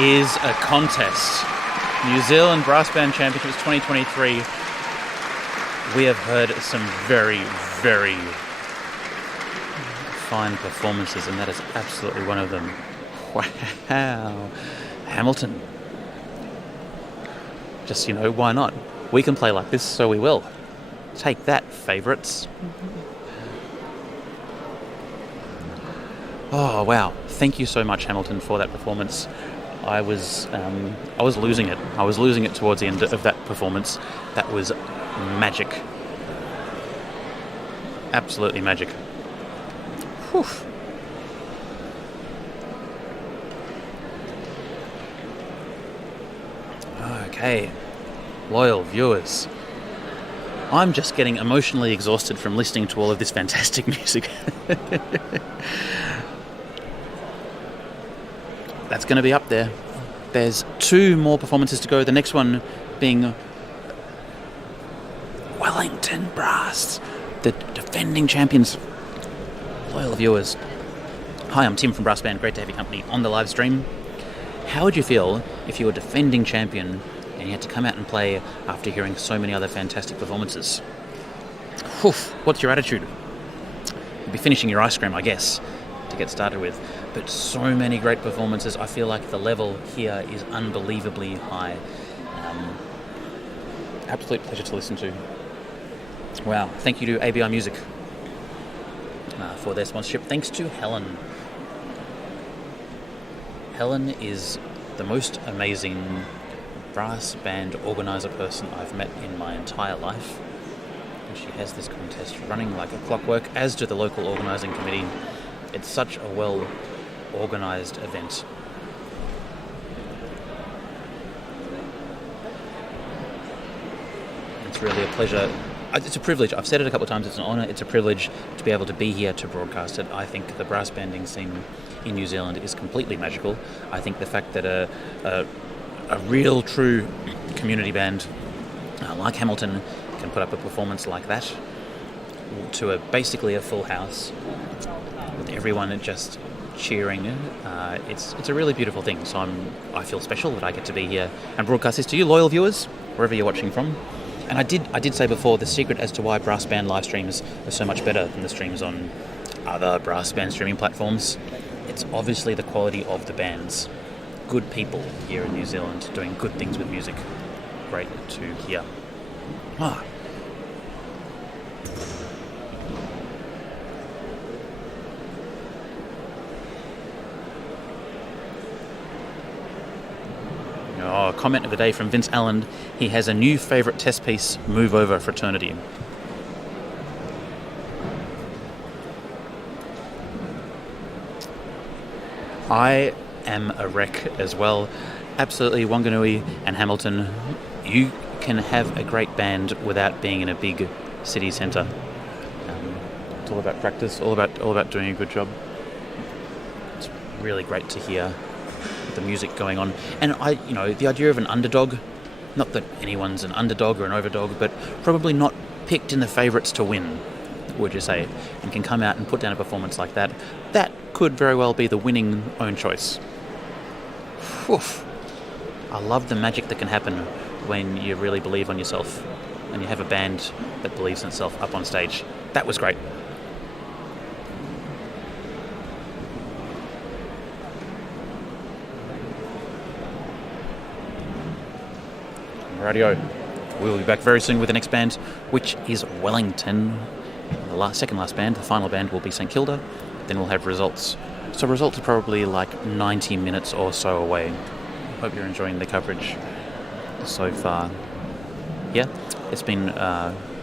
is a contest. New Zealand Brassband Championships 2023. We have heard some very, very fine performances, and that is absolutely one of them. Wow. Hamilton. Just, why not? We can play like this, so we will. Take that, favourites. Oh, wow. Thank you so much, Hamilton, for that performance. I was losing it. I was losing it towards the end of that performance. That was magic. Absolutely magic. Whew. Okay, loyal viewers. I'm just getting emotionally exhausted from listening to all of this fantastic music. That's going to be up there. There's 2 more performances to go. The next one being Wellington Brass, the defending champions. Loyal viewers. Hi, I'm Tim from Brassbanned. Great to have your company on the live stream. How would you feel if you were defending champion and you had to come out and play after hearing so many other fantastic performances? What's your attitude? You'd be finishing your ice cream, I guess, to get started with. But so many great performances. I feel like the level here is unbelievably high. Absolute pleasure to listen to. Wow. Thank you to ABI Music for their sponsorship. Thanks to Helen. Helen is the most amazing brass band organiser person I've met in my entire life. And she has this contest running like a clockwork, as do the local organising committee. It's such a well-organised event. It's really a pleasure. It's a privilege. I've said it a couple of times. It's an honour. It's a privilege to be able to be here to broadcast it. I think the brass banding scene in New Zealand is completely magical. I think the fact that a real, true community band like Hamilton can put up a performance like that to basically a full house with everyone just cheering, it's a really beautiful thing. So I feel special that I get to be here and broadcast this to you, loyal viewers, wherever you're watching from. And I did say before, the secret as to why brass band live streams are so much better than the streams on other brass band streaming platforms. It's obviously the quality of the bands. Good people here in New Zealand doing good things with music. Great to hear. Comment of the day from Vince Allen. He has a new favourite test piece, Move Over Fraternity. I am a wreck as well. Absolutely, Wanganui and Hamilton. You can have a great band without being in a big city centre. It's all about practice, all about doing a good job. It's really great to hear the music going on. And the idea of an underdog, not that anyone's an underdog or an overdog, but probably not picked in the favourites to win, would you say, and can come out and put down a performance like that. That could very well be the winning own choice. I love the magic that can happen when you really believe on yourself and you have a band that believes in itself up on stage. That was great. Radio. We'll be back very soon with the next band, which is Wellington. The second last band, the final band, will be St Kilda. Then we'll have results So results are probably like 90 minutes or so away. Hope you're enjoying the coverage so far. Yeah, it's been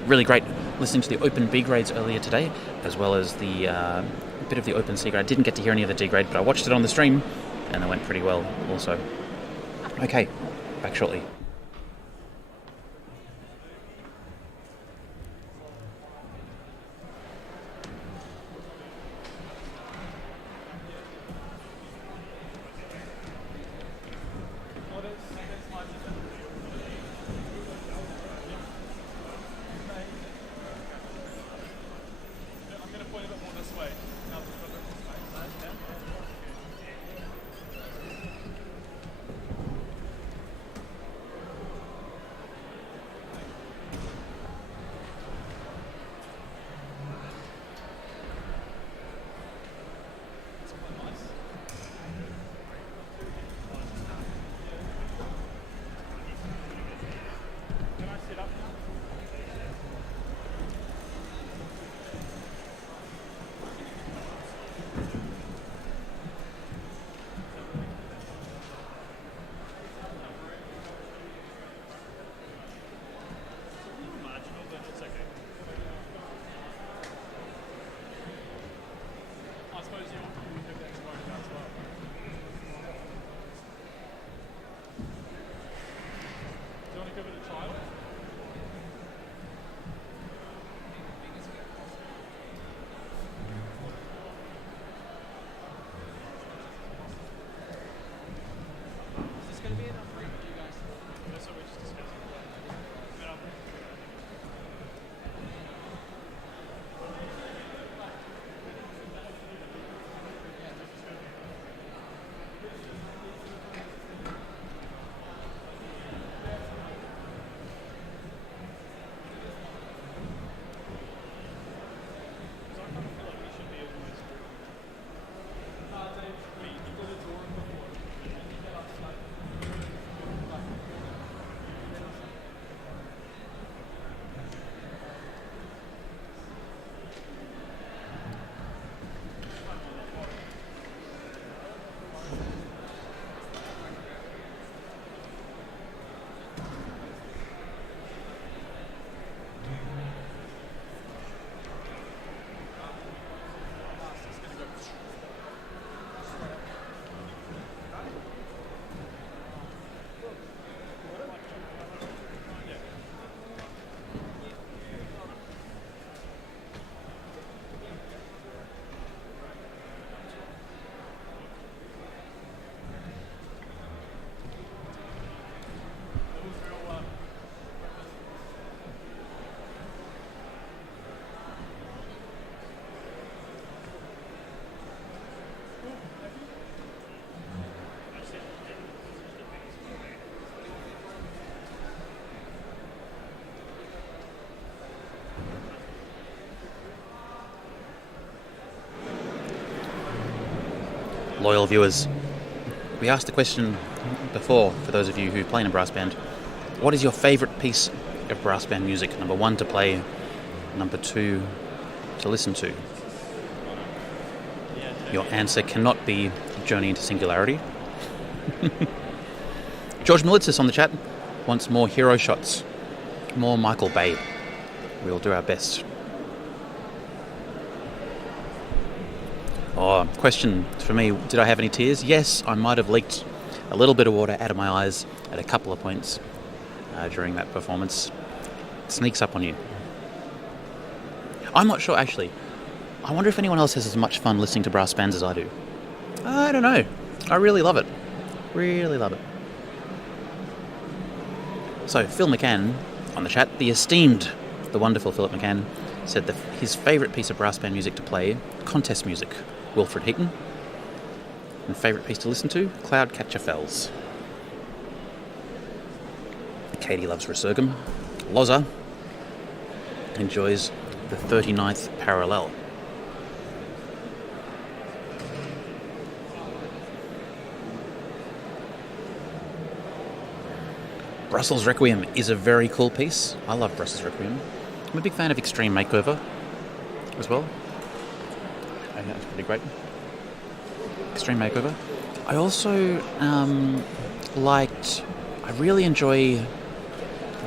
really great listening to the Open B grades earlier today, as well as the bit of the Open C grade. I didn't get to hear any of the D grade, but I watched it on the stream, and it went pretty well also. Okay, back shortly. Loyal viewers, we asked the question before, for those of you who play in a brass band, what is your favourite piece of brass band music? Number 1 to play, number 2 to listen to. Your answer cannot be Journey into Singularity. George Militsis on the chat wants more hero shots, more Michael Bay. We'll do our best. Oh, question for me, did I have any tears? Yes, I might have leaked a little bit of water out of my eyes at a couple of points during that performance. It sneaks up on you. I'm not sure, actually. I wonder if anyone else has as much fun listening to brass bands as I do. I don't know. I really love it. Really love it. So, Phil McCann on the chat, the wonderful Philip McCann, said that his favourite piece of brass band music to play, contest music, Wilfred Heaton. And favourite piece to listen to, Cloudcatcher Fells. Katie loves Resurgam. Loza enjoys the 39th Parallel. Brussels Requiem is a very cool piece. I love Brussels Requiem. I'm a big fan of Extreme Makeover as well. I think that's pretty great. Extreme Makeover. I also I really enjoy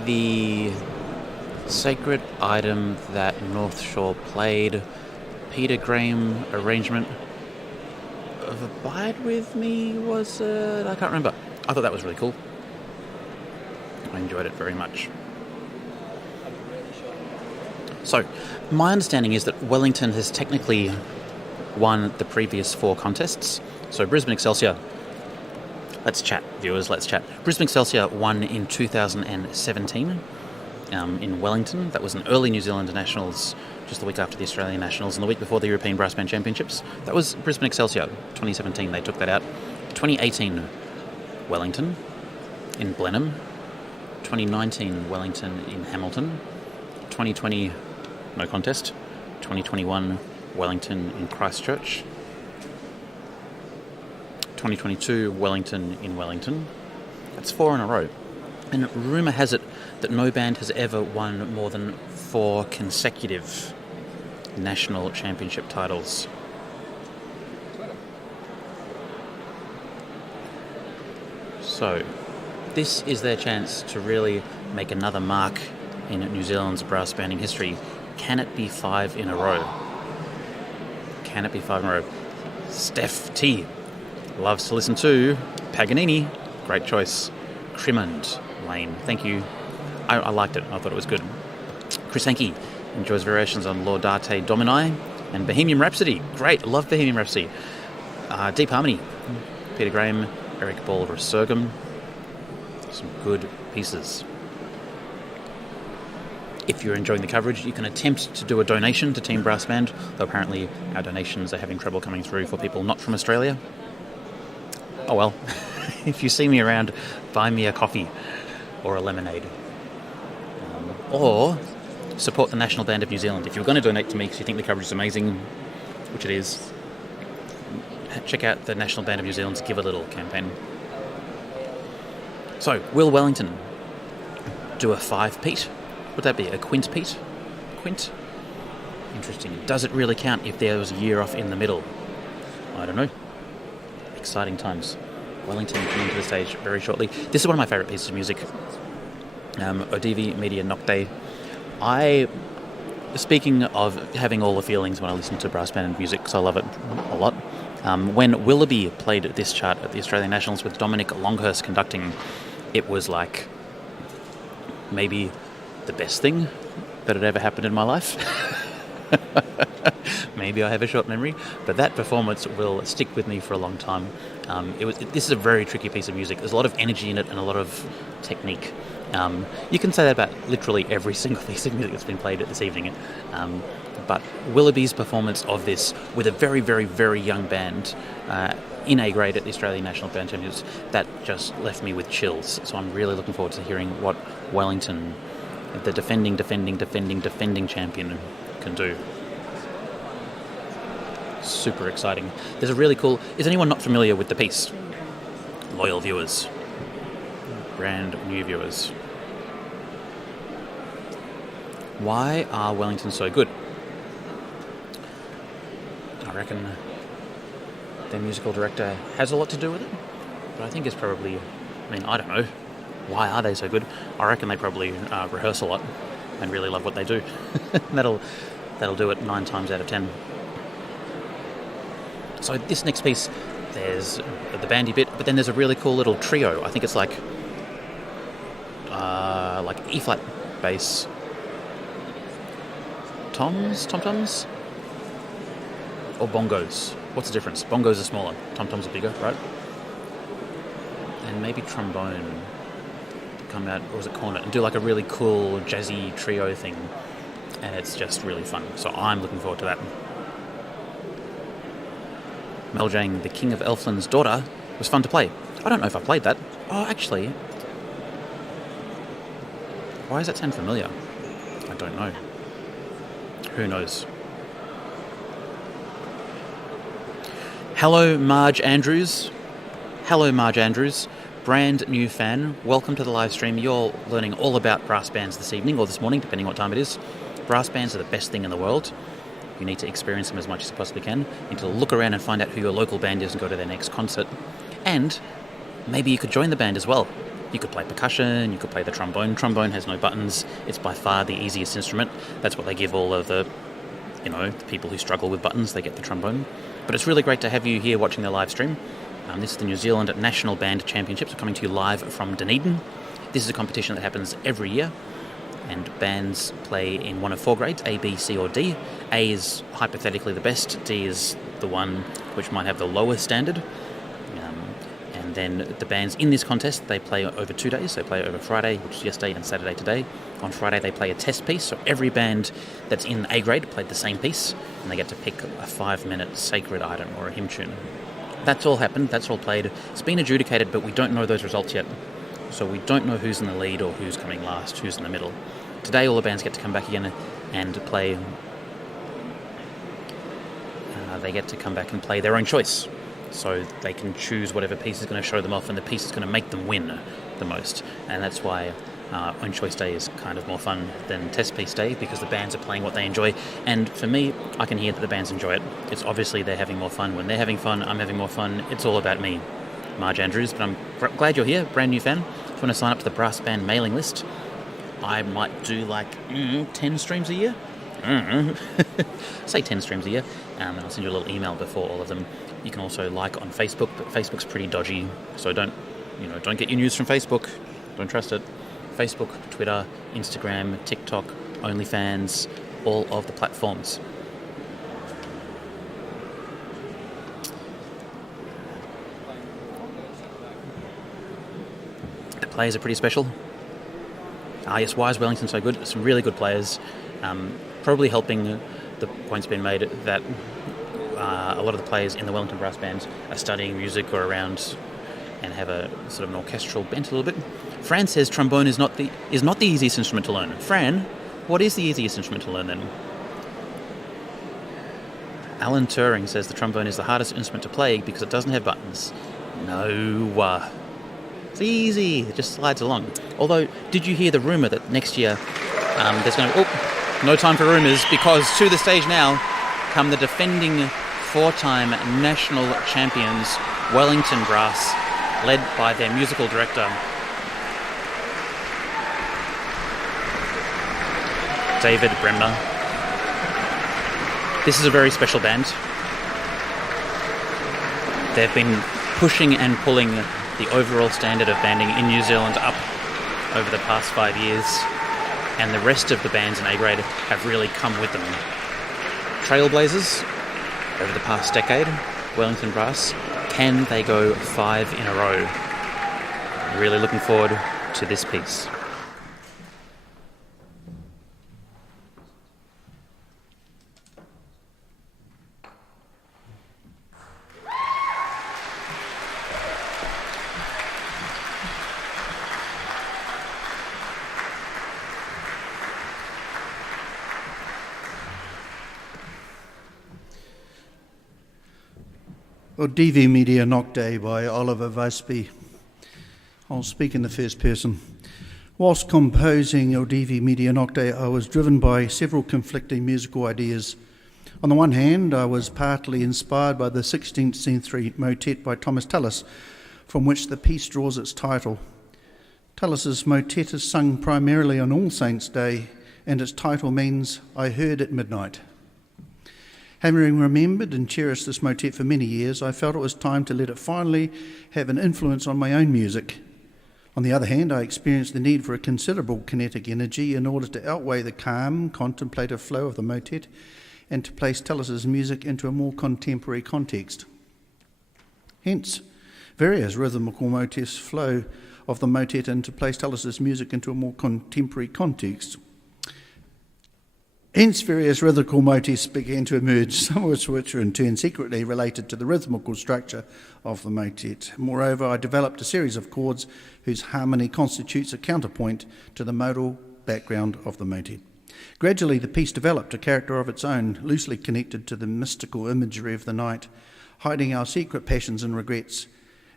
the Sacred Item that North Shore played, Peter Graham arrangement of Abide With Me, was it? I can't remember. I thought that was really cool. I enjoyed it very much. So, my understanding is that Wellington has technically won the previous 4 contests. So Brisbane Excelsior, let's chat, viewers, let's chat. Brisbane Excelsior won in 2017 in Wellington. That was an early New Zealand Nationals, just the week after the Australian Nationals, and the week before the European Brassband Championships. That was Brisbane Excelsior, 2017, they took that out. 2018, Wellington in Blenheim. 2019, Wellington in Hamilton. 2020, no contest. 2021, Wellington in Christchurch. 2022, Wellington in Wellington. That's 4 in a row. And rumour has it that no band has ever won more than 4 consecutive national championship titles. So, this is their chance to really make another mark in New Zealand's brass banding history. Can it be 5 in a row? Can it be 5 in a row? Steph T loves to listen to Paganini. Great choice. Crimond Lane. Thank you. I liked it. I thought it was good. Chris Hankey enjoys variations on Laudate Domini and Bohemian Rhapsody. Great. Love Bohemian Rhapsody. Deep Harmony. Peter Graham, Eric Ball Resurgam. Some good pieces. If you're enjoying the coverage, you can attempt to do a donation to Team Brass Band, though apparently our donations are having trouble coming through for people not from Australia. Oh well, if you see me around, buy me a coffee or a lemonade. Or support the National Band of New Zealand. If you're going to donate to me because you think the coverage is amazing, which it is, check out the National Band of New Zealand's Give a Little campaign. So, will Wellington do a 5-peat? Would that be a quint-peat? Quint? Interesting. Does it really count if there was a year off in the middle? I don't know. Exciting times. Wellington coming to the stage very shortly. This is one of my favourite pieces of music. Odivi Media Nocte. Speaking of having all the feelings when I listen to brass band music, because I love it a lot, when Willoughby played this chart at the Australian Nationals with Dominic Longhurst conducting, it was like maybe the best thing that had ever happened in my life. Maybe I have a short memory, but that performance will stick with me for a long time. This is a very tricky piece of music. There's a lot of energy in it and a lot of technique. You can say that about literally every single piece of music that's been played this evening. But Willoughby's performance of this with a very, very, very young band in A grade at the Australian National Band Championships, that just left me with chills. So I'm really looking forward to hearing what Wellington, the defending champion, can do. Super exciting. There's a really cool... Is anyone not familiar with the piece? Loyal viewers. Brand new viewers. Why are Wellington so good? I reckon their musical director has a lot to do with it, but I think it's probably... I don't know. Why are they so good? I reckon they probably rehearse a lot and really love what they do. That'll do it 9 times out of 10. So this next piece, there's the bandy bit, but then there's a really cool little trio. I think it's like E-flat bass, tom-toms, or bongos. What's the difference? Bongos are smaller, tom-toms are bigger, right? And maybe trombone to come out, or is it cornet, and do like a really cool jazzy trio thing. And it's just really fun. So I'm looking forward to that. Meljang, the King of Elfland's Daughter, was fun to play. I don't know if I played that. Oh, actually. Why does that sound familiar? I don't know. Who knows? Hello, Marge Andrews. Hello, Marge Andrews. Brand new fan. Welcome to the live stream. You're learning all about brass bands this evening, or this morning, depending what time it is. Brass bands are the best thing in the world. You need to experience them as much as you possibly can. You need to look around and find out who your local band is and go to their next concert. And maybe you could join the band as well. You could play percussion, you could play the trombone. Trombone has no buttons. It's by far the easiest instrument. That's what they give all of the people who struggle with buttons, they get the trombone. But it's really great to have you here watching the live stream. This is the New Zealand National Band Championships. We're coming to you live from Dunedin. This is a competition that happens every year, and bands play in one of 4 grades, A, B, C or D. A is hypothetically the best, D is the one which might have the lowest standard. And then the bands in this contest, they play over 2 days. They play over Friday, which is yesterday, and Saturday today. On Friday they play a test piece, so every band that's in A grade played the same piece, and they get to pick a 5-minute sacred item or a hymn tune. That's all happened, that's all played. It's been adjudicated, but we don't know those results yet. So we don't know who's in the lead or who's coming last, who's in the middle. Today all the bands get to come back again and play. They get to come back and play their own choice. So they can choose whatever piece is going to show them off, and the piece is going to make them win the most. And that's why Own Choice Day is kind of more fun than Test Piece Day, because the bands are playing what they enjoy. And for me, I can hear that the bands enjoy it. It's obviously they're having more fun. When they're having fun, I'm having more fun. It's all about me, Marge Andrews. But I'm glad you're here, brand new fan. If you want to sign up to the Brassbanned mailing list, I might do 10 streams a year. Say 10 streams a year, and I'll send you a little email before all of them. You can also like on Facebook, but Facebook's pretty dodgy, so don't get your news from Facebook. Don't trust it. Facebook, Twitter, Instagram, TikTok, OnlyFans, all of the platforms. The players are pretty special. Yes, why is Wellington so good? Some really good players. Probably helping the point's been made that a lot of the players in the Wellington Brass Band are studying music or around and have a sort of an orchestral bent a little bit. Fran says trombone is not the easiest instrument to learn. Fran, what is the easiest instrument to learn then? Alan Turing says the trombone is the hardest instrument to play because it doesn't have buttons. No. It's easy. It just slides along. Although, did you hear the rumour that next year there's going to be... Oh, no time for rumours, because to the stage now come the defending 4-time national champions, Wellington Brass, led by their musical director, David Bremner. This is a very special band. They've been pushing and pulling the overall standard of banding in New Zealand up over the past 5 years, and the rest of the bands in A grade have really come with them. Trailblazers over the past decade, Wellington Brass, can they go 5 in a row? Really looking forward to this piece. Or Divi Media Nocte by Oliver Weisby. I'll speak in the first person. Whilst composing O Divi Media Nocte, I was driven by several conflicting musical ideas. On the one hand, I was partly inspired by the 16th century motet by Thomas Tallis, from which the piece draws its title. Tallis's motet is sung primarily on All Saints' Day, and its title means I Heard at Midnight. Having remembered and cherished this motet for many years, I felt it was time to let it finally have an influence on my own music. On the other hand, I experienced the need for a considerable kinetic energy in order to outweigh the calm, contemplative flow of the motet and to place Tallis's music into a more contemporary context. Hence, various rhythmical motifs flow of the motet and to place Tallis's music into a more contemporary context. Hence, various rhythmical motifs began to emerge, some of which were in turn secretly related to the rhythmical structure of the motet. Moreover, I developed a series of chords whose harmony constitutes a counterpoint to the modal background of the motet. Gradually, the piece developed a character of its own, loosely connected to the mystical imagery of the night, hiding our secret passions and regrets.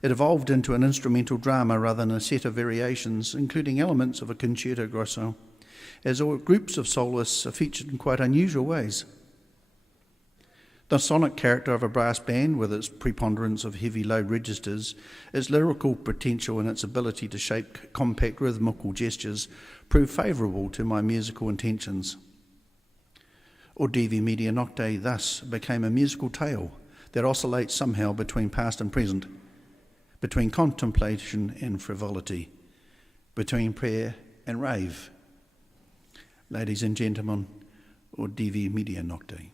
It evolved into an instrumental drama rather than a set of variations, including elements of a concerto grosso, as all groups of soloists are featured in quite unusual ways. The sonic character of a brass band, with its preponderance of heavy low registers, its lyrical potential and its ability to shape compact rhythmical gestures, proved favourable to my musical intentions. Or Divi Media Nocte thus became a musical tale that oscillates somehow between past and present, between contemplation and frivolity, between prayer and rave. Ladies and gentlemen, Or Divi Media Nocte.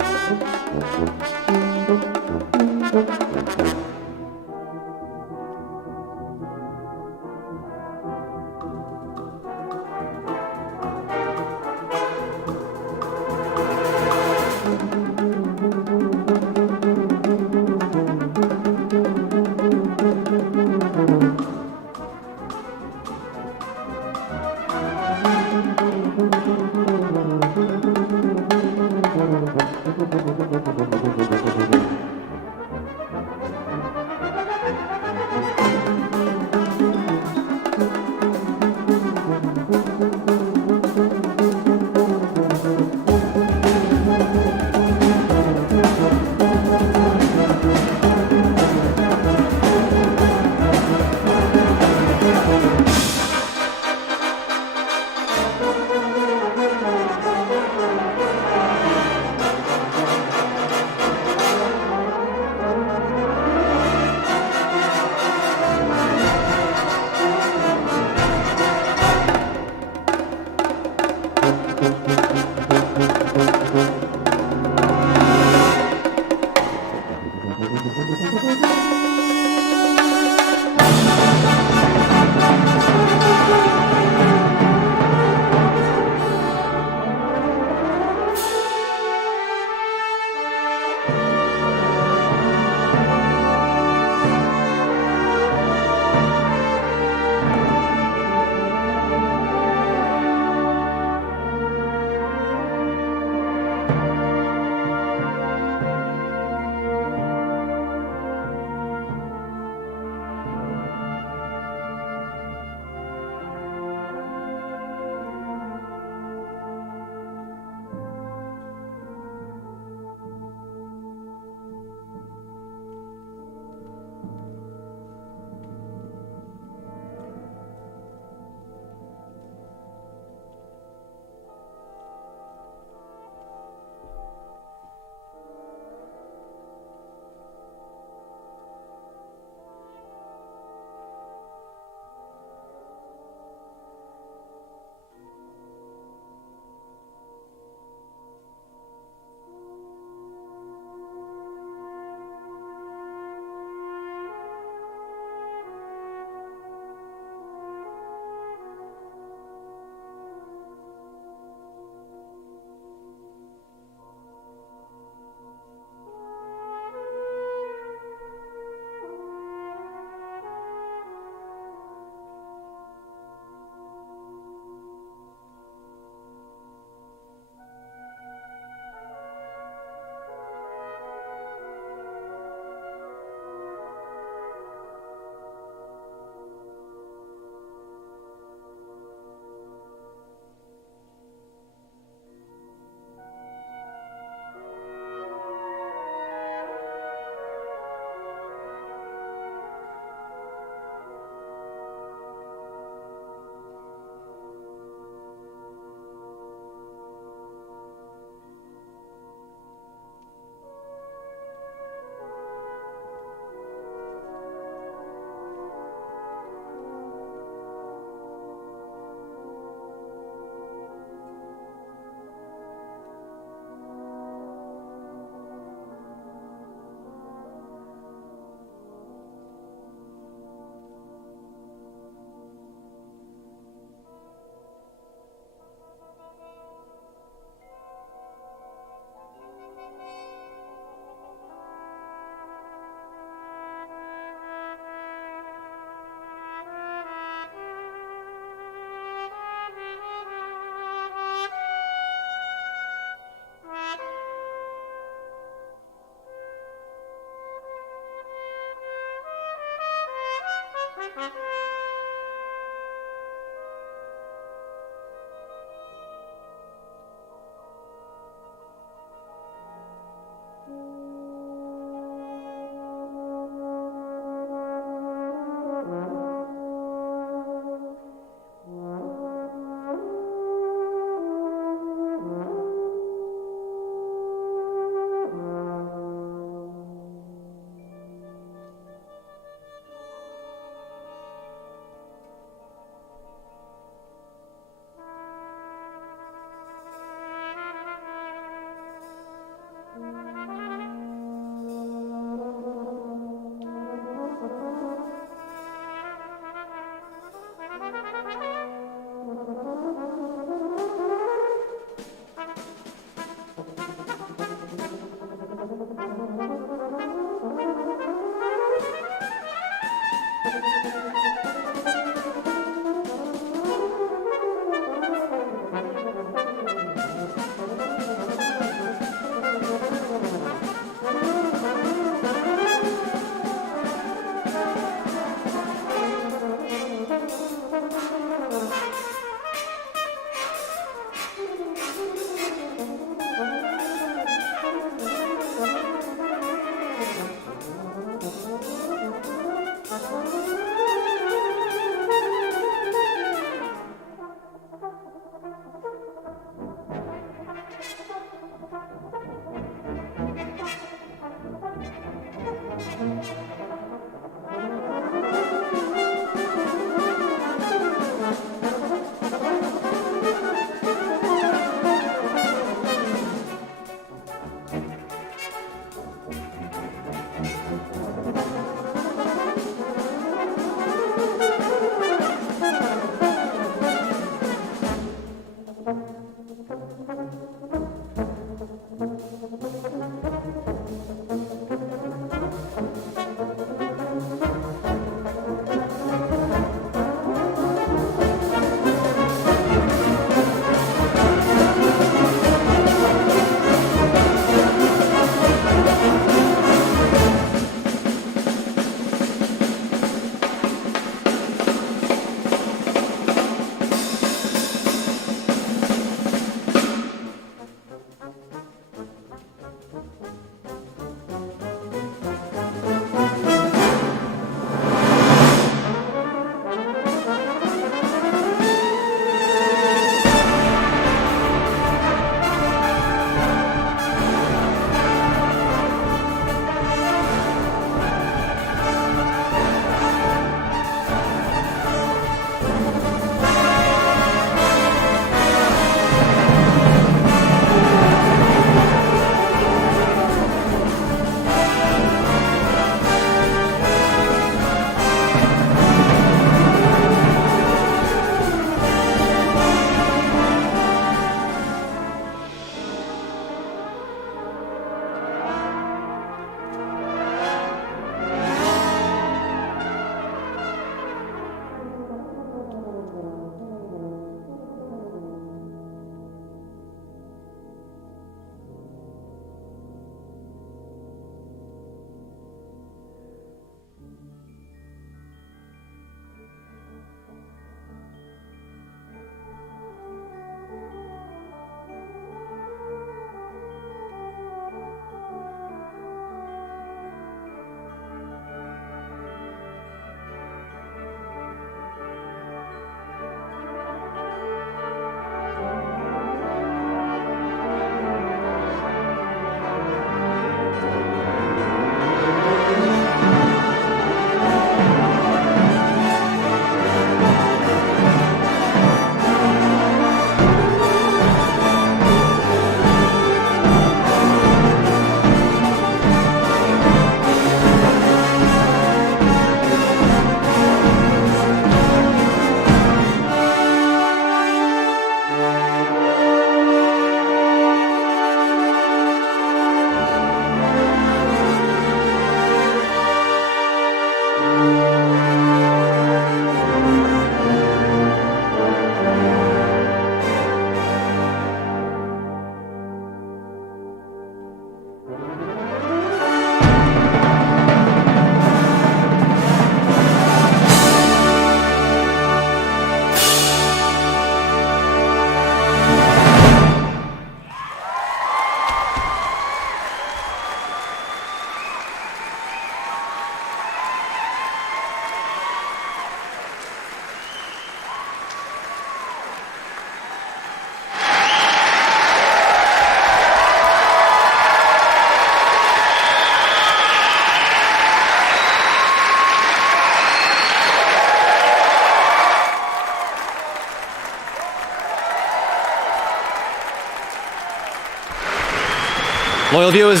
Loyal viewers,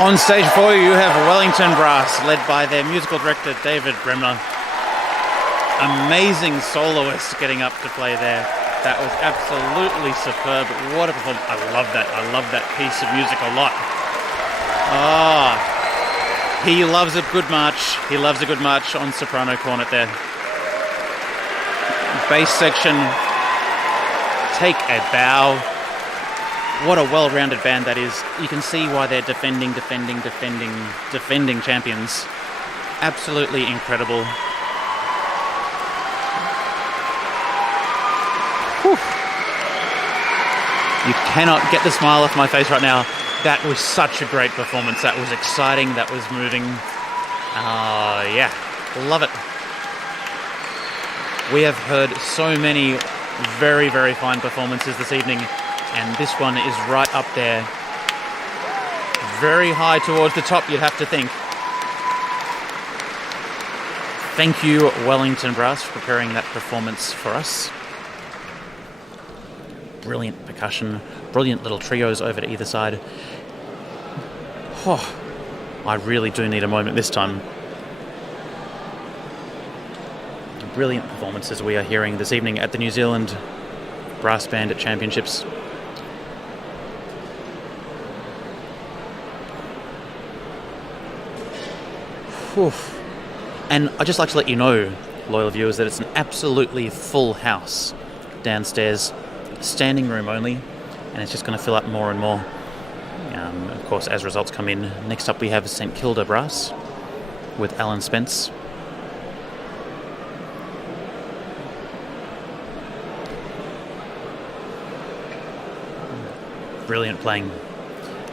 on stage 4 you have Wellington Brass, led by their musical director David Bremner. Amazing soloist getting up to play there. That was absolutely superb. What a performance. I love that. I love that piece of music a lot. He loves a good march. He loves a good march on soprano cornet there. Bass section, take a bow. What a well-rounded band that is. You can see why they're defending champions. Absolutely incredible. Whew. You cannot get the smile off my face right now. That was such a great performance. That was exciting. That was moving. Yeah, love it. We have heard so many very, very fine performances this evening, and this one is right up there. Very high towards the top, you'd have to think. Thank you, Wellington Brass, for preparing that performance for us. Brilliant percussion, brilliant little trios over to either side. Oh, I really do need a moment this time. Brilliant performances we are hearing this evening at the New Zealand Brass Band Championships. Whew. And I'd just like to let you know, loyal viewers, that it's an absolutely full house downstairs, standing room only, and it's just going to fill up more and more. Of course, as results come in. Next up we have St Kilda Brass with Alan Spence. Brilliant playing.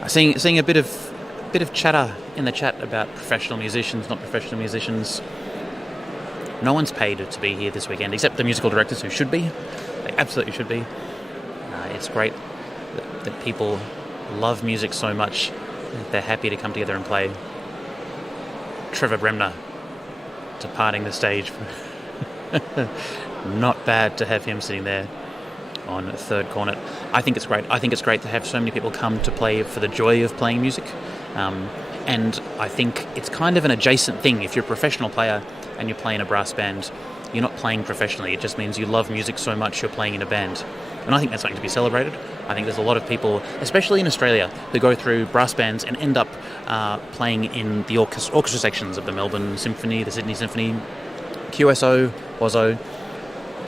Seeing a bit of chatter in the chat about professional musicians, not professional musicians. No one's paid to be here this weekend, except the musical directors, who should be. They absolutely should be. It's great that people love music so much that they're happy to come together and play. Trevor Bremner departing the stage. Not bad to have him sitting there on third cornet. I think it's great. I think it's great to have so many people come to play for the joy of playing music. And I think it's kind of an adjacent thing. If you're a professional player and you're playing a brass band, you're not playing professionally. It just means you love music so much you're playing in a band. And I think that's something to be celebrated. I think there's a lot of people, especially in Australia, who go through brass bands and end up playing in the orchestra sections of the Melbourne Symphony, the Sydney Symphony, QSO, WASO.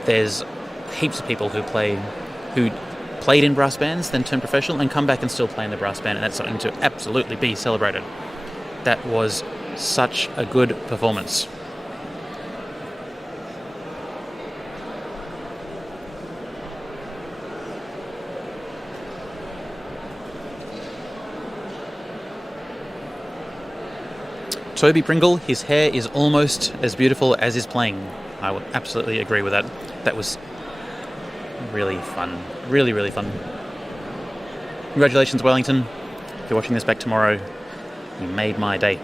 There's heaps of people who played in brass bands, then turn professional and come back and still play in the brass band, and that's something to absolutely be celebrated. That was such a good performance. Toby Pringle, his hair is almost as beautiful as his playing. I would absolutely agree with that. That was really fun. Really, really fun. Congratulations, Wellington. If you're watching this back tomorrow, you made my day.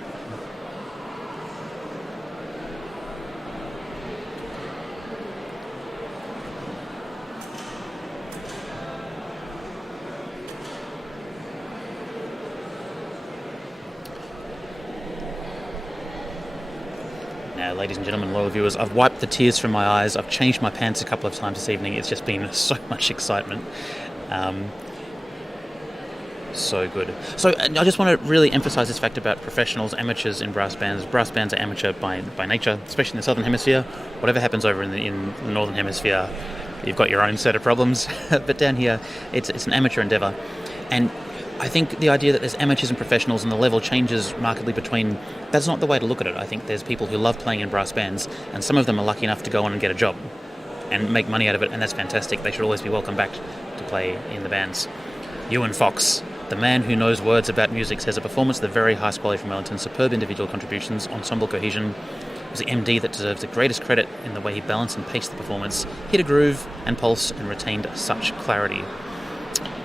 Now, ladies and gentlemen, loyal viewers, I've wiped the tears from my eyes. I've changed my pants a couple of times this evening. It's just been so much excitement. So good. So I just want to really emphasise this fact about professionals, amateurs in brass bands. Brass bands are amateur by nature, especially in the Southern Hemisphere. Whatever happens over in the Northern Hemisphere, you've got your own set of problems. But down here, it's an amateur endeavour. And I think the idea that there's amateurs and professionals and the level changes markedly between, that's not the way to look at it. I think there's people who love playing in brass bands, and some of them are lucky enough to go on and get a job and make money out of it, and that's fantastic. They should always be welcome back to play in the bands. Ewan Fox, the man who knows words about music, says a performance of the very highest quality from Wellington, superb individual contributions, ensemble cohesion. It was the MD that deserves the greatest credit in the way he balanced and paced the performance, hit a groove and pulse, and retained such clarity.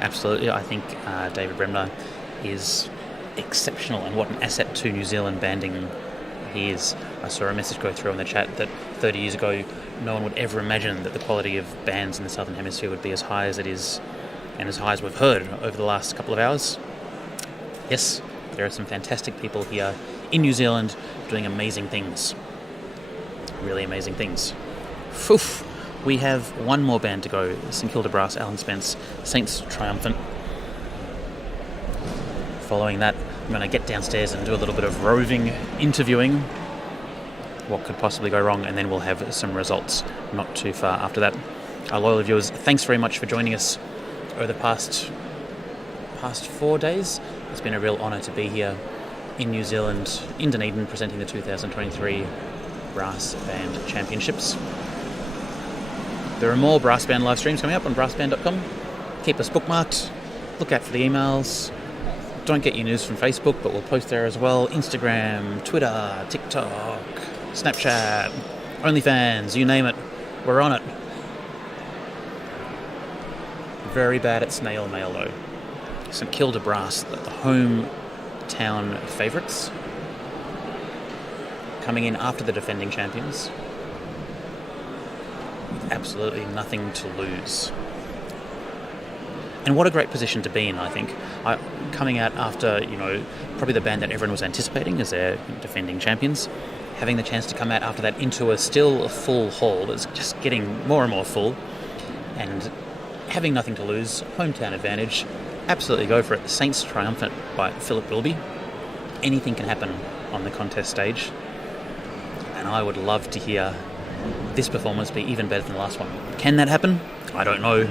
Absolutely, I think David Bremner is exceptional, and what an asset to New Zealand banding he is. I saw a message go through in the chat that 30 years ago no one would ever imagine that the quality of bands in the Southern Hemisphere would be as high as it is, and as high as we've heard over the last couple of hours. Yes, there are some fantastic people here in New Zealand doing amazing things. Really amazing things. Phew. We have one more band to go. St Kilda Brass, Alan Spence, Saints Triumphant. Following that, I'm going to get downstairs and do a little bit of roving interviewing. What could possibly go wrong, and then we'll have some results not too far after that. Our loyal viewers, thanks very much for joining us over the past 4 days. It's been a real honour to be here in New Zealand, in Dunedin, presenting the 2023 Brass Band Championships. There are more Brass Band live streams coming up on brassband.com. Keep us bookmarked. Look out for the emails. Don't get your news from Facebook, but we'll post there as well. Instagram, Twitter, TikTok, Snapchat, OnlyFans, you name it. We're on it. Very bad at snail mail though. St Kilda Brass, the hometown favourites, coming in after the defending champions. Absolutely nothing to lose. And what a great position to be in, I think. Coming out after, probably the band that everyone was anticipating as their defending champions, having the chance to come out after that into a still full hall that's just getting more and more full, and having nothing to lose, hometown advantage, absolutely go for it. Saints Triumphant by Philip Wilby. Anything can happen on the contest stage, and I would love to hear this performance be even better than the last one. Can that happen? I don't know.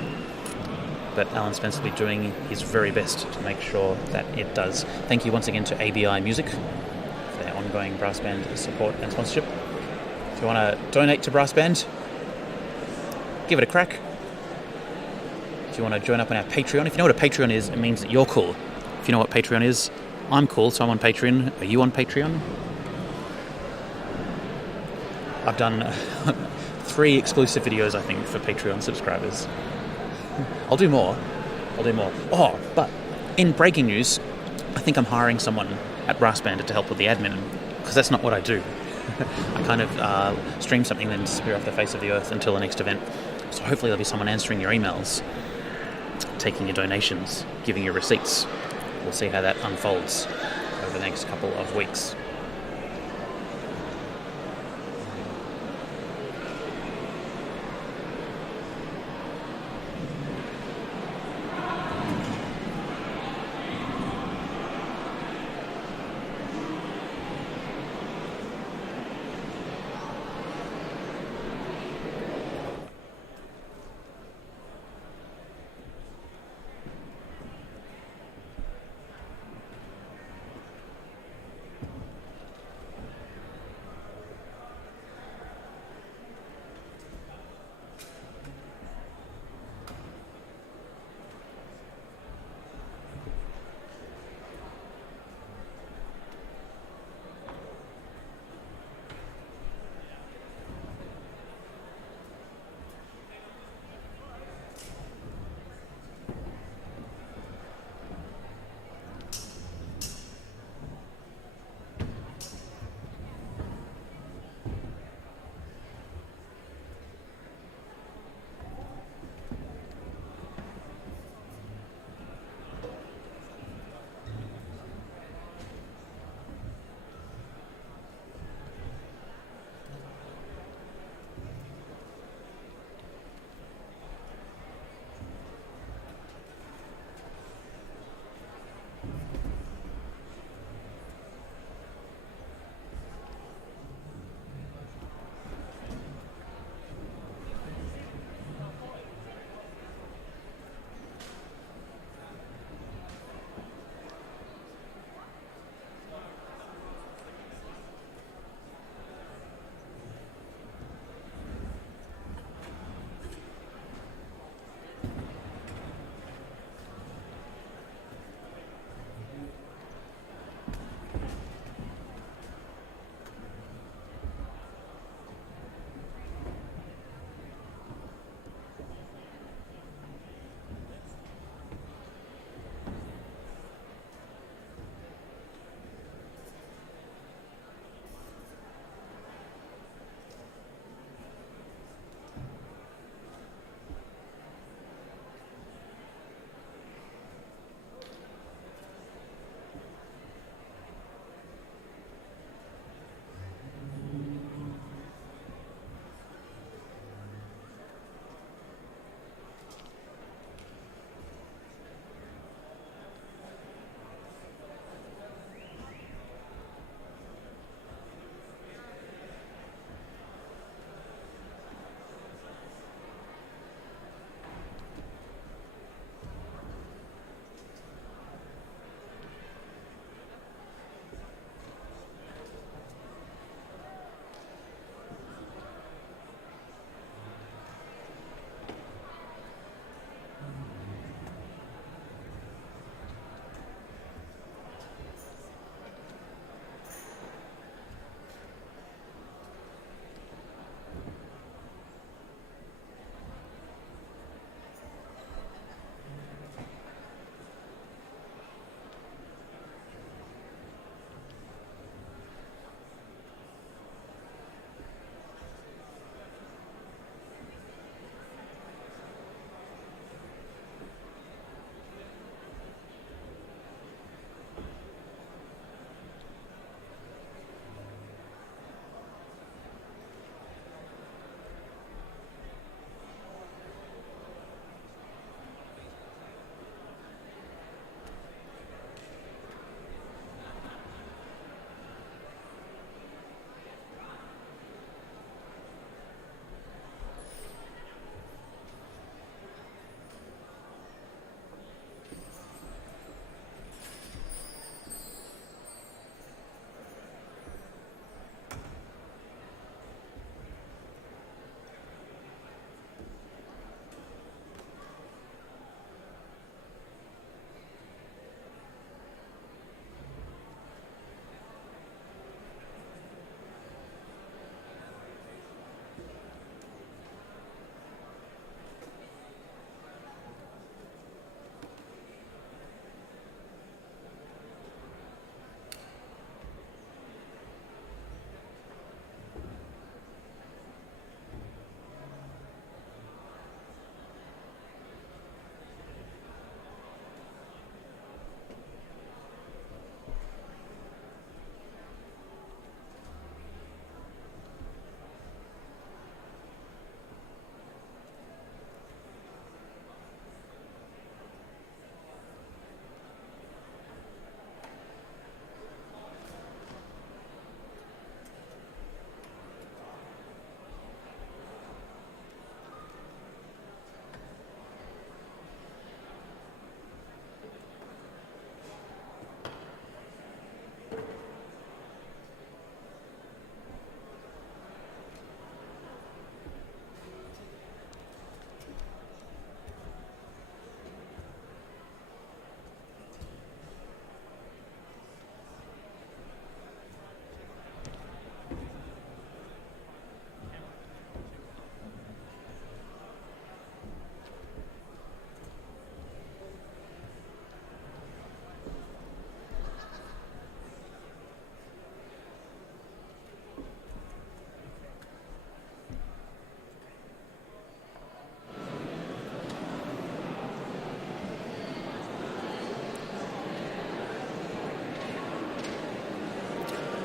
But Alan Spence will be doing his very best to make sure that it does. Thank you once again to ABI Music for their ongoing brass band support and sponsorship. If you want to donate to Brass Band, give it a crack. If you want to join up on our Patreon, if you know what a Patreon is, it means that you're cool. If you know what Patreon is, I'm cool, so I'm on Patreon. Are you on Patreon? I've done 3 exclusive videos, I think, for Patreon subscribers. I'll do more. Oh, but in breaking news, I think I'm hiring someone at Brassbanned to help with the admin, because that's not what I do. I kind of stream something and then disappear off the face of the earth until the next event. So hopefully there'll be someone answering your emails, taking your donations, giving you receipts. We'll see how that unfolds over the next couple of weeks.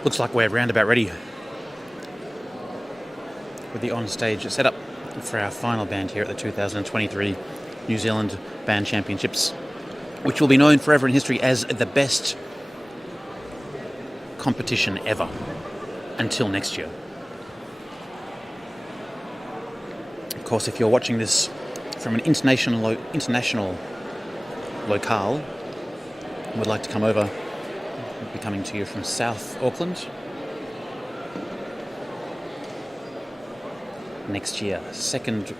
Looks like we're roundabout ready with the on-stage setup for our final band here at the 2023 New Zealand Band Championships, which will be known forever in history as the best competition ever until next year. Of course, if you're watching this from an international locale and would like to come over, we'll be coming to you from South Auckland next year, second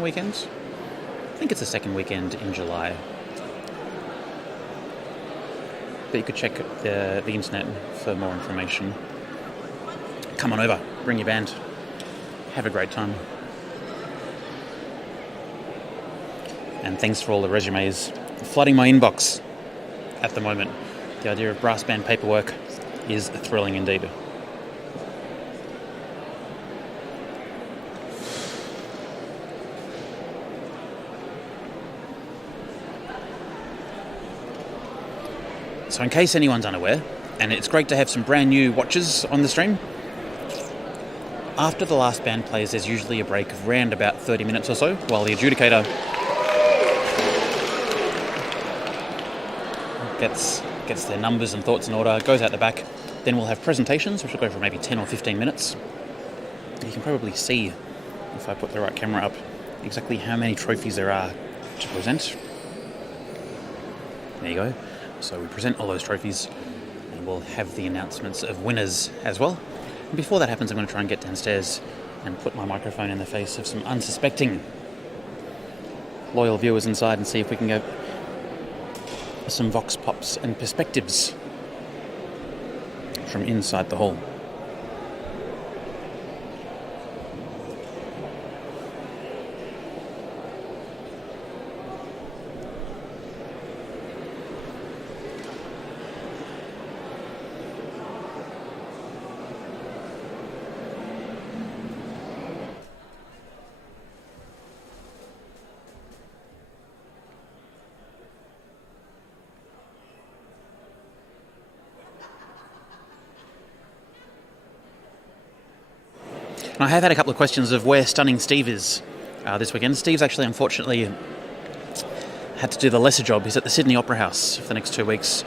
weekend. I think it's the second weekend in July. But you could check the internet for more information. Come on over, bring your band, have a great time. And thanks for all the resumes flooding my inbox at the moment. The idea of brass band paperwork is thrilling indeed. So in case anyone's unaware, and it's great to have some brand new watchers on the stream, after the last band plays there's usually a break of around about 30 minutes or so while the adjudicator gets their numbers and thoughts in order, goes out the back. Then we'll have presentations, which will go for maybe 10 or 15 minutes. You can probably see, if I put the right camera up, exactly how many trophies there are to present. There you go. So we present all those trophies, and we'll have the announcements of winners as well. And before that happens, I'm going to try and get downstairs and put my microphone in the face of some unsuspecting loyal viewers inside and see if we can get some vox pops and perspectives from inside the hall. I have had a couple of questions of where Stunning Steve is this weekend. Steve's actually, unfortunately, had to do the lesser job. He's at the Sydney Opera House for the next 2 weeks,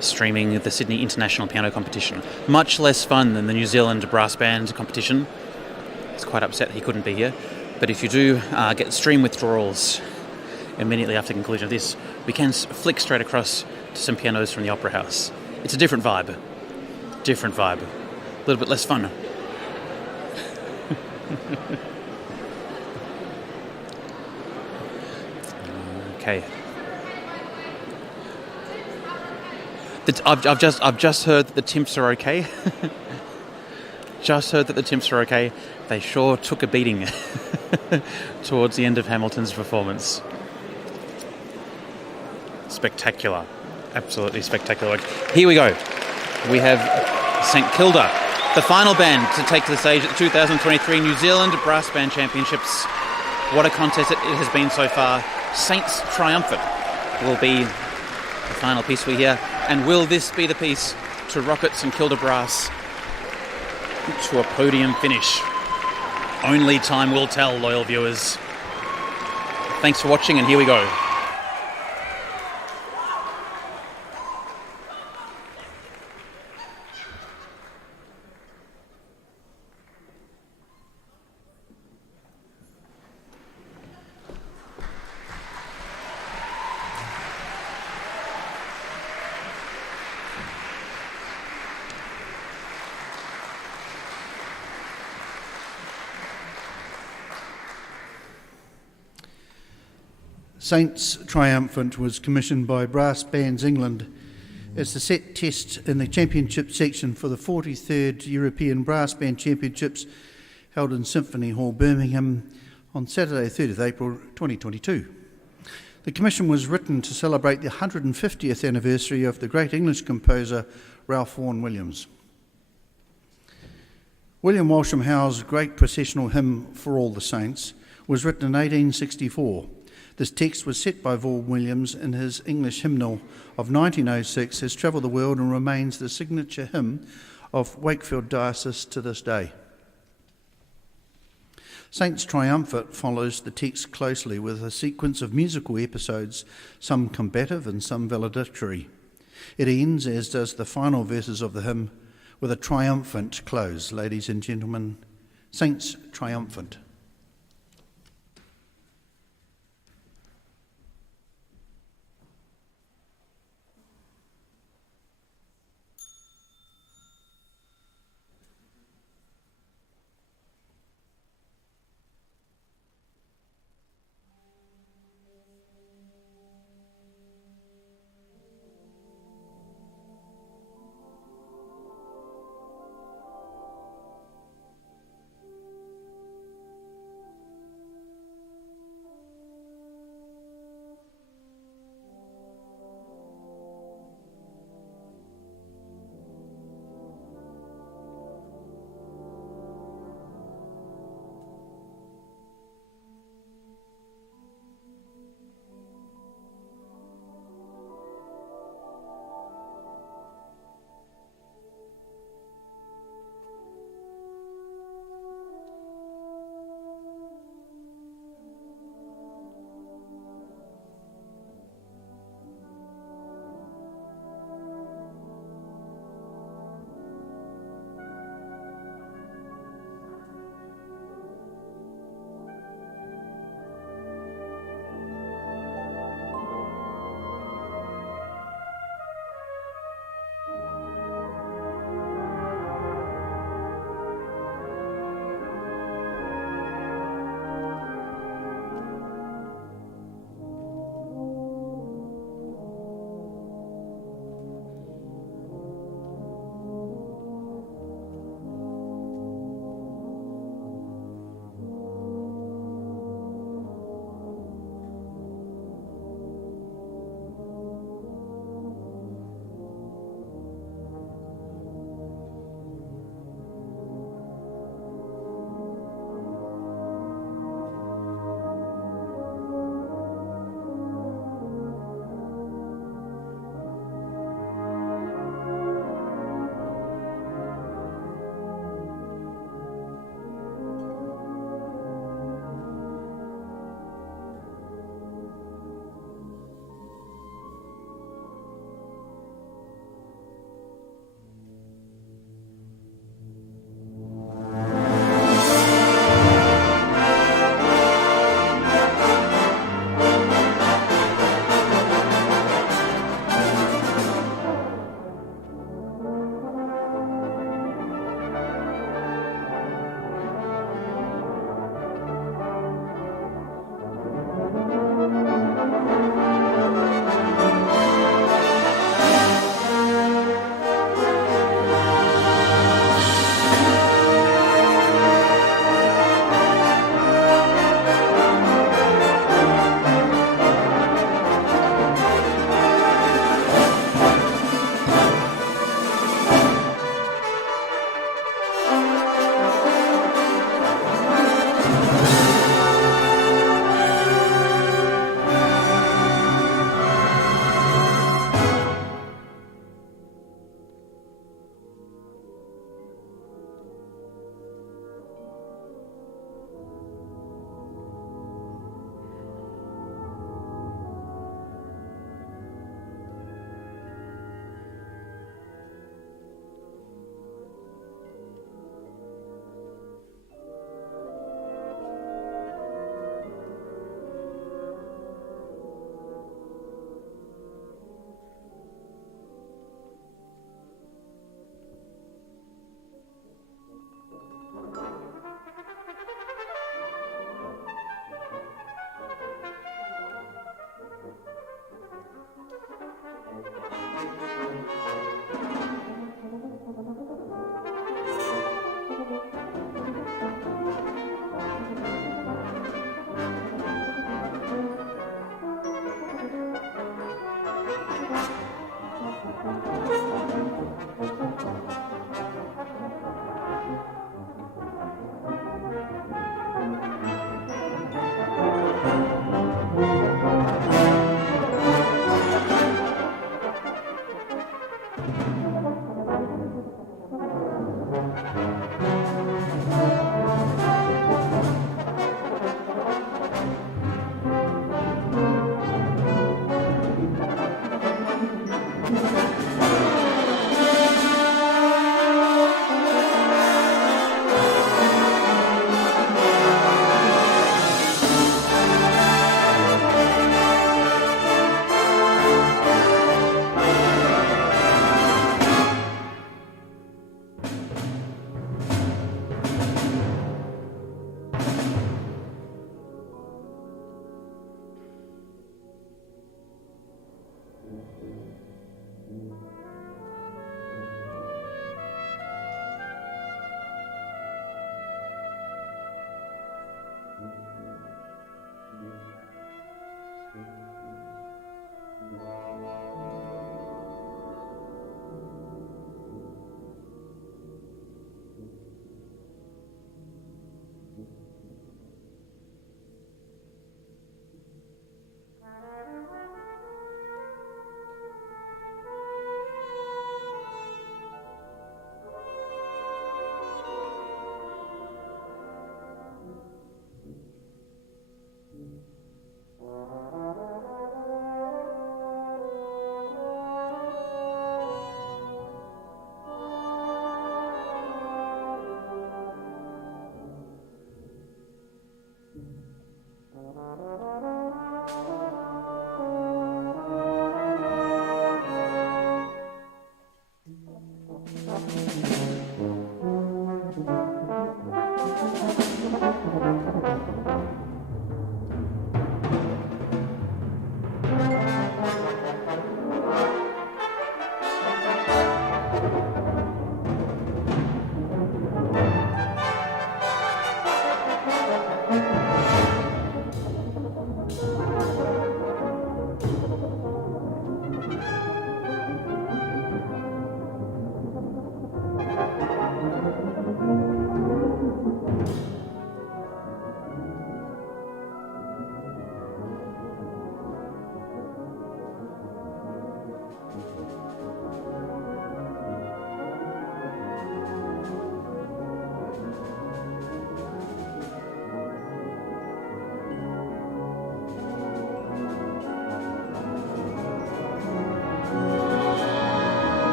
streaming the Sydney International Piano Competition. Much less fun than the New Zealand Brass Band competition. He's quite upset he couldn't be here. But if you do get stream withdrawals immediately after the conclusion of this, we can flick straight across to some pianos from the Opera House. It's a different vibe. A little bit less fun. Okay. I've just heard that the Timps are okay. They sure took a beating towards the end of Hamilton's performance. Spectacular. Absolutely spectacular. Here we go. We have St Kilda, the final band to take to the stage at the 2023 New Zealand Brass Band Championships. What a contest it has been so far. Saints Triumphant will be the final piece we hear. And will this be the piece to rocket St Kilda Brass to a podium finish? Only time will tell, loyal viewers. Thanks for watching, and here we go. Saints Triumphant was commissioned by Brass Bands England as the set test in the championship section for the 43rd European Brass Band Championships held in Symphony Hall, Birmingham on Saturday 30th April 2022. The commission was written to celebrate the 150th anniversary of the great English composer Ralph Vaughan Williams. William Walsham Howe's great processional hymn For All the Saints was written in 1864. This text was set by Vaughan Williams in his English hymnal of 1906, has travelled the world and remains the signature hymn of Wakefield Diocese to this day. Saints Triumphant follows the text closely with a sequence of musical episodes, some combative and some valedictory. It ends, as does the final verses of the hymn, with a triumphant close. Ladies and gentlemen, Saints Triumphant.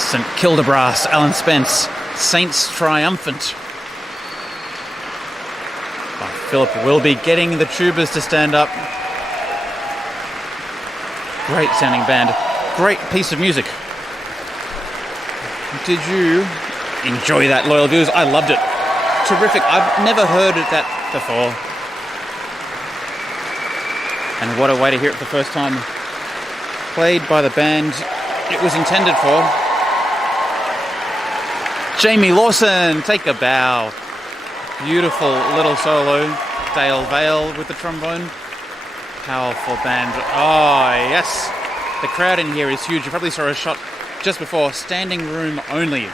St Kilda Brass, Alan Spence, Saints triumphant. Philip will be getting the tubas to stand up. Great sounding band. Great piece of music. Did you enjoy that, loyal viewers? I loved it. Terrific. I've never heard of that before. And what a way to hear it for the first time. Played by the band it was intended for. Jamie Lawson, take a bow. Beautiful little solo. Dale Vale with the trombone. Powerful band. Oh, yes. The crowd in here is huge. You probably saw a shot just before. Standing room only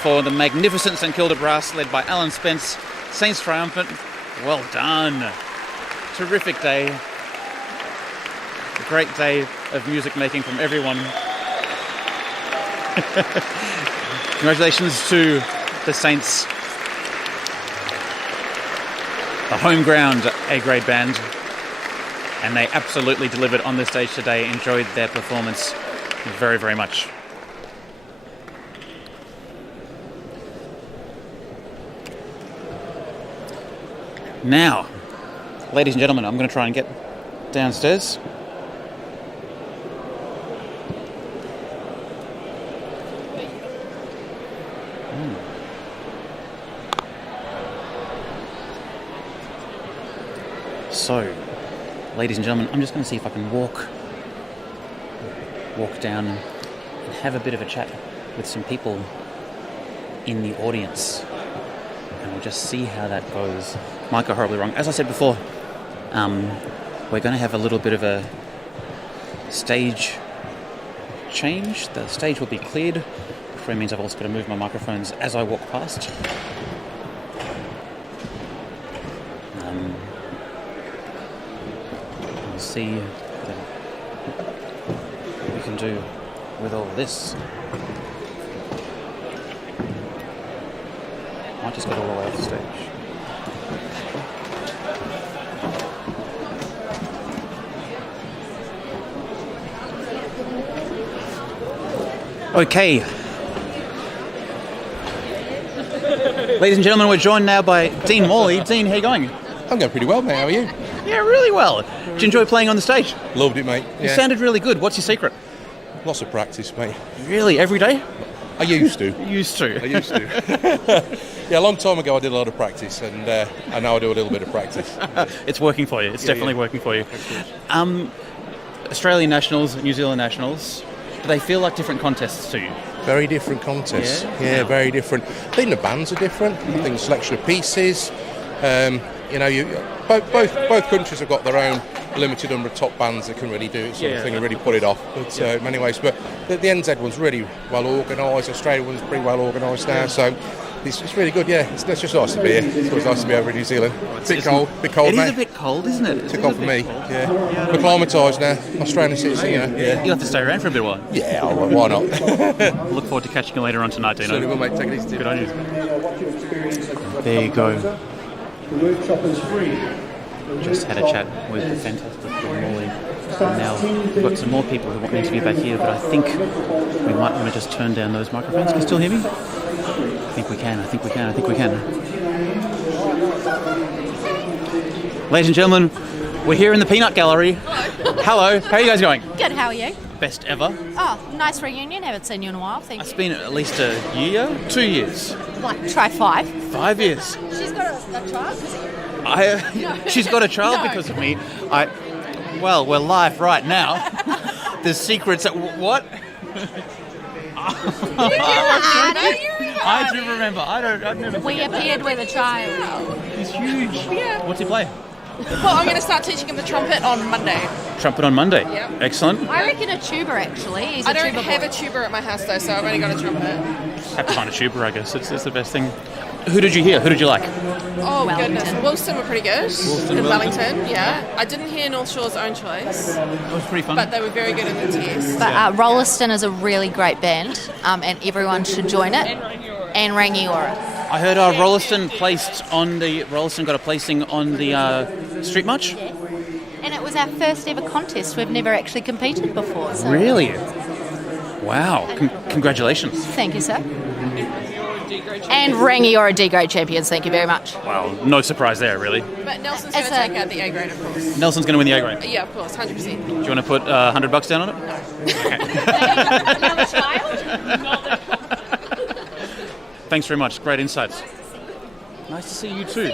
for the magnificent St Kilda Brass, led by Alan Spence. Saints triumphant. Well done. Terrific day. A great day of music making from everyone. Congratulations to the Saints. The home ground A-grade band. And they absolutely delivered on the stage today. Enjoyed their performance very, very much. Now, ladies and gentlemen, I'm going to try and get downstairs. So, ladies and gentlemen, I'm just going to see if I can walk down and have a bit of a chat with some people in the audience, and we'll just see how that goes. Might go horribly wrong. As I said before, we're going to have a little bit of a stage change. The stage will be cleared, which means I've also got to move my microphones as I walk past. We'll see what we can do with all of this. Might just get all the way off the stage. Okay. Ladies and gentlemen, we're joined now by Dean Morley. Dean, how you going? I'm going pretty well, mate. How are you? Yeah, really well. Did you enjoy playing on the stage? Loved it, mate. You sounded really good. What's your secret? Lots of practice, mate. Really? Every day? I used to. I used to. Yeah, a long time ago I did a lot of practice, and now I do a little bit of practice. It's working for you. It's definitely working for you. Australian Nationals, New Zealand Nationals, do they feel like different contests to you? Very different contests. Yeah, very different. I think the bands are different. I think the selection of pieces. Both countries have got their own limited number of top bands that can really do it, sort of thing, and really pull it off. But in many ways, but the NZ one's really well organised. Australia one's pretty well organised now, so it's really good. Yeah, it's just nice to be here. It's always nice to be over in New Zealand. Bit cold, it mate. It is a bit cold, isn't it? It's a bit cold for me. Yeah, acclimatised now. Australian citizen. Yeah. You'll have to stay around for a bit while. Yeah, all right, why not? Look forward to catching you later on tonight, Dino. Certainly will, mate. Take it easy. Good on you. There you go. The workshop is free. Just had a chat with the fantastic Morley. Now we've got some more people who want me to be back here, but I think we might want to just turn down those microphones. Can you still hear me? I think we can. Ladies and gentlemen, we're here in the Peanut Gallery. Hello. How are you guys going? Good, how are you? Best ever. Oh, nice reunion. Haven't seen you in a while, thank you. It's been at least a year, 2 years. Like, try 5. 5 years. She's got a child? She's got a child because of me. Well, we're live right now. The secrets at what? I do remember. I've never. We appeared with a child. He's huge. Yeah. What's he play? Well, I'm going to start teaching him the trumpet on Monday. Trumpet on Monday. Yep. Excellent. I reckon a tuba, actually. I don't have a tuba at my house, though, so I've only got a trumpet. Have to find a tuba, I guess. It's the best thing. Who did you hear? Who did you like? Oh, Wellington. goodness. Woolston were pretty good. In Wellington, yeah. I didn't hear North Shore's Own Choice. It was pretty fun. But they were very good in the test. But Rolliston is a really great band, and everyone should join it. And Rangiora. I heard Rolliston got a placing on the Street March. Yes. And it was our first ever contest. We've never actually competed before. So. Really? Wow. Congratulations. Thank you, sir. And Rangi, you're a D grade champions. Thank you very much. Wow. No surprise there, really. But Nelson's going to take out the A grade, of course. Nelson's going to win the A grade. Yeah, of course, 100%. Do you want to put $100 down on it? Another child? Thanks very much. Great insights. Nice to see you too.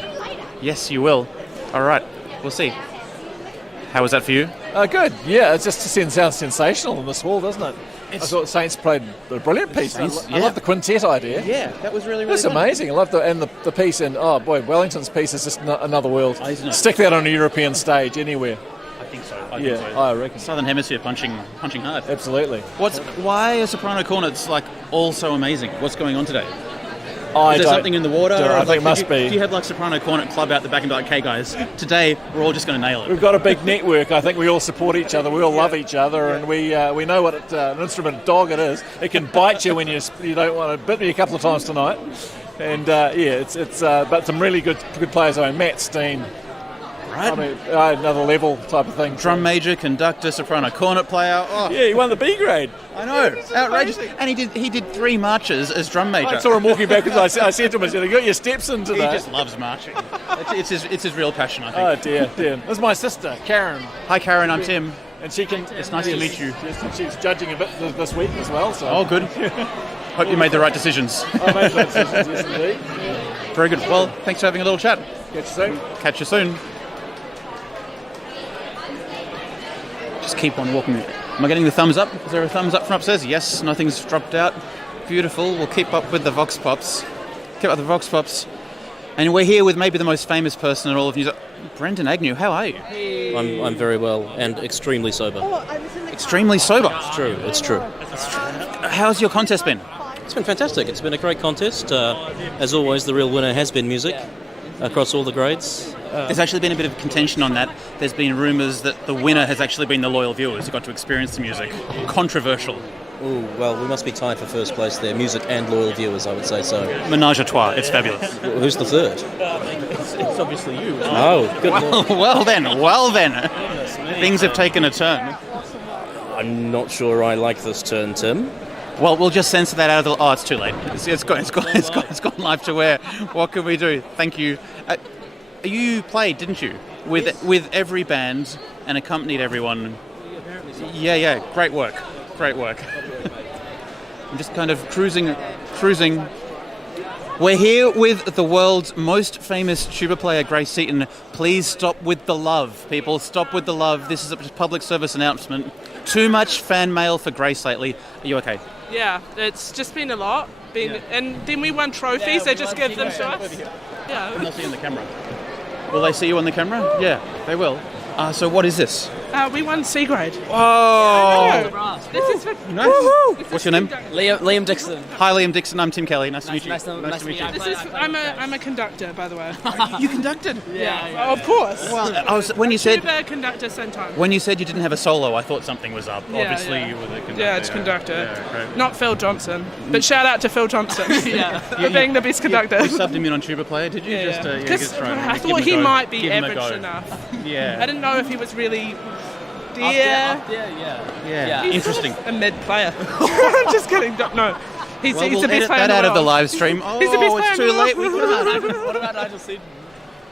Yes, you will. All right. We'll see. How was that for you? Good. Yeah, it just sounds sensational in this hall, doesn't it? I thought Saints played a brilliant piece. I love the quintet idea. Yeah, that was really That's fun. amazing. I love the piece, and oh boy, Wellington's piece is just another world. Isn't it? Stick that on a European stage anywhere. I think so. I reckon. Southern Hemisphere punching hard. Absolutely. Why are soprano cornets like all so amazing? What's going on today? I Is there don't- something in the water? don't- Or I think it must be. Do you have like soprano cornet club out the back and be like, "Okay, guys, today we're all just going to nail it." We've got a big network. I think we all support each other. We all love each other, and we know what an instrument dog it is. It can bite you when you don't want to. Bit me a couple of times tonight, and it's but some really good players. I mean, Matt Steen. Right. I mean, another level type of thing. Drum major, conductor, soprano cornet player. Oh, Yeah, he won the B grade. I know, outrageous. And he did 3 marches as drum major. I saw him walking backwards. I said to him, I said, "You got your steps in today." He just loves marching. It's his real passion, I think. Oh dear. This is my sister, Karen. Hi, Karen. I'm Tim. And she can. It's nice to meet you. She's judging a bit this week as well. So. Oh, good. Hope you made the right decisions. I made those decisions, yes indeed. Very good. Well, thanks for having a little chat. Catch you soon. Catch you soon. Just keep on walking. Am I getting the thumbs up? Is there a thumbs up from upstairs? Yes, nothing's dropped out. Beautiful. We'll keep up with the Vox Pops. Keep up the Vox Pops. And we're here with maybe the most famous person in all of New Zealand. Brendan Agnew, how are you? I'm very well and extremely sober. Extremely sober. It's true. How's your contest been? It's been fantastic. It's been a great contest. As always, the real winner has been music across all the grades. There's actually been a bit of contention on that. There's been rumours that the winner has actually been the loyal viewers who got to experience the music. Controversial. Oh, well, we must be tied for first place there. Music and loyal viewers, I would say so. Menage a trois. It's fabulous. Who's the third? It's obviously you. Oh, good lord. Well then. Things have taken a turn. I'm not sure I like this turn, Tim. Well, we'll just censor that out of the... Oh, it's too late. It's gone live to air. What can we do? Thank you. You played, didn't you? With every band and accompanied everyone. Yeah. Great work. I'm just kind of cruising. We're here with the world's most famous tuba player, Grace Seaton. Please stop with the love, people. Stop with the love. This is a public service announcement. Too much fan mail for Grace lately. Are you okay? Yeah, it's just been a lot. And then we won trophies, they just give them to us. Yeah. And they'll see you on the camera. Will they see you on the camera? Yeah, they will. So what is this? We won C grade. Oh! This is for... Nice. What's your name? Liam Dixon. Hi, Liam Dixon. I'm Tim Kelly. Nice to meet you. Nice to meet you. This is, I'm a conductor, by the way. You conducted? Yeah. Of course. Well, when you said Tuba, conductor, same time. you didn't have a solo, I thought something was up. Yeah, Obviously, yeah. you were the conductor. Yeah, it's conductor. Yeah, great. Not Phil Johnson. But shout out to Phil Johnson for being the best conductor. You subbed him in on tuba player, did you? Yeah. Just try I give him thought a he go. might be Give him a average go. enough. Yeah. I didn't know if he was really Yeah. He's Interesting. sort of a mid player. I'm just kidding. No. He's Well, the we'll best edit player that in out the of the world. live stream. Oh, He's the best it's player too in the late. world. What about Nigel Seaton?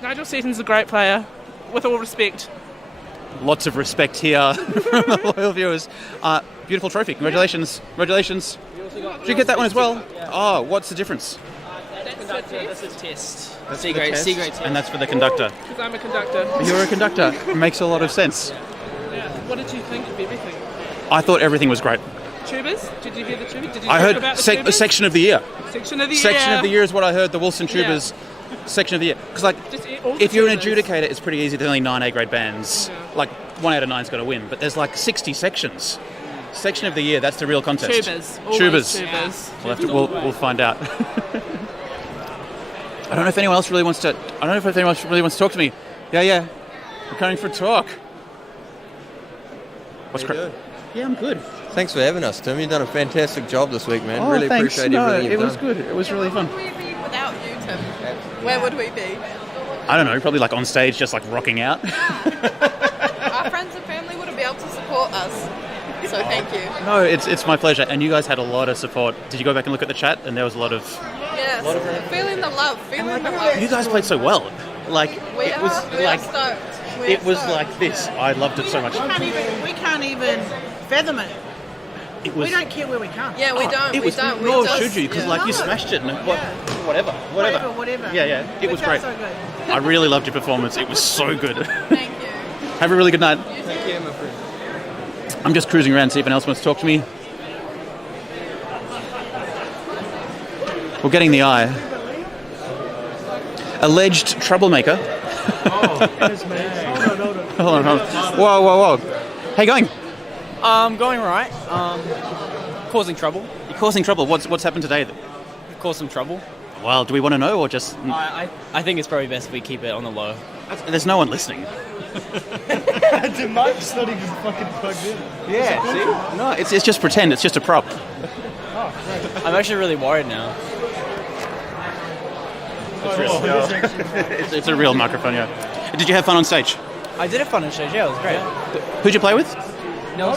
Nigel Seaton's a great player, with all respect. Lots of respect here from the loyal viewers. Beautiful trophy. Congratulations. Congratulations. Did you get that one as well? Oh, what's the difference? That's a test. That's C for the grade. test, C grade. and that's for the conductor. Because I'm a conductor. You're a conductor. It makes a lot of sense. Yeah. What did you think of everything? I thought everything was great. Tubas? Did you hear the tubas? Did you I talk heard about the tubas? section of the year. Section of the year. Section of the year is what I heard. The Woolston Yeah. Tubas section of the year. Because all the if you're an tubas. adjudicator, it's pretty easy. There's only 9 A-grade bands. Like 1 out of 9's got to win. But there's like 60 sections. Section of the year. That's the real contest. Tubas. Always tubas. We'll find out. I don't know if anyone else really wants to. I don't know if anyone else really wants to talk to me. Yeah. We're coming for a talk. What's great? Yeah, I'm good. Thanks for having us, Tim. You've done a fantastic job this week, man. Oh, really thanks. appreciate No, everything you've it was done. good. It was really fun. Where would we be without you, Tim? Where would we be? I don't know. Probably like on stage, just like rocking out. Our friends and family wouldn't be able to support us. So so thank you. No, it's my pleasure. And you guys had a lot of support. Did you go back and look at the chat? And there was a lot of... Yes, feeling the love, feeling the love. You guys played so well. Like, We are stoked. It was like this. I loved it so much. We can't even fathom it. We don't care where we come. Yeah, we don't. It was, nor should you, because you smashed it. And whatever. Yeah. It was great. So good. I really loved your performance. It was so good. Thank you. Have a really good night. Thank you, my friend. I'm just cruising around, see if anyone else wants to talk to me. We're getting the eye. Alleged troublemaker. Hold on. Whoa. How you going? Going right. Causing trouble. You're causing trouble. What's happened today? Caused some trouble. Well, do we want to know or just... I think it's probably best if we keep it on the low. There's no one listening. The mic's not even fucking plugged in. Yeah, see? No, it's just pretend. It's just a prop. I'm actually really worried now. It's a real microphone, yeah. Did you have fun on stage? I did have fun on stage, yeah, it was great. Who'd you play with? No.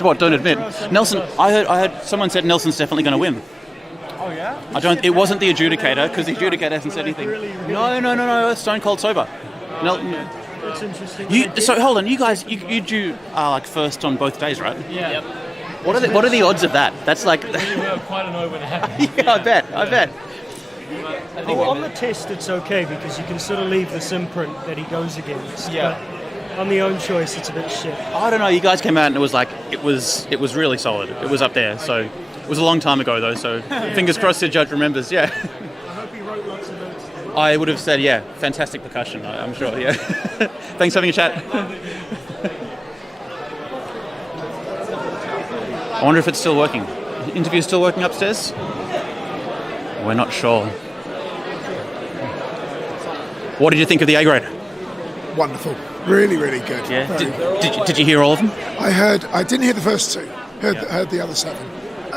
What, don't admit. Nelson, I heard someone said Nelson's definitely going to win. Oh, yeah? It wasn't the adjudicator, because the adjudicator hasn't said anything. No, stone cold sober. That's interesting. So hold on, you guys, you drew like first on both days, right? Yeah. Yep. What are the odds of that? That's like... You were quite annoyed when it happened. Yeah, I bet. I think on the test it's okay because you can sort of leave this imprint that he goes against. Yeah. But on the own choice, it's a bit shit. I don't know. You guys came out and it was like it was really solid. It was up there. So it was a long time ago though. So fingers crossed the judge remembers. Yeah. I hope he wrote lots of notes. I would have said fantastic percussion. I'm sure. Yeah. Thanks for having a chat. I wonder if it's still working. The interview's still working upstairs? We're not sure. What did you think of the A grade? Wonderful. Really, really good. Yeah. Did you hear all of them? I didn't hear the first two. Heard the other 7.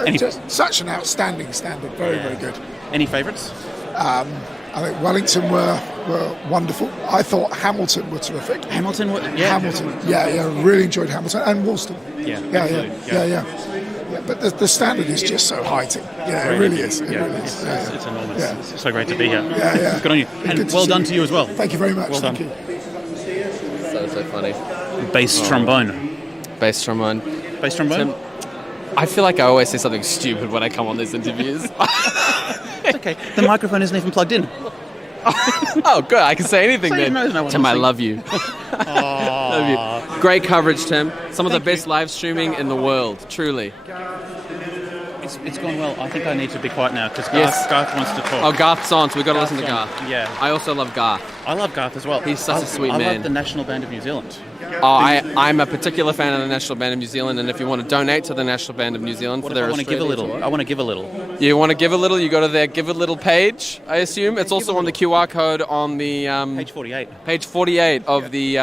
Any- Just such an outstanding standard. Very, very good. Any favourites? I think Wellington were wonderful. I thought Hamilton were terrific. Hamilton? Hamilton. Yeah. Really enjoyed Hamilton. And Woolston. Yeah. But the standard is just so heightened. Yeah, it really is. It really is. It's enormous. Yeah. It's so great to be here. Yeah. Good on you. And well done to you as well. Thank you very much. Well done. Thank you. So funny. Bass trombone. Bass trombone. Bass trombone? Tim, I feel like I always say something stupid when I come on these interviews. It's okay. The microphone isn't even plugged in. Oh, good. I can say anything then. Tim, I love you. Love you. Great coverage, Tim. Some of the best live streaming in the world, truly. It's gone well. I think I need to be quiet now because Yes. Garth wants to talk. Oh, Garth's on, so we've got to listen to Garth. Yeah. I also love Garth. I love Garth as well. He's such a sweet I man. love the National Band of New Zealand. I'm a particular fan of the National Band of New Zealand, and if you want to donate to the National Band of New Zealand for their I want to give a Australia little. tour- I want to give a little. You want to give a little? You go to their Give a Little page, I assume. It's also on the QR code on the... Page 48. Page 48 of the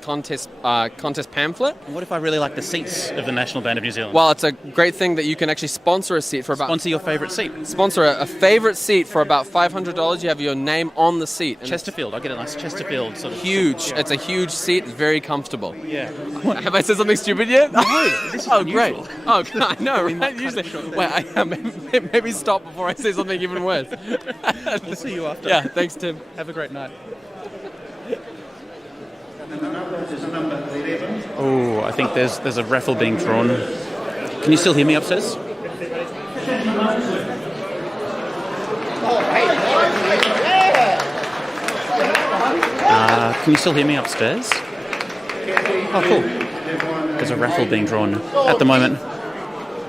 contest pamphlet. And what if I really like the seats of the National Band of New Zealand? Well, it's a great thing that you can actually sponsor a seat for about... Sponsor your favourite seat. Sponsor a favourite seat for about $500. You have your name on the seat. And Chesterfield. I get a nice Chesterfield sort of... huge. Yeah. It's a huge seat. It's very comfortable. Yeah. Have I said something stupid yet? No, this is great. unusual. Oh, I know, right? Usually, maybe stop before I say something even worse. We'll see you after. Yeah, thanks, Tim. Have a great night. Oh, I think there's a raffle being drawn. Can you still hear me upstairs? Can you still hear me upstairs? Oh, cool. There's a raffle being drawn at the moment.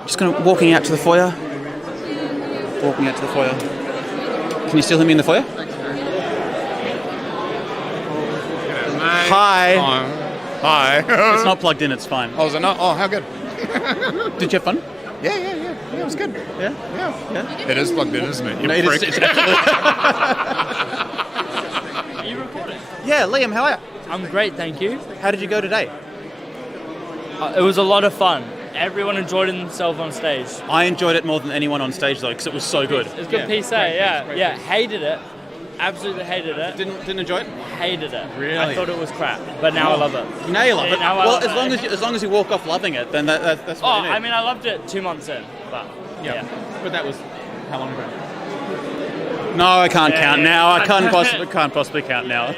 Just walking out to the foyer. Walking out to the foyer. Can you still hear me in the foyer? Hi. Hi. It's not plugged in, it's fine. Oh, is it not? Oh, how good. Did you have fun? Yeah, it was good. Yeah? It is plugged in, isn't it? You No, it is. freak. It's absolutely... Are you recording? Yeah, Liam, how are you? I'm great, thank you. How did you go today? It was a lot of fun. Everyone enjoyed themselves on stage. I enjoyed it more than anyone on stage though, because it was so good. It's a good piece, eh? Yeah. Hated it. Absolutely hated it. Didn't enjoy it? Hated it. Really? I thought it was crap, but now I love it. Now you love it. Now I Well, love as long as you walk off loving it, then that's what Oh, you need. I mean, I loved it 2 months in, but yeah. But that was how long ago? No, I can't count now. I can't possibly count now.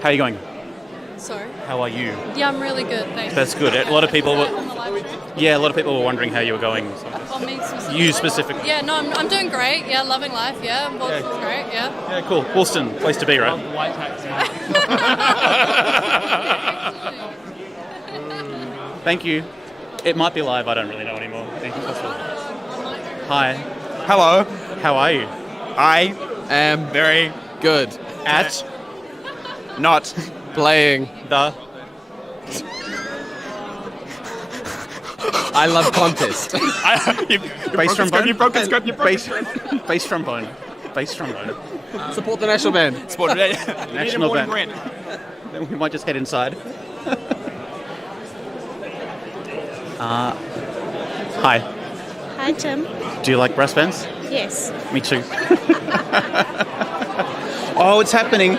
How are you going? Sorry. How are you? Yeah, I'm really good, thanks. That's good. A lot of people were wondering how you were going. Oh, me specifically? You specifically. Yeah, no, I'm doing great. Yeah, loving life. Yeah, Woolston's great. Yeah. Yeah, cool. Woolston, place to be, right? Thank you. It might be live. I don't really know anymore. Thank you. Hi. Hello. How are you? I am very good at not playing the. I love contest. Bass trombone. You broke his gun. Bass trombone. Bass trombone. Support the national band. Support national band. Then we might just head inside. Hi. Hi, Tim. Do you like brass bands? Yes. Me too. Oh, it's happening.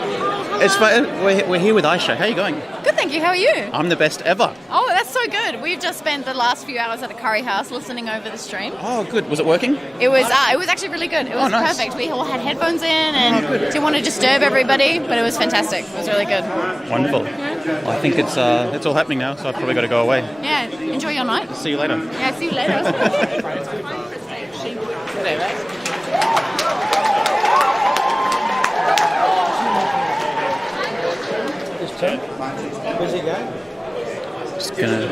It's fun. We're here with Aisha. How are you going? Good, thank you. How are you? I'm the best ever. Oh, that's so good. We've just spent the last few hours at a curry house listening over the stream. Oh, good. Was it working? It was actually really good. It was nice. perfect. We all had headphones in and didn't want to disturb everybody, but it was fantastic. It was really good. Wonderful. Well, I think it's all happening now, so I've probably got to go away. Yeah, enjoy your night. See you later. Yeah, see you later. Where's he going? Just gonna.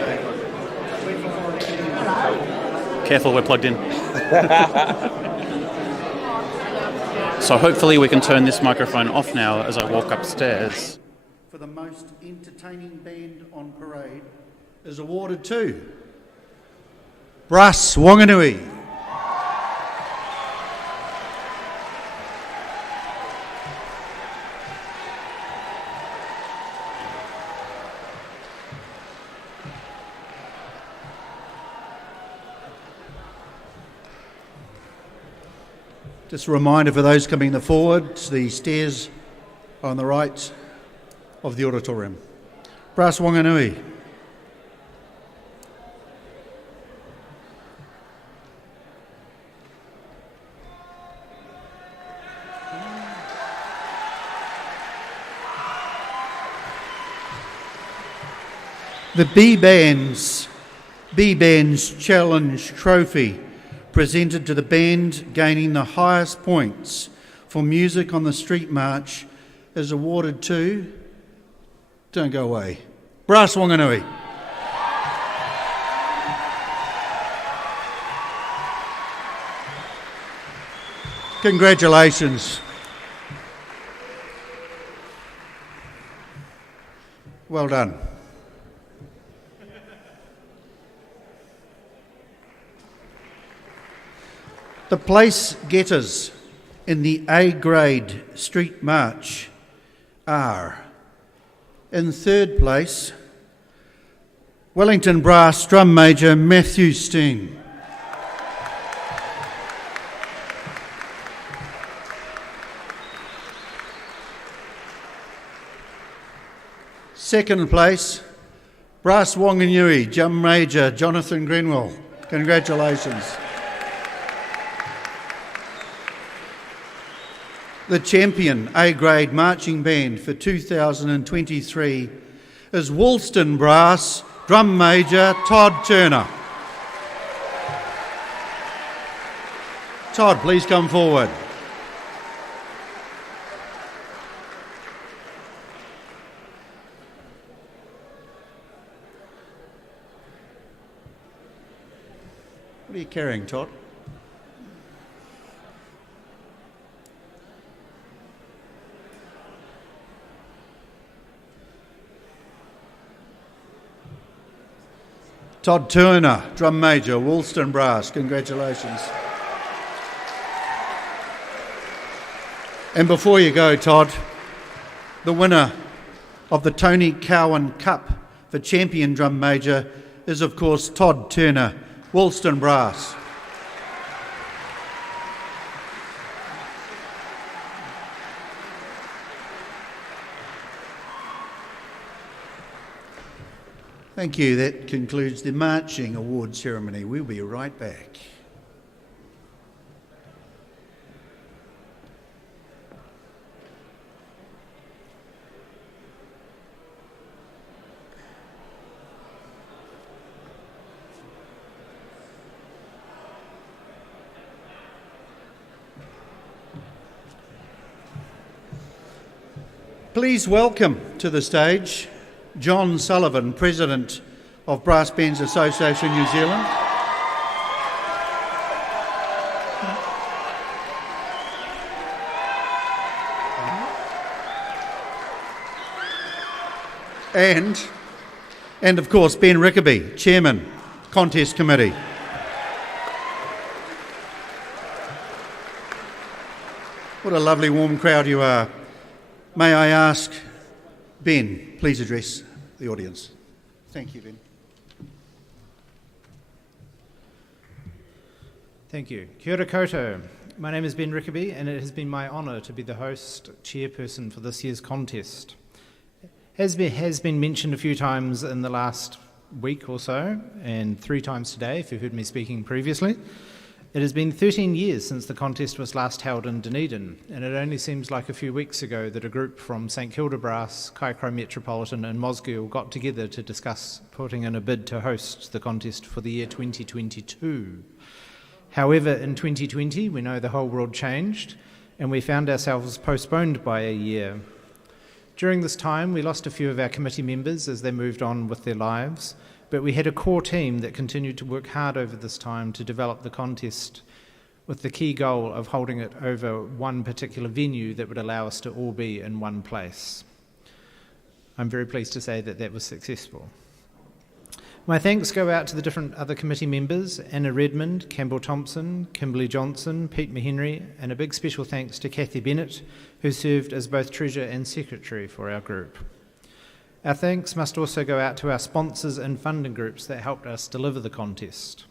Careful, we're plugged in. So hopefully we can turn this microphone off now as I walk upstairs. For the most entertaining band on parade is awarded to Brass Wanganui. Just a reminder for those coming forward, the stairs are on the right of the auditorium. Brass Wanganui. The B-Band's Challenge Trophy, presented to the band gaining the highest points for music on the street march, is awarded to, don't go away, Brass Wanganui. Congratulations. Well done. The place getters in the A grade street march are, in third place, Wellington Brass drum major Matthew Steen. Second place, Brass Wanganui drum major Jonathan Greenwell. Congratulations. The champion A-grade marching band for 2023 is Woolston Brass drum major Todd Turner. Todd, please come forward. What are you carrying, Todd? Todd Turner, drum major, Woolston Brass. Congratulations. And before you go, Todd, the winner of the Tony Cowan Cup for champion drum major is, of course, Todd Turner, Woolston Brass. Thank you. That concludes the marching award ceremony. We'll be right back. Please welcome to the stage John Sullivan, President of Brassbanned Association New Zealand. And of course Ben Rickaby, Chairman, Contest Committee. What a lovely warm crowd you are. May I ask Ben, please address the audience. Thank you, Ben. Thank you. Kia ora koutou. My name is Ben Rickaby, and it has been my honour to be the host chairperson for this year's contest. Has been mentioned a few times in the last week or so, and 3 times today, if you heard me speaking previously. It has been 13 years since the contest was last held in Dunedin, and it only seems like a few weeks ago that a group from St Kilda Brass, Kaikoura Metropolitan and Mosgiel got together to discuss putting in a bid to host the contest for the year 2022. However, in 2020, we know the whole world changed, and we found ourselves postponed by a year. During this time, we lost a few of our committee members as they moved on with their lives, but we had a core team that continued to work hard over this time to develop the contest with the key goal of holding it over one particular venue that would allow us to all be in one place. I'm very pleased to say that that was successful. My thanks go out to the different other committee members, Anna Redmond, Campbell Thompson, Kimberly Johnson, Pete Mahenry, and a big special thanks to Kathy Bennett, who served as both Treasurer and Secretary for our group. Our thanks must also go out to our sponsors and funding groups that helped us deliver the contest.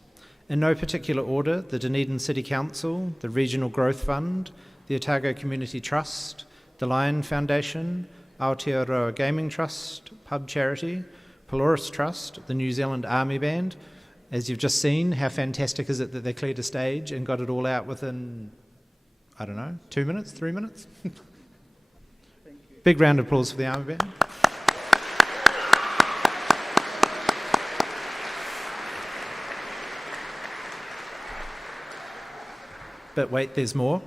In no particular order, the Dunedin City Council, the Regional Growth Fund, the Otago Community Trust, the Lion Foundation, Aotearoa Gaming Trust, Pub Charity, Polaris Trust, the New Zealand Army Band. As you've just seen, how fantastic is it that they cleared a stage and got it all out within, 2 minutes, 3 minutes? Big round of applause for the Army Band. But wait, there's more.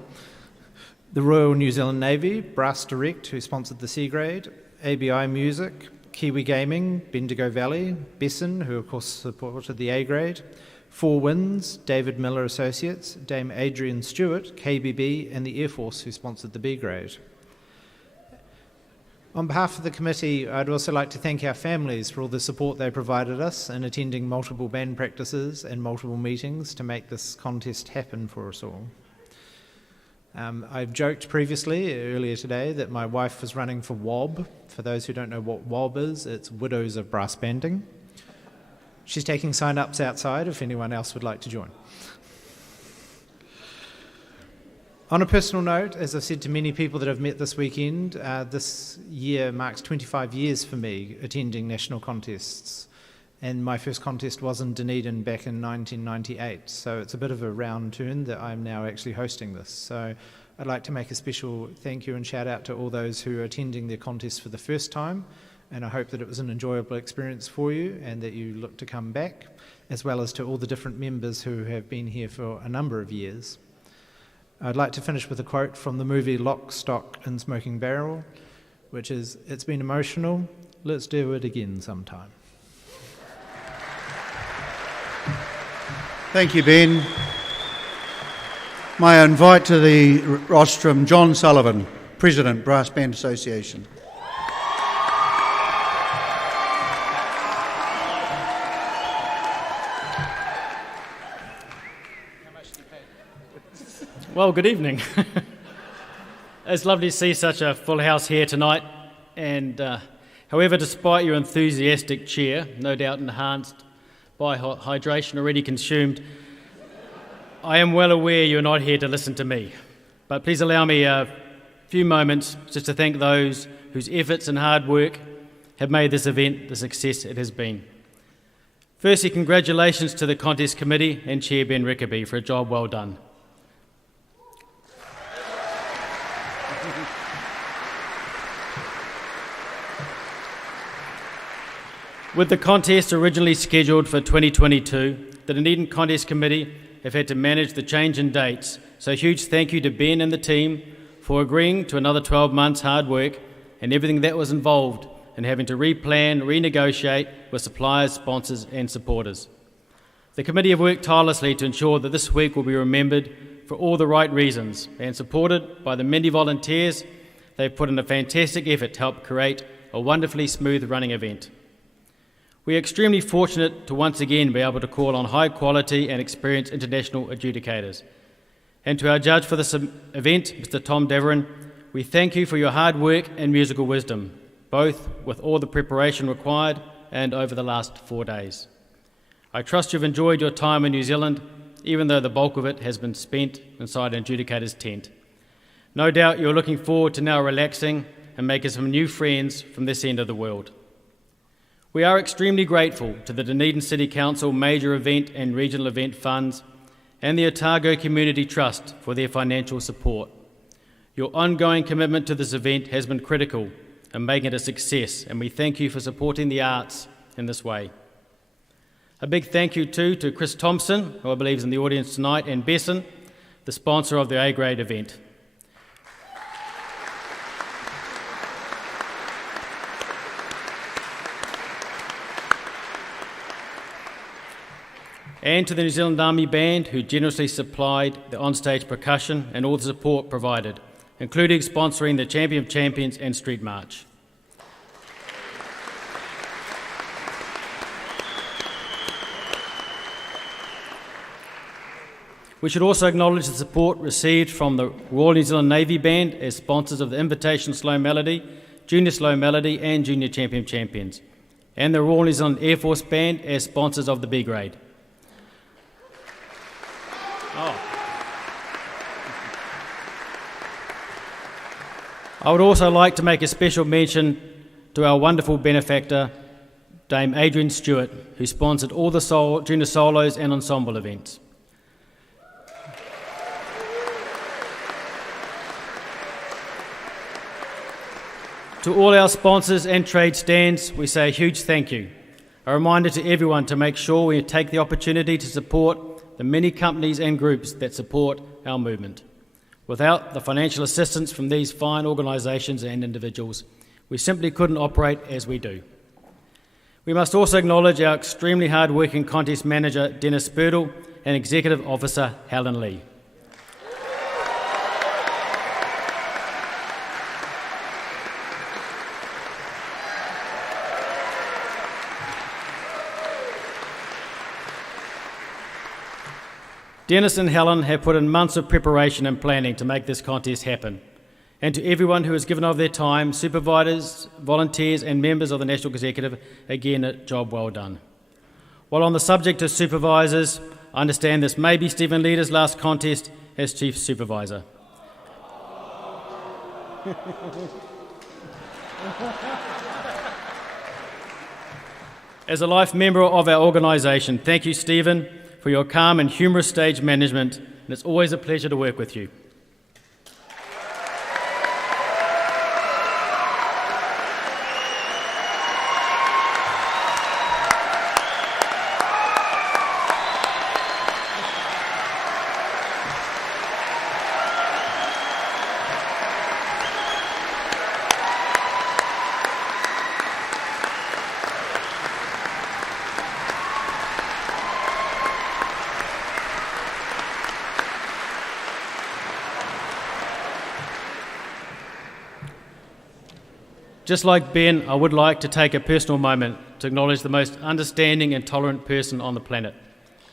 The Royal New Zealand Navy, Brass Direct, who sponsored the C Grade, ABI Music, Kiwi Gaming, Bendigo Valley, Besson, who of course supported the A Grade, Four Winds, David Miller Associates, Dame Adrian Stewart, KBB, and the Air Force, who sponsored the B Grade. On behalf of the committee, I'd also like to thank our families for all the support they provided us in attending multiple band practices and multiple meetings to make this contest happen for us all. I've joked previously, earlier today, that my wife was running for WOB. For those who don't know what WOB is, it's Widows of Brass Banding. She's taking sign-ups outside if anyone else would like to join. On a personal note, as I've said to many people that I've met this weekend, this year marks 25 years for me attending national contests. And my first contest was in Dunedin back in 1998, so it's a bit of a round turn that I'm now actually hosting this. So I'd like to make a special thank you and shout out to all those who are attending the contest for the first time, and I hope that it was an enjoyable experience for you and that you look to come back, as well as to all the different members who have been here for a number of years. I'd like to finish with a quote from the movie Lock, Stock and Smoking Barrel, which is, "It's been emotional, let's do it again sometime." Thank you, Ben. May I invite to the rostrum John Sullivan, President, Brassbanned Association. Well, good evening. It's lovely to see such a full house here tonight, and however, despite your enthusiastic cheer, no doubt enhanced by hydration already consumed, I am well aware you're not here to listen to me. But please allow me a few moments just to thank those whose efforts and hard work have made this event the success it has been. Firstly, congratulations to the contest committee and Chair Ben Rickaby for a job well done. With the contest originally scheduled for 2022, the Dunedin Contest Committee have had to manage the change in dates, so a huge thank you to Ben and the team for agreeing to another 12 months hard work and everything that was involved in having to replan, renegotiate with suppliers, sponsors and supporters. The committee have worked tirelessly to ensure that this week will be remembered for all the right reasons, and supported by the many volunteers, they've put in a fantastic effort to help create a wonderfully smooth running event. We are extremely fortunate to once again be able to call on high quality and experienced international adjudicators. And to our judge for this event, Mr. Tom Deverin, we thank you for your hard work and musical wisdom, both with all the preparation required and over the last 4 days. I trust you've enjoyed your time in New Zealand, even though the bulk of it has been spent inside an adjudicator's tent. No doubt you're looking forward to now relaxing and making some new friends from this end of the world. We are extremely grateful to the Dunedin City Council Major Event and Regional Event Funds and the Otago Community Trust for their financial support. Your ongoing commitment to this event has been critical in making it a success, and we thank you for supporting the arts in this way. A big thank you too to Chris Thompson, who I believe is in the audience tonight, and Besson, the sponsor of the A-grade event. And to the New Zealand Army Band, who generously supplied the onstage percussion and all the support provided, including sponsoring the Champion of Champions and Street March. We should also acknowledge the support received from the Royal New Zealand Navy Band as sponsors of the Invitation Slow Melody, Junior Slow Melody and Junior Champion of Champions, and the Royal New Zealand Air Force Band as sponsors of the B grade. I would also like to make a special mention to our wonderful benefactor, Dame Adrian Stewart, who sponsored all the junior solos and ensemble events. To all our sponsors and trade stands, we say a huge thank you. A reminder to everyone to make sure we take the opportunity to support the many companies and groups that support our movement. Without the financial assistance from these fine organisations and individuals, we simply couldn't operate as we do. We must also acknowledge our extremely hard-working contest manager, Dennis Spurtle, and Executive Officer, Helen Lee. Dennis and Helen have put in months of preparation and planning to make this contest happen. And to everyone who has given of their time, supervisors, volunteers and members of the National Executive, again, a job well done. While on the subject of supervisors, I understand this may be Stephen Leader's last contest as Chief Supervisor. As a life member of our organisation, thank you, Stephen, for your calm and humorous stage management, and it's always a pleasure to work with you. Just like Ben, I would like to take a personal moment to acknowledge the most understanding and tolerant person on the planet,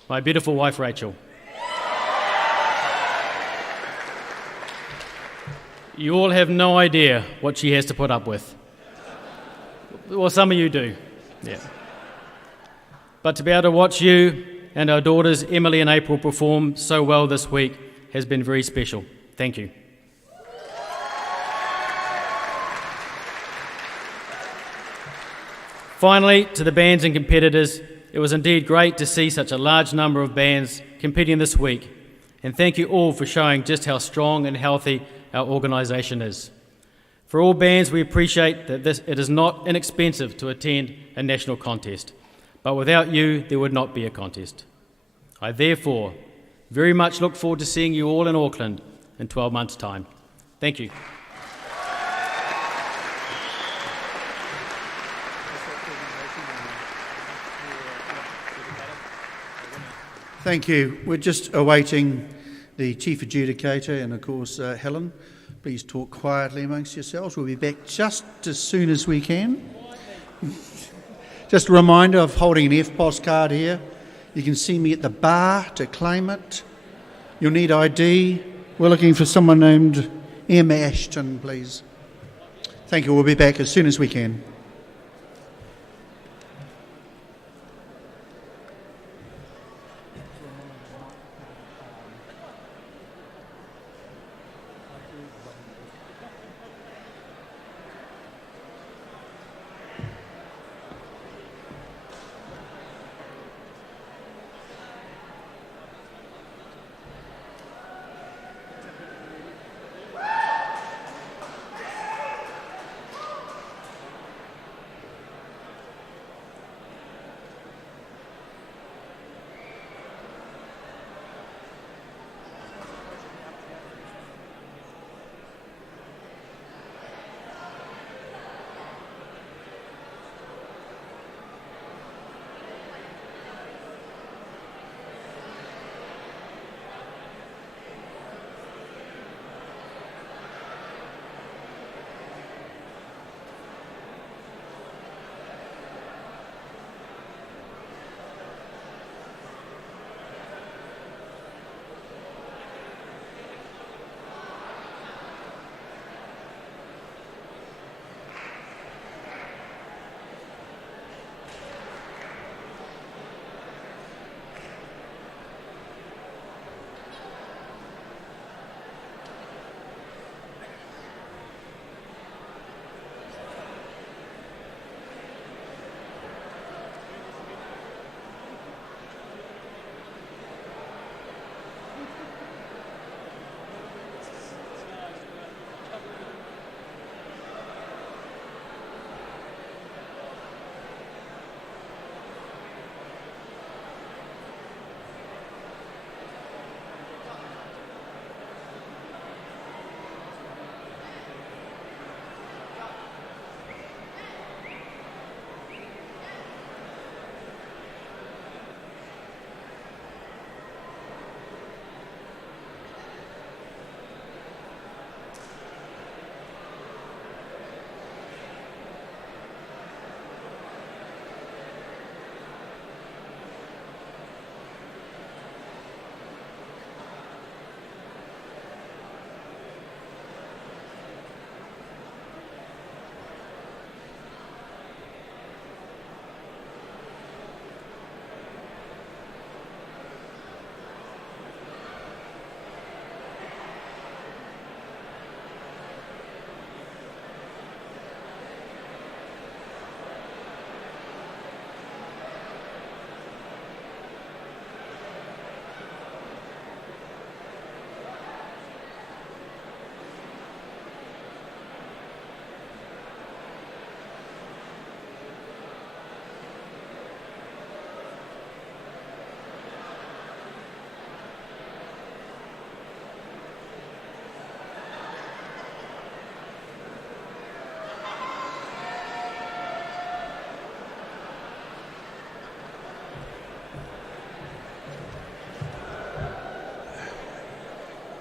my beautiful wife, Rachel. You all have no idea what she has to put up with. Well, some of you do, yeah. But to be able to watch you and our daughters, Emily and April, perform so well this week has been very special. Thank you. Finally, to the bands and competitors, it was indeed great to see such a large number of bands competing this week, and thank you all for showing just how strong and healthy our organisation is. For all bands, we appreciate that it is not inexpensive to attend a national contest, but without you, there would not be a contest. I therefore very much look forward to seeing you all in Auckland in 12 months' time. Thank you. Thank you. We're just awaiting the Chief Adjudicator and, of course, Helen. Please talk quietly amongst yourselves. We'll be back just as soon as we can. Just a reminder of holding an FPOS card here. You can see me at the bar to claim it. You'll need ID. We're looking for someone named Emma Ashton, please. Thank you. We'll be back as soon as we can.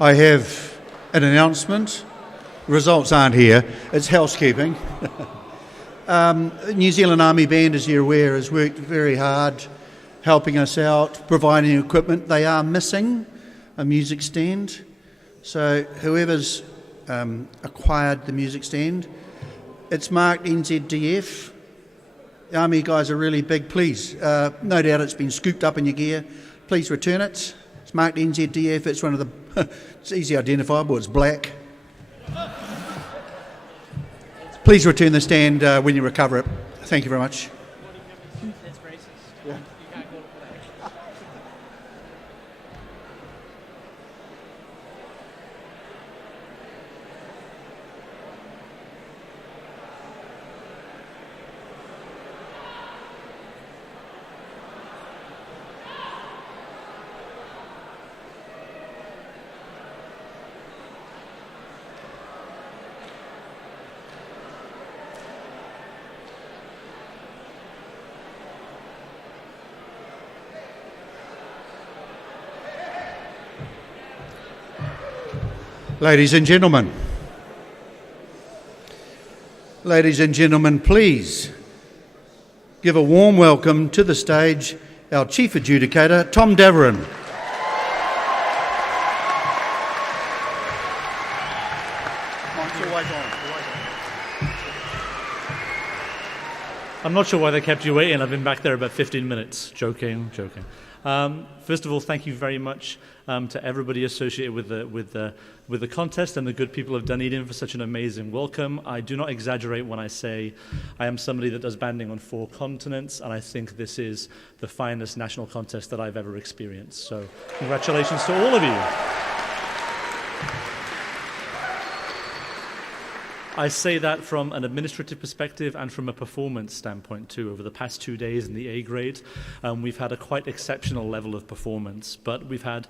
I have an announcement. Results aren't here. It's housekeeping. New Zealand Army Band, as you're aware, has worked very hard helping us out, providing equipment. They are missing a music stand. So whoever's acquired the music stand, it's marked NZDF. The Army guys are really big. Please, no doubt it's been scooped up in your gear. Please return it. It's marked NZDF. It's one of the, it's easy identifiable. It's black. Please return the stand when you recover it. Thank you very much. That's racist. Yeah. Ladies and gentlemen, please give a warm welcome to the stage our Chief Adjudicator, Tom Daverin. I'm not sure why they kept you waiting. I've been back there about 15 minutes. Joking. First of all, thank you very much to everybody associated with the contest and the good people of Dunedin for such an amazing welcome. I do not exaggerate when I say I am somebody that does banding on 4 continents, and I think this is the finest national contest that I've ever experienced. So congratulations to all of you. I say that from an administrative perspective and from a performance standpoint too. Over the past 2 days in the A grade, we've had a quite exceptional level of performance, but we've had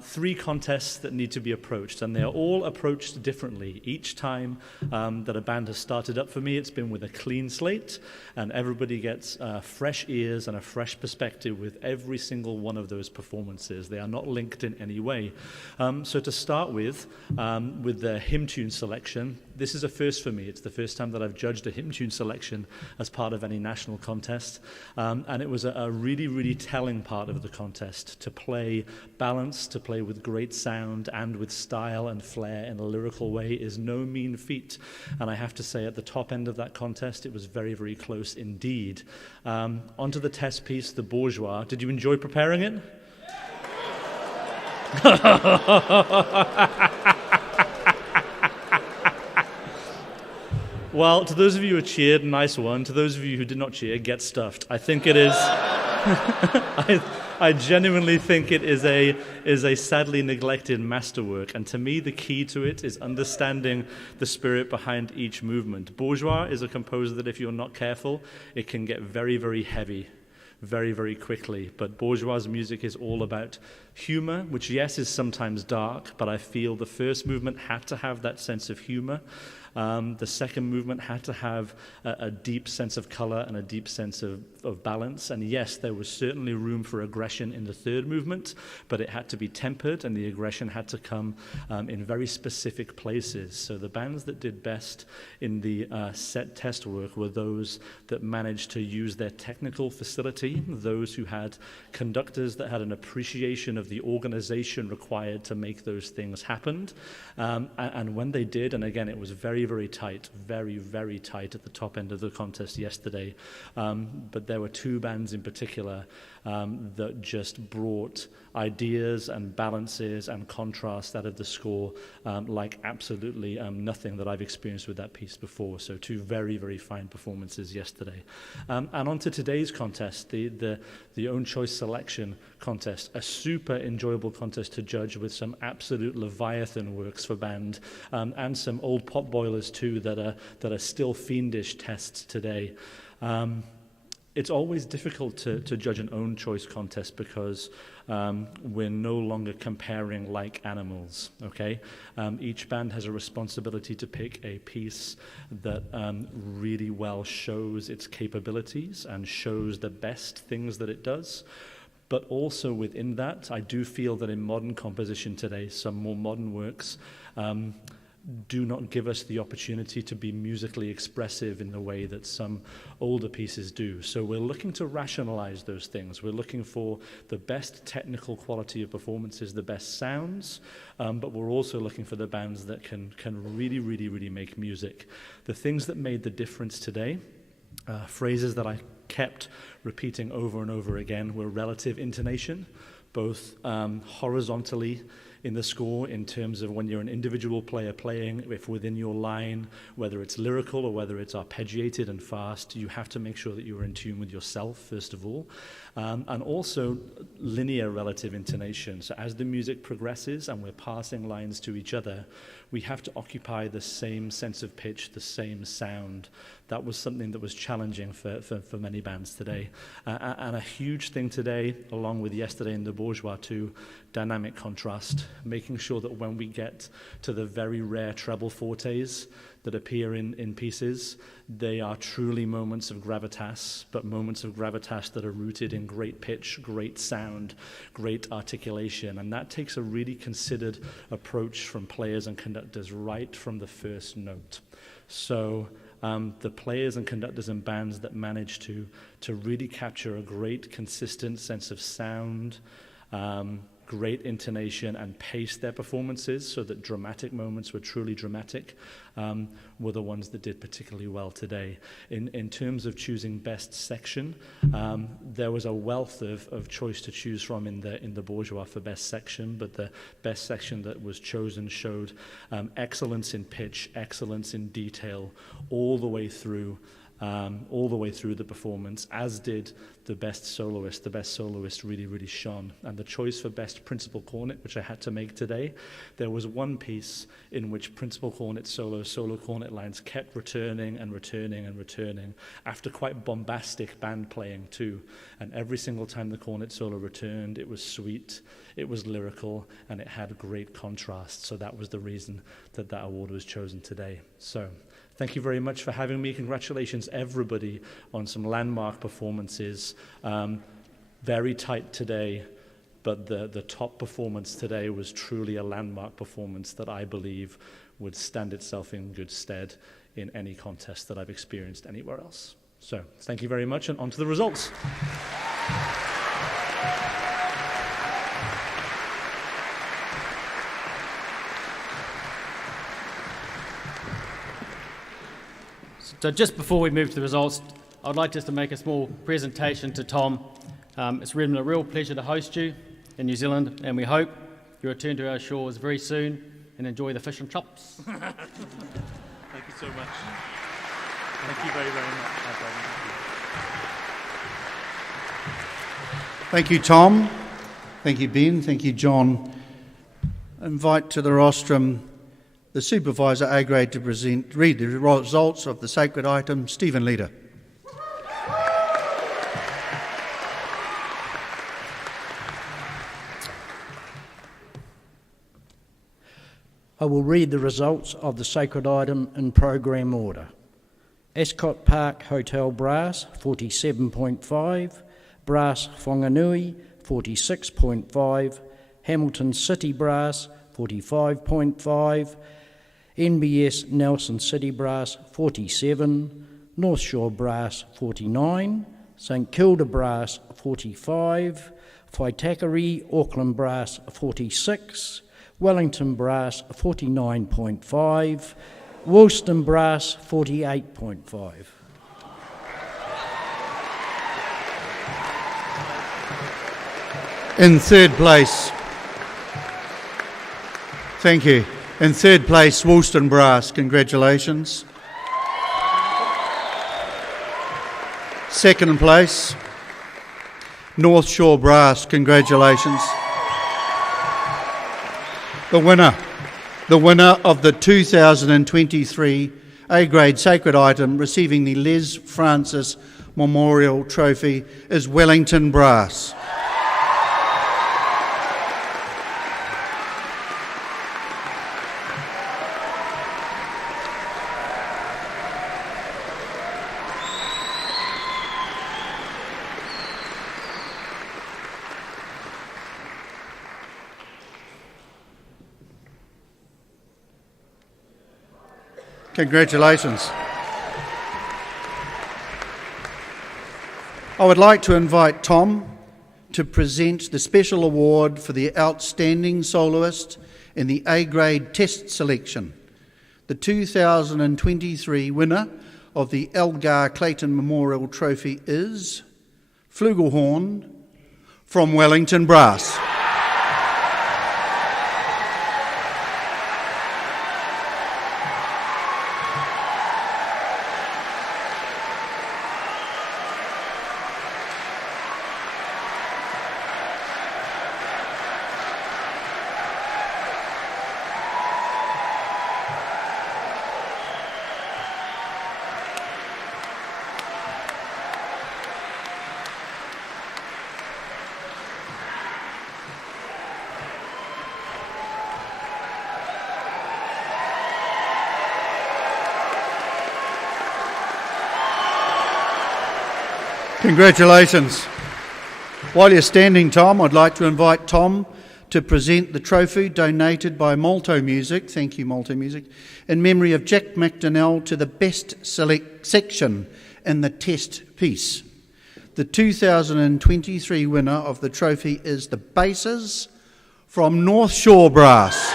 3 contests that need to be approached, and they are all approached differently. Each time that a band has started up for me, it's been with a clean slate, and everybody gets fresh ears and a fresh perspective with every single one of those performances. They are not linked in any way. So to start with the hymn tune selection, this is a first for me. It's the first time that I've judged a hymn tune selection as part of any national contest. And it was a really, really telling part of the contest to play balance, to play with great sound and with style and flair in a lyrical way is no mean feat. And I have to say at the top end of that contest, it was very, very close indeed. Onto the test piece, The Bourgeois. Did you enjoy preparing it? Well, to those of you who cheered, nice one. To those of you who did not cheer, get stuffed. I think it is... I genuinely think it is a sadly neglected masterwork, and to me the key to it is understanding the spirit behind each movement. Bourgeois is a composer that if you're not careful, it can get very, very heavy very, very quickly. But Bourgeois' music is all about humor, which yes is sometimes dark, but I feel the first movement had to have that sense of humor. The second movement had to have a deep sense of color and a deep sense of balance. And yes, there was certainly room for aggression in the third movement, but it had to be tempered, and the aggression had to come in very specific places. So the bands that did best in the set test work were those that managed to use their technical facility, those who had conductors that had an appreciation of the organization required to make those things happen. And when they did, and again, it was very, very tight, very, very tight at the top end of the contest yesterday. But there were 2 bands in particular that just brought ideas and balances and contrast out of the score like absolutely nothing that I've experienced with that piece before. So 2 very, very fine performances yesterday. And on to today's contest, the Own Choice Selection contest, a super enjoyable contest to judge with some absolute Leviathan works for band and some old pot boilers too that are still fiendish tests today. It's always difficult to judge an own choice contest because we're no longer comparing like animals, okay? Each band has a responsibility to pick a piece that really well shows its capabilities and shows the best things that it does. But also within that, I do feel that in modern composition today, some more modern works do not give us the opportunity to be musically expressive in the way that some older pieces do. So we're looking to rationalize those things. We're looking for the best technical quality of performances, the best sounds, but we're also looking for the bands that can really, really, really make music. The things that made the difference today, phrases that I kept repeating over and over again, were relative intonation, both horizontally in the score in terms of when you're an individual player playing, if within your line, whether it's lyrical or whether it's arpeggiated and fast, you have to make sure that you're in tune with yourself, first of all. And also linear relative intonation. So as the music progresses and we're passing lines to each other, we have to occupy the same sense of pitch, the same sound. That was something that was challenging for many bands today. And a huge thing today, along with yesterday in the Bourgeois too, dynamic contrast. making sure that when we get to the very rare treble fortes that appear in pieces, they are truly moments of gravitas, but moments of gravitas that are rooted in great pitch, great sound, great articulation. And that takes a really considered approach from players and conductors right from the first note. So the players and conductors and bands that manage to really capture a great consistent sense of sound, great intonation, and pace their performances so that dramatic moments were truly dramatic, were the ones that did particularly well today. In terms of choosing best section, there was a wealth of choice to choose from in the Bourgeois for best section, but the best section that was chosen showed excellence in pitch, excellence in detail, all the way through the performance, as did the best soloist. The best soloist really, really shone. And the choice for best principal cornet, which I had to make today, there was one piece in which principal cornet solo cornet lines kept returning and returning and returning after quite bombastic band playing too. And every single time the cornet solo returned, it was sweet, it was lyrical, and it had great contrast. So that was the reason that award was chosen today. So thank you very much for having me. Congratulations, everybody, on some landmark performances. Very tight today, but the top performance today was truly a landmark performance that I believe would stand itself in good stead in any contest that I've experienced anywhere else. So thank you very much, and on to the results. So just before we move to the results, I'd like just to make a small presentation to Tom. It's been a real pleasure to host you in New Zealand, and we hope you return to our shores very soon and enjoy the fish and chops. Thank you so much. Thank you very, very much. Thank you, Tom. Thank you, Ben. Thank you, John. I invite to the rostrum the Supervisor A grade to read the results of the sacred item, Stephen Leader. I will read the results of the sacred item in program order. Ascot Park Hotel Brass, 47.5, Brass Wanganui, 46.5, Hamilton City Brass, 45.5, NBS Nelson City Brass, 47, North Shore Brass, 49, St Kilda Brass, 45, Waitakere Auckland Brass, 46, Wellington Brass, 49.5, Woolston Brass, 48.5. In third place, thank you. In third place, Woolston Brass, congratulations. Second place, North Shore Brass, congratulations. The winner of the 2023 A-grade sacred item receiving the Les Francis Memorial Trophy is Wellington Brass. Congratulations. I would like to invite Tom to present the special award for the outstanding soloist in the A-grade test selection. The 2023 winner of the Elgar Clayton Memorial Trophy is Flugelhorn from Wellington Brass. Congratulations. While you're standing, Tom, I'd like to invite Tom to present the trophy donated by Malto Music, thank you Malto Music, in memory of Jack McDonnell to the best section in the test piece. The 2023 winner of the trophy is the Basses from North Shore Brass.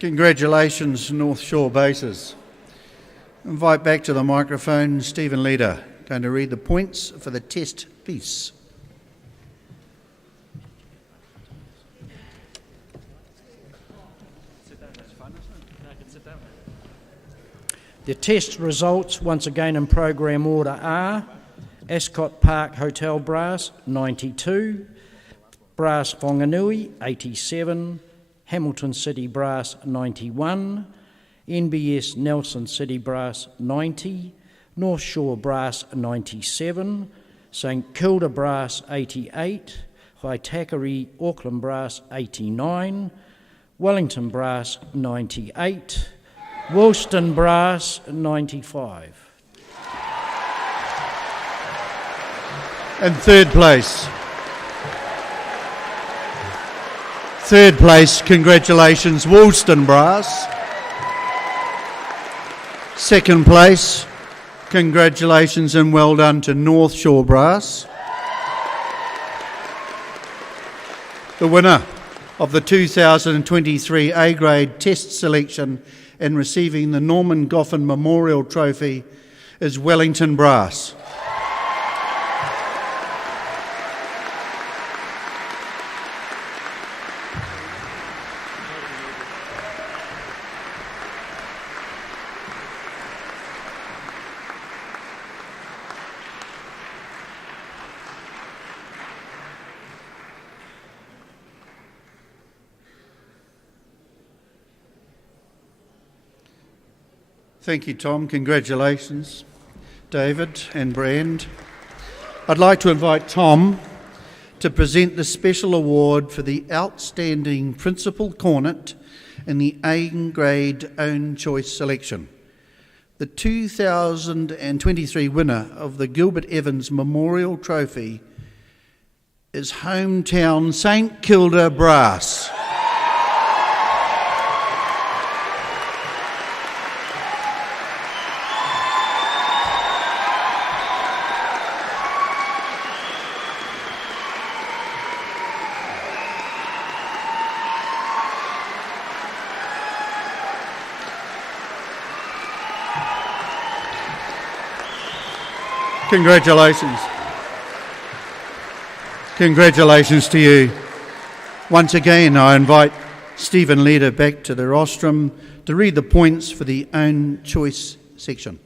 Congratulations, North Shore Basses. Invite back to the microphone Stephen Leader, going to read the points for the test piece. The test results, once again in program order, are Ascot Park Hotel Brass, 92, Brass Wanganui, 87, Hamilton City Brass, 91, NBS Nelson City Brass, 90, North Shore Brass, 97, St Kilda Brass, 88, Waitakere Auckland Brass, 89, Wellington Brass, 98, Woolston Brass, 95. And third place. Third place, congratulations, Woolston Brass. Second place, congratulations and well done to North Shore Brass. The winner of the 2023 A-grade test selection and receiving the Norman Goffin Memorial Trophy is Wellington Brass. Thank you, Tom. Congratulations, David and Brand. I'd like to invite Tom to present the special award for the outstanding principal cornet in the A-grade own choice selection. The 2023 winner of the Gilbert Evans Memorial Trophy is hometown St Kilda Brass. Congratulations. Congratulations to you. Once again, I invite Stephen Leader back to the rostrum to read the points for the own choice section.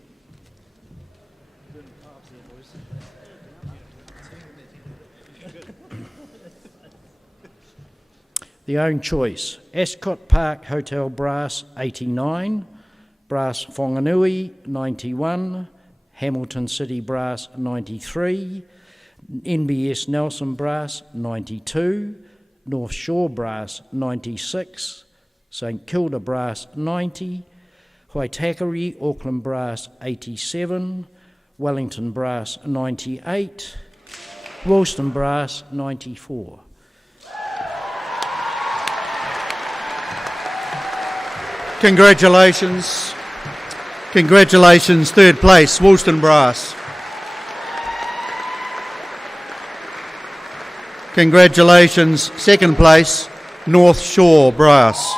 The own choice, Ascot Park Hotel Brass, 89, Brass Whanganui, 91, Hamilton City Brass, 93, NBS Nelson Brass, 92, North Shore Brass, 96, St Kilda Brass, 90, Waitakere Auckland Brass, 87, Wellington Brass, 98, Woolston Brass, 94. Congratulations. Congratulations, third place, Woolston Brass. Congratulations, second place, North Shore Brass.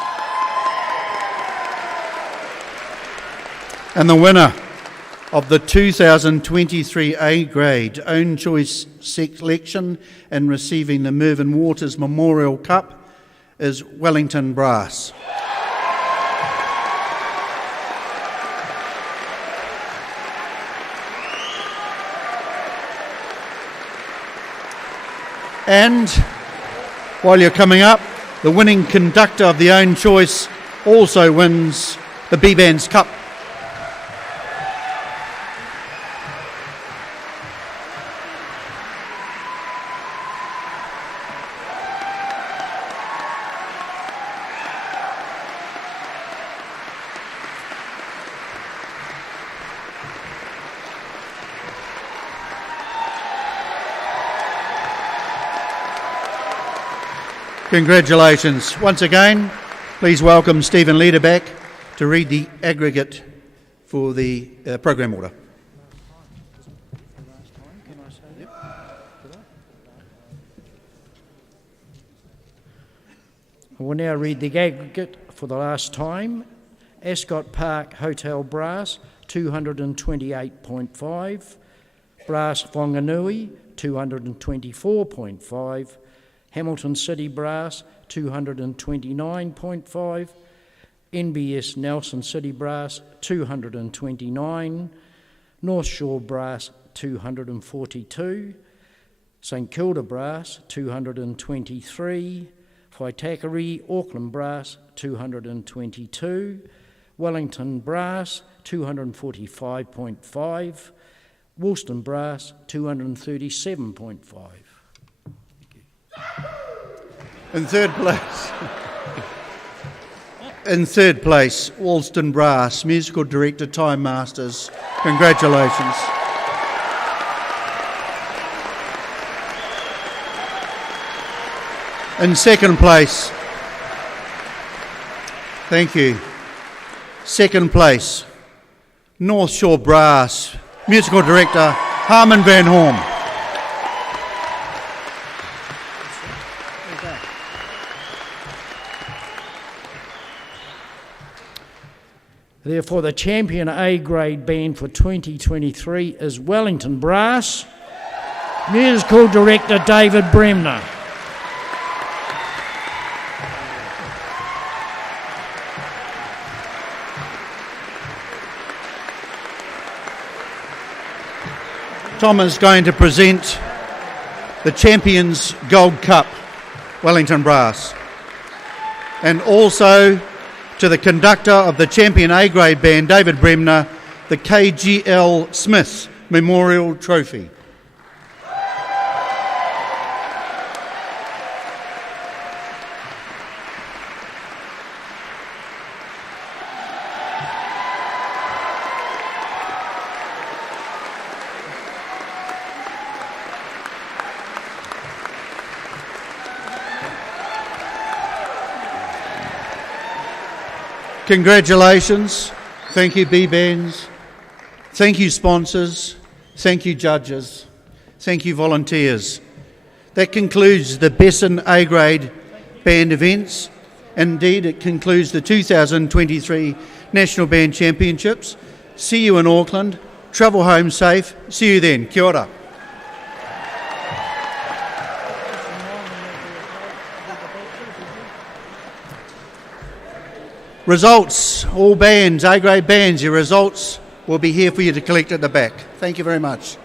And the winner of the 2023 A grade own choice selection and receiving the Mervyn Waters Memorial Cup is Wellington Brass. And while you're coming up, the winning conductor of the own choice also wins the B-Band's Cup. Congratulations. Once again, please welcome Stephen Lederbach to read the aggregate for the program order. I will now read the aggregate for the last time. Ascot Park Hotel Brass, 228.5. Brass Wanganui, 224.5. Hamilton City Brass, 229.5. NBS Nelson City Brass, 229. North Shore Brass, 242. St Kilda Brass, 223. Waitakere Auckland Brass, 222. Wellington Brass, 245.5. Woolston Brass, 237.5. In third place, Woolston Brass, Musical Director, Time Masters. Congratulations. In second place, thank you. Second place, North Shore Brass, Musical Director, Harman Van Horn. Therefore, the champion A grade band for 2023 is Wellington Brass, Musical Director David Bremner. Tom is going to present the Champions Gold Cup, Wellington Brass, and also to the conductor of the Champion A-grade band, David Bremner, the KGL Smith Memorial Trophy. Congratulations. Thank you, B-Bands. Thank you, sponsors. Thank you, judges. Thank you, volunteers. That concludes the Besson A-grade band events. Indeed, it concludes the 2023 National Band Championships. See you in Auckland. Travel home safe. See you then. Kia ora. Results, all bands, A-grade bands, your results will be here for you to collect at the back. Thank you very much.